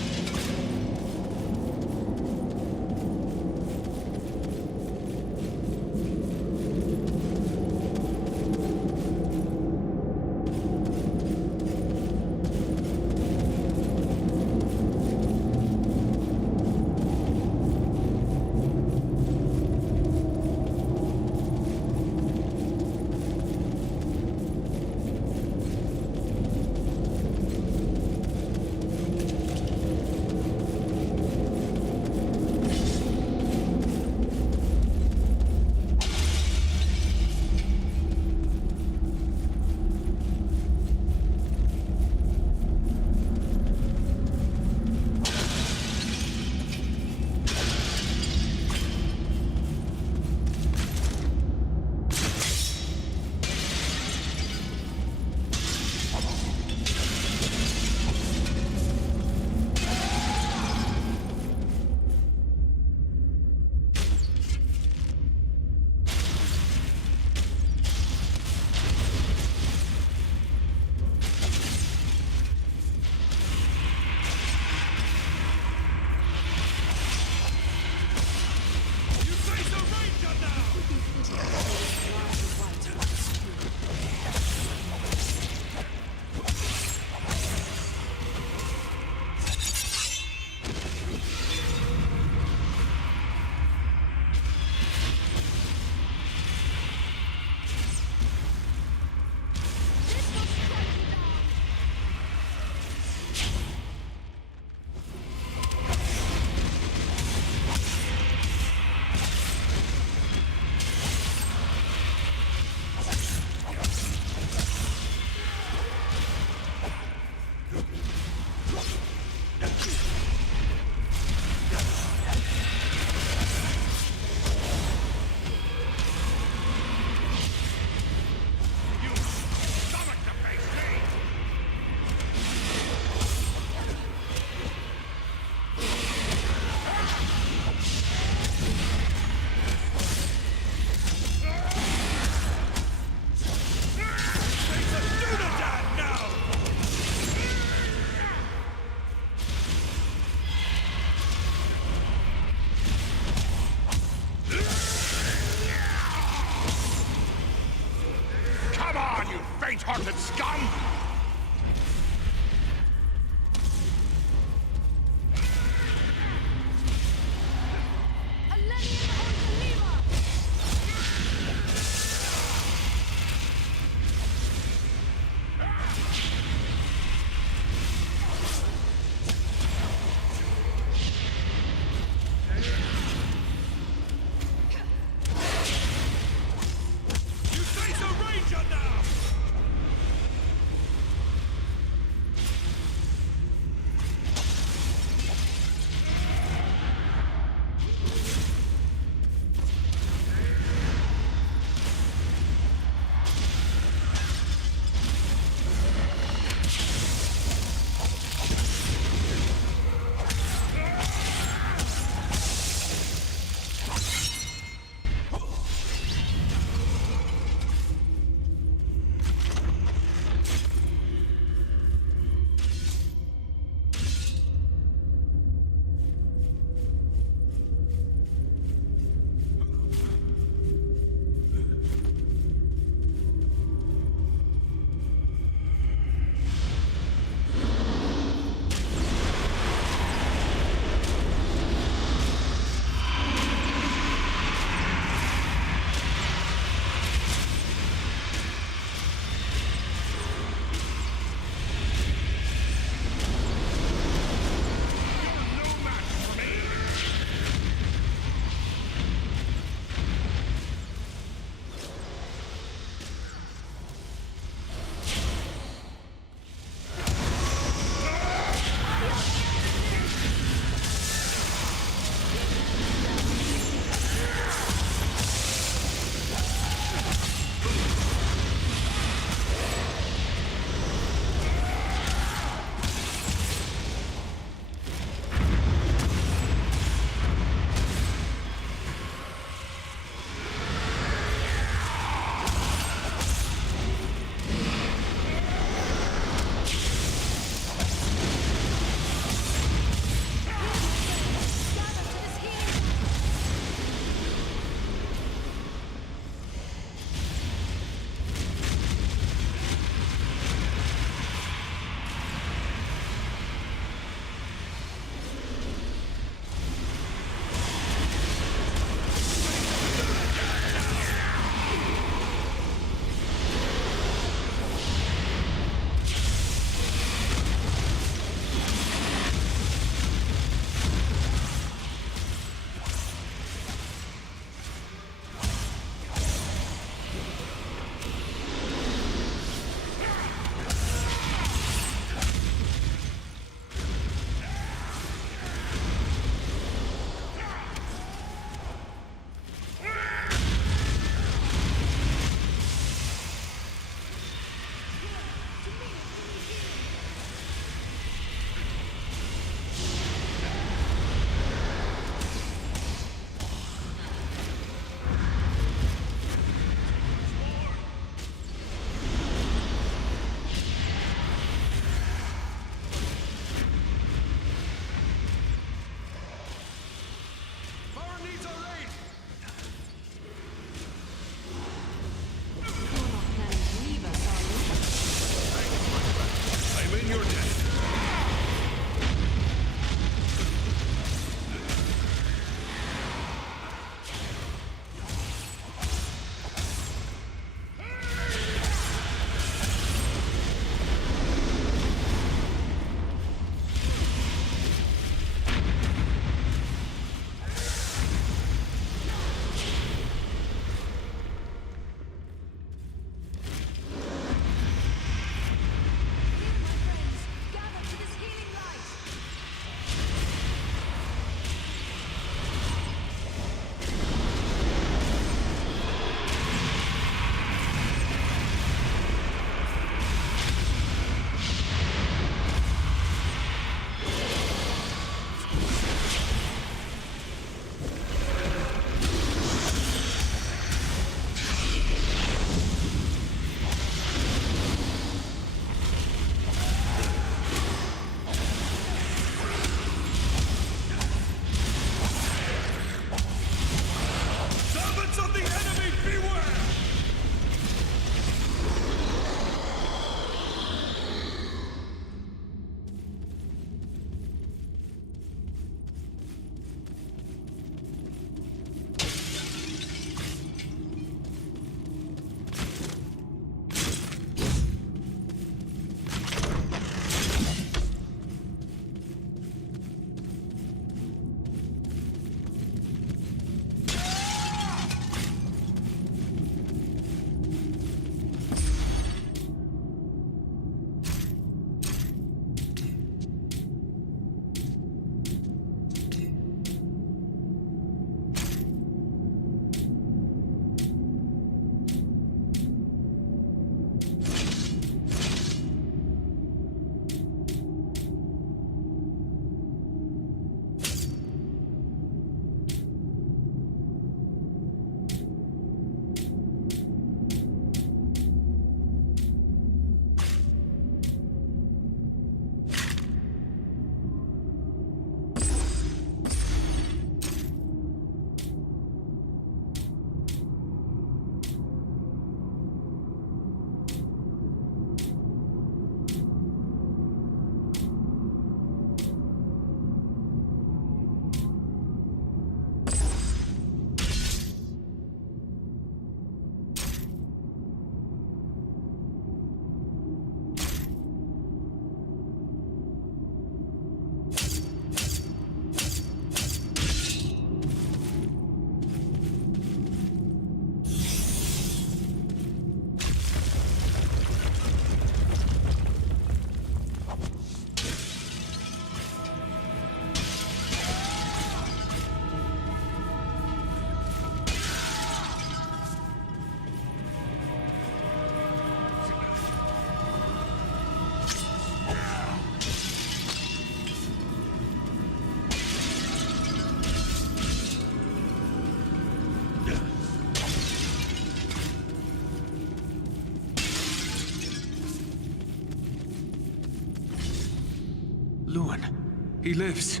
He lives.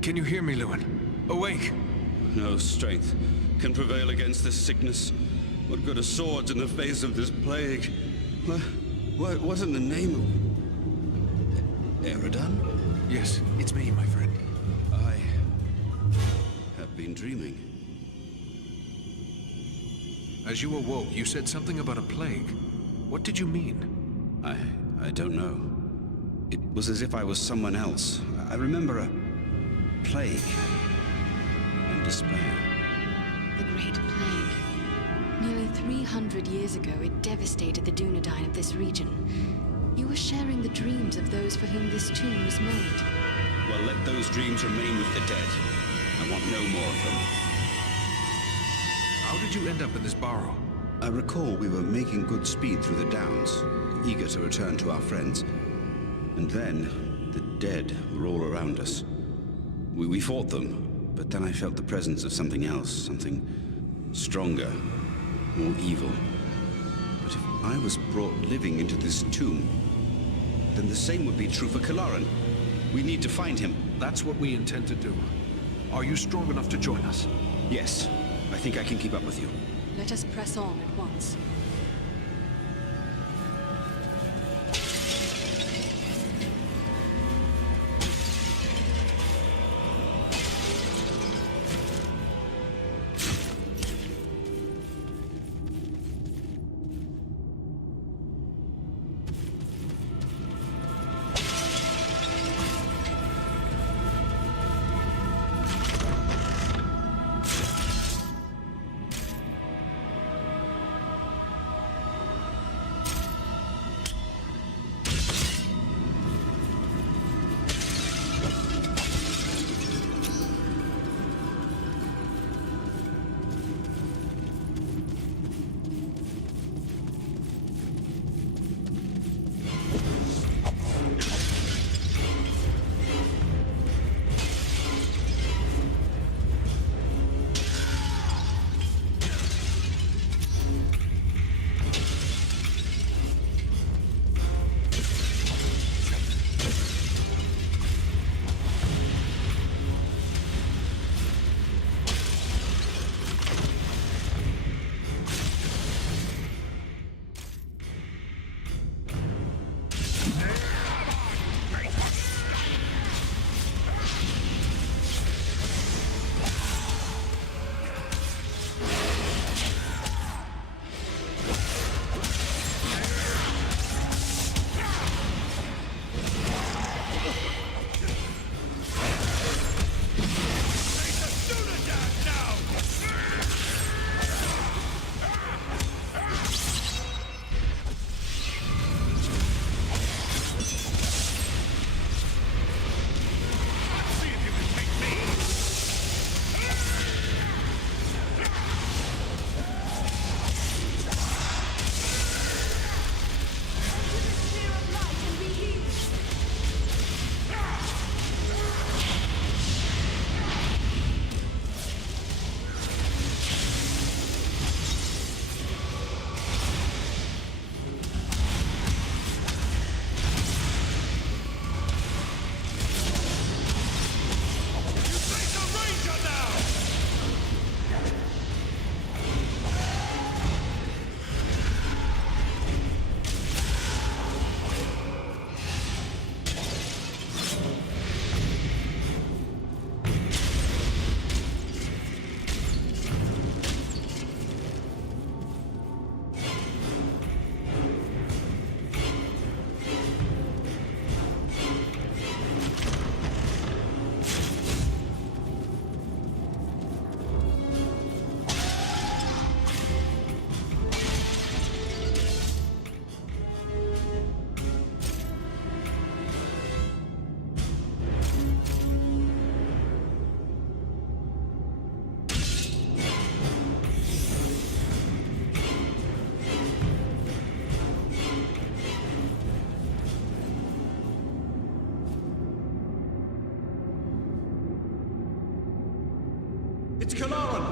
Can you hear me, Lewin? Awake! No strength can prevail against this sickness. What good are swords in the face of this plague? What in the name of... Eridan? Yes, it's me, my friend. I have been dreaming. As you awoke, you said something about a plague. What did you mean? I don't know. It was as if I was someone else. I remember a plague and despair. The Great Plague. Nearly 300 years ago, it devastated the Dunedain of this region. You were sharing the dreams of those for whom this tomb was made. Well, let those dreams remain with the dead. I want no more of them. How did you end up in this burrow? I recall we were making good speed through the Downs, eager to return to our friends. And then, the dead were all around us. We fought them, but then I felt the presence of something else, something stronger, more evil. But if I was brought living into this tomb, then the same would be true for Kalaran. We need to find him. That's what we intend to do. Are you strong enough to join us? Yes, I think I can keep up with you. Let us press on at once. It's Kalaran!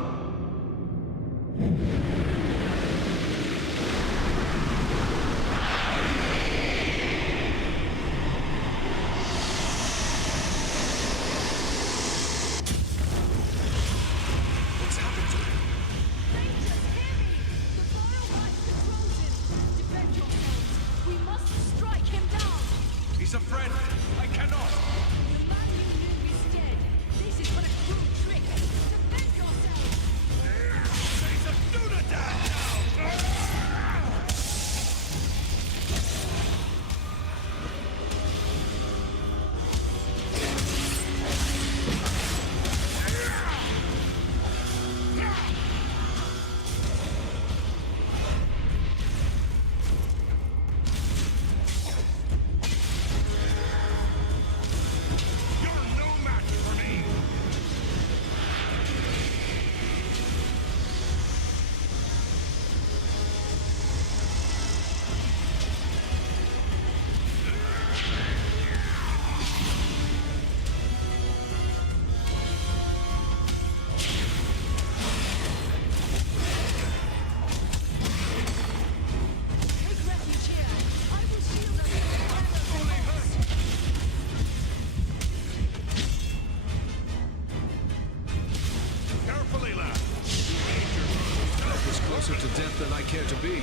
closer to death than I care to be.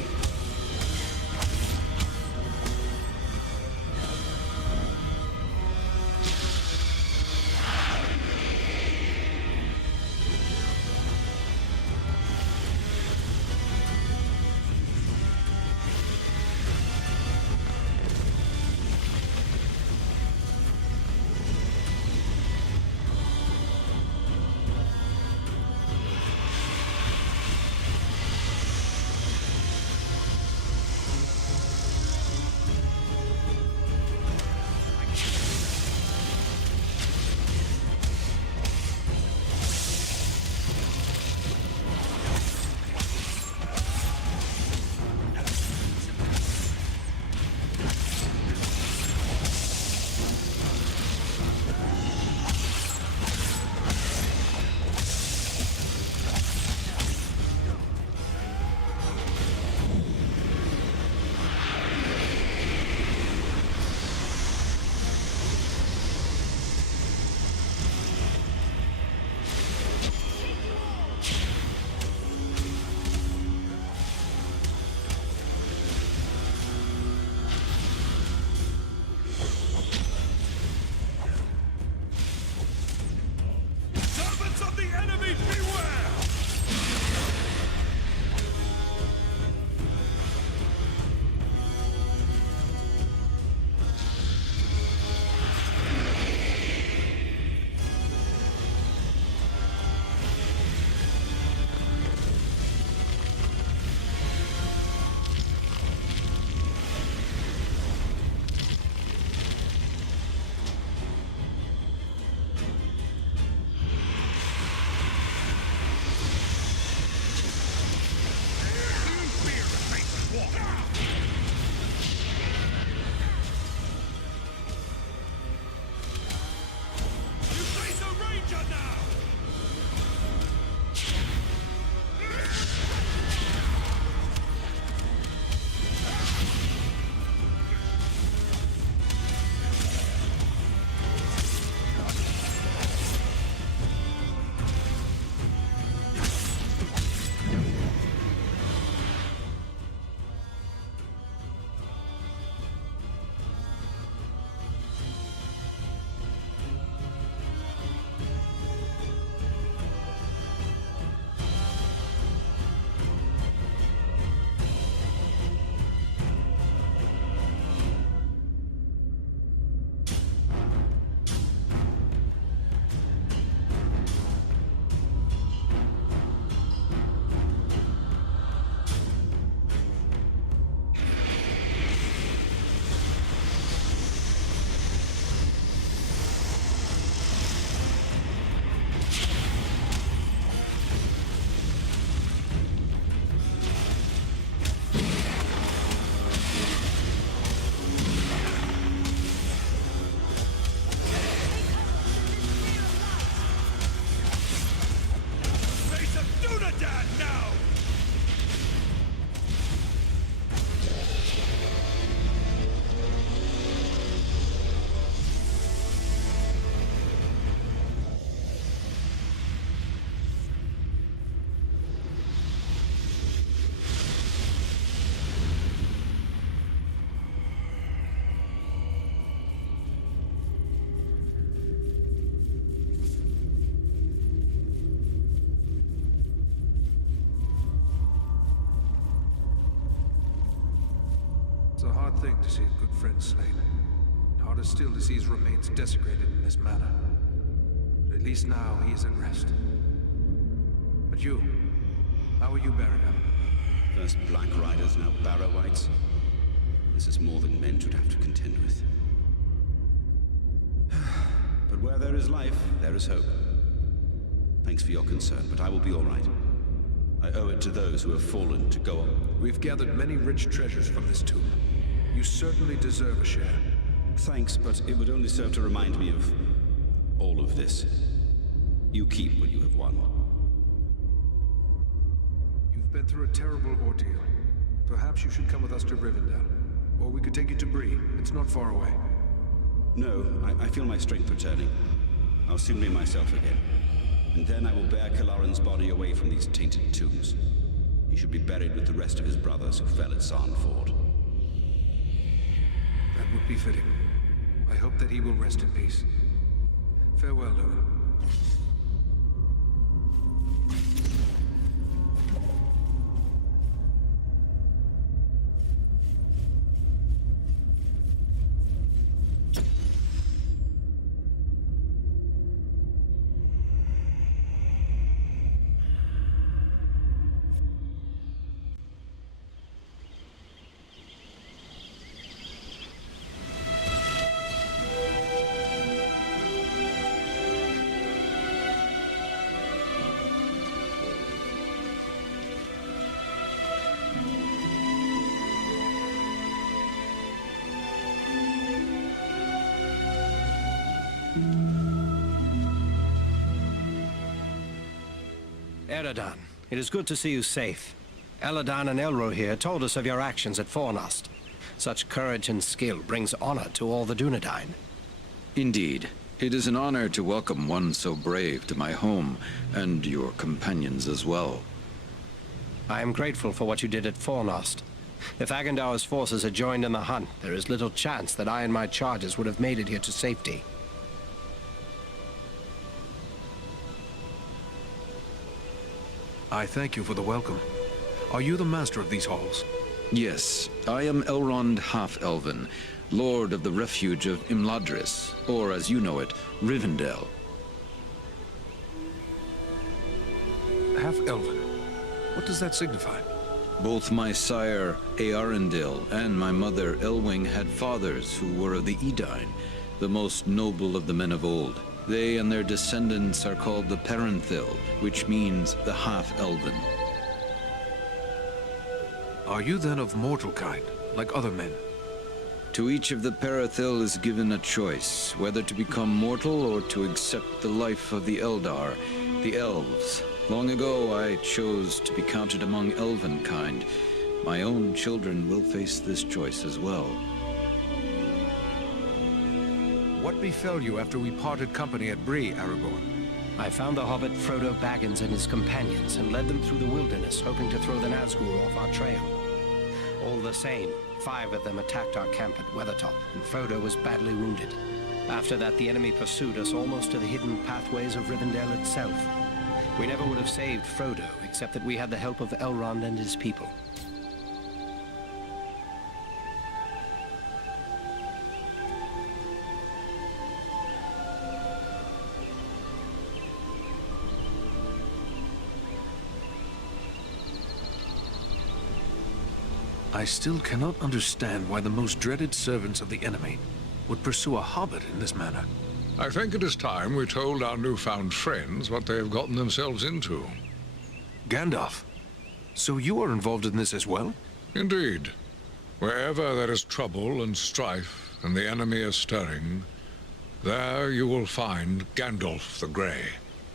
It's a hard thing to see a good friend slain. Harder still to see his remains desecrated in this manner. But at least now he is at rest. But you, how are you buried up? First Black Riders, now Barrow-wites. This is more than men should have to contend with. But where there is life, there is hope. Thanks for your concern, but I will be all right. I owe it to those who have fallen to go on. We've gathered many rich treasures from this tomb. You certainly deserve a share. Thanks, but it would only serve to remind me of all of this. You keep what you have won. You've been through a terrible ordeal. Perhaps you should come with us to Rivendell. Or we could take you to Bree. It's not far away. No, I feel my strength returning. I'll soon be myself again. And then I will bear Kalaran's body away from these tainted tombs. He should be buried with the rest of his brothers who fell at Sarnford. That would be fitting. I hope that he will rest in peace. Farewell, Lewin. Eredan, it is good to see you safe. Eladan and Elro here told us of your actions at Fornost. Such courage and skill brings honor to all the Dunedain. Indeed. It is an honor to welcome one so brave to my home, and your companions as well. I am grateful for what you did at Fornost. If Agandaur's forces had joined in the hunt, there is little chance that I and my charges would have made it here to safety. I thank you for the welcome. Are you the master of these halls? Yes, I am Elrond Half-Elven, Lord of the Refuge of Imladris, or as you know it, Rivendell. Half-Elven? What does that signify? Both my sire, Earendil, and my mother, Elwing, had fathers who were of the Edain, the most noble of the men of old. They and their descendants are called the Parenthil, which means the Half-Elven. Are you then of mortal kind, like other men? To each of the Parenthil is given a choice, whether to become mortal or to accept the life of the Eldar, the Elves. Long ago, I chose to be counted among elven kind. My own children will face this choice as well. What befell you after we parted company at Bree, Aragorn? I found the hobbit Frodo Baggins and his companions and led them through the wilderness, hoping to throw the Nazgul off our trail. All the same, 5 of them attacked our camp at Weathertop, and Frodo was badly wounded. After that, the enemy pursued us almost to the hidden pathways of Rivendell itself. We never would have saved Frodo, except that we had the help of Elrond and his people. I still cannot understand why the most dreaded servants of the enemy would pursue a hobbit in this manner. I think it is time we told our newfound friends what they have gotten themselves into. Gandalf, so you are involved in this as well? Indeed. Wherever there is trouble and strife, and the enemy is stirring, there you will find Gandalf the Grey.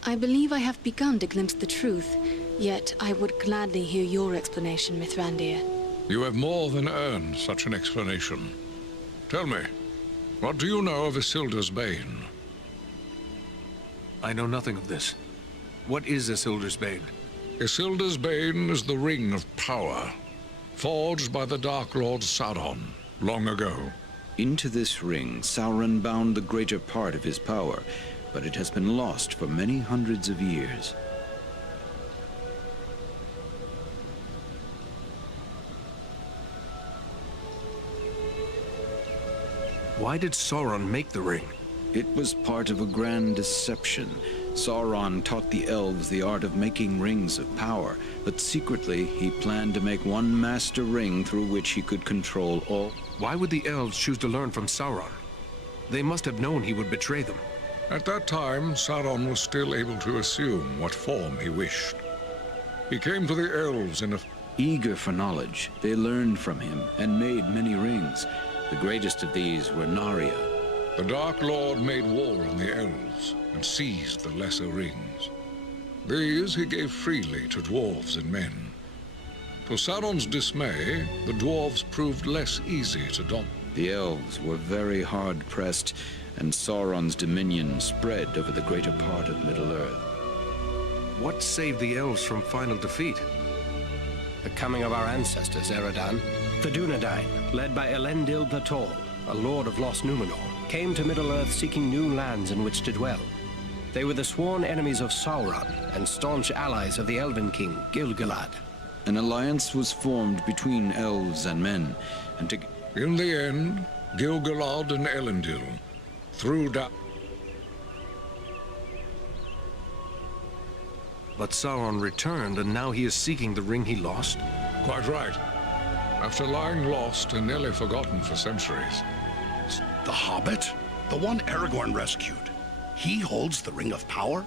I believe I have begun to glimpse the truth, yet I would gladly hear your explanation, Mithrandir. You have more than earned such an explanation. Tell me, what do you know of Isildur's Bane? I know nothing of this. What is Isildur's Bane? Isildur's Bane is the Ring of Power, forged by the Dark Lord Sauron long ago. Into this ring, Sauron bound the greater part of his power, but it has been lost for many hundreds of years. Why did Sauron make the ring? It was part of a grand deception. Sauron taught the elves the art of making rings of power, but secretly he planned to make one master ring through which he could control all. Why would the elves choose to learn from Sauron? They must have known he would betray them. At that time, Sauron was still able to assume what form he wished. He came to the elves in a... Eager for knowledge, they learned from him and made many rings. The greatest of these were Narya. The Dark Lord made war on the elves and seized the lesser rings. These he gave freely to dwarves and men. To Sauron's dismay, the dwarves proved less easy to dominate. The elves were very hard-pressed, and Sauron's dominion spread over the greater part of Middle-earth. What saved the elves from final defeat? The coming of our ancestors, Eredan. The Dunedain, led by Elendil the Tall, a lord of lost Numenor, came to Middle-earth seeking new lands in which to dwell. They were the sworn enemies of Sauron and staunch allies of the Elven King, Gil-galad. An alliance was formed between elves and men, and in the end, Gil-galad and Elendil threw down... But Sauron returned, and now he is seeking the ring he lost? Quite right. After lying lost and nearly forgotten for centuries. The Hobbit? The one Aragorn rescued. He holds the Ring of Power?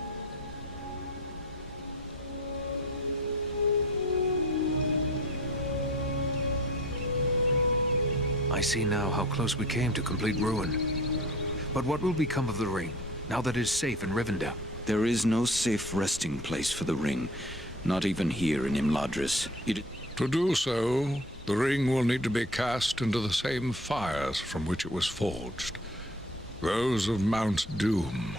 I see now how close we came to complete ruin. But what will become of the ring, now that it is safe in Rivendell? There is no safe resting place for the ring, not even here in Imladris. To do so, the ring will need to be cast into the same fires from which it was forged. Those of Mount Doom,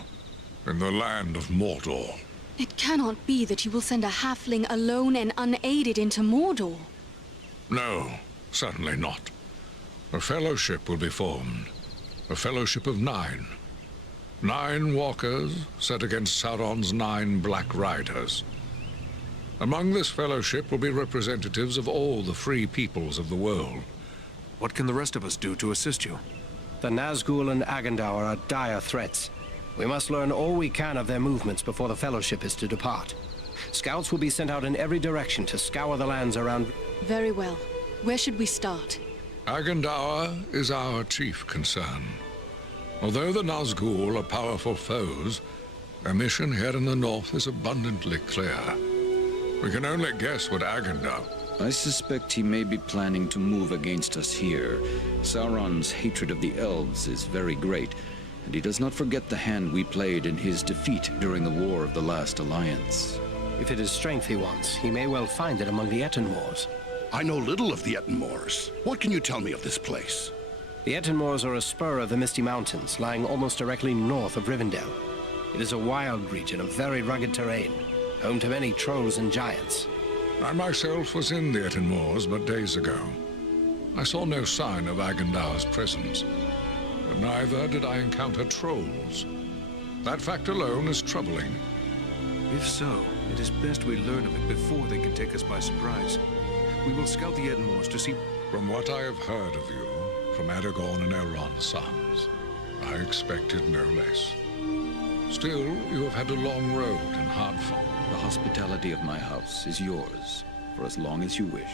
in the land of Mordor. It cannot be that you will send a halfling alone and unaided into Mordor. No, certainly not. A fellowship will be formed. A fellowship of 9. 9 walkers set against Sauron's 9 Black Riders. Among this fellowship will be representatives of all the free peoples of the world. What can the rest of us do to assist you? The Nazgul and Agandaur are dire threats. We must learn all we can of their movements before the Fellowship is to depart. Scouts will be sent out in every direction to scour the lands around... Very well. Where should we start? Agandaur is our chief concern. Although the Nazgul are powerful foes, their mission here in the north is abundantly clear. We can only guess what Agandaur... I suspect he may be planning to move against us here. Sauron's hatred of the elves is very great, and he does not forget the hand we played in his defeat during the War of the Last Alliance. If it is strength he wants, he may well find it among the Etenmoors. I know little of the Etenmoors. What can you tell me of this place? The Etenmoors are a spur of the Misty Mountains, lying almost directly north of Rivendell. It is a wild region of very rugged terrain, home to many trolls and giants. I myself was in the Etenmoors but days ago. I saw no sign of Agandaur's presence, but neither did I encounter trolls. That fact alone is troubling. If so, it is best we learn of it before they can take us by surprise. We will scout the Etenmoors to see... From what I have heard of you, from Aragorn and Elrond's sons, I expected no less. Still, you have had a long road and hard fought. The hospitality of my house is yours for as long as you wish.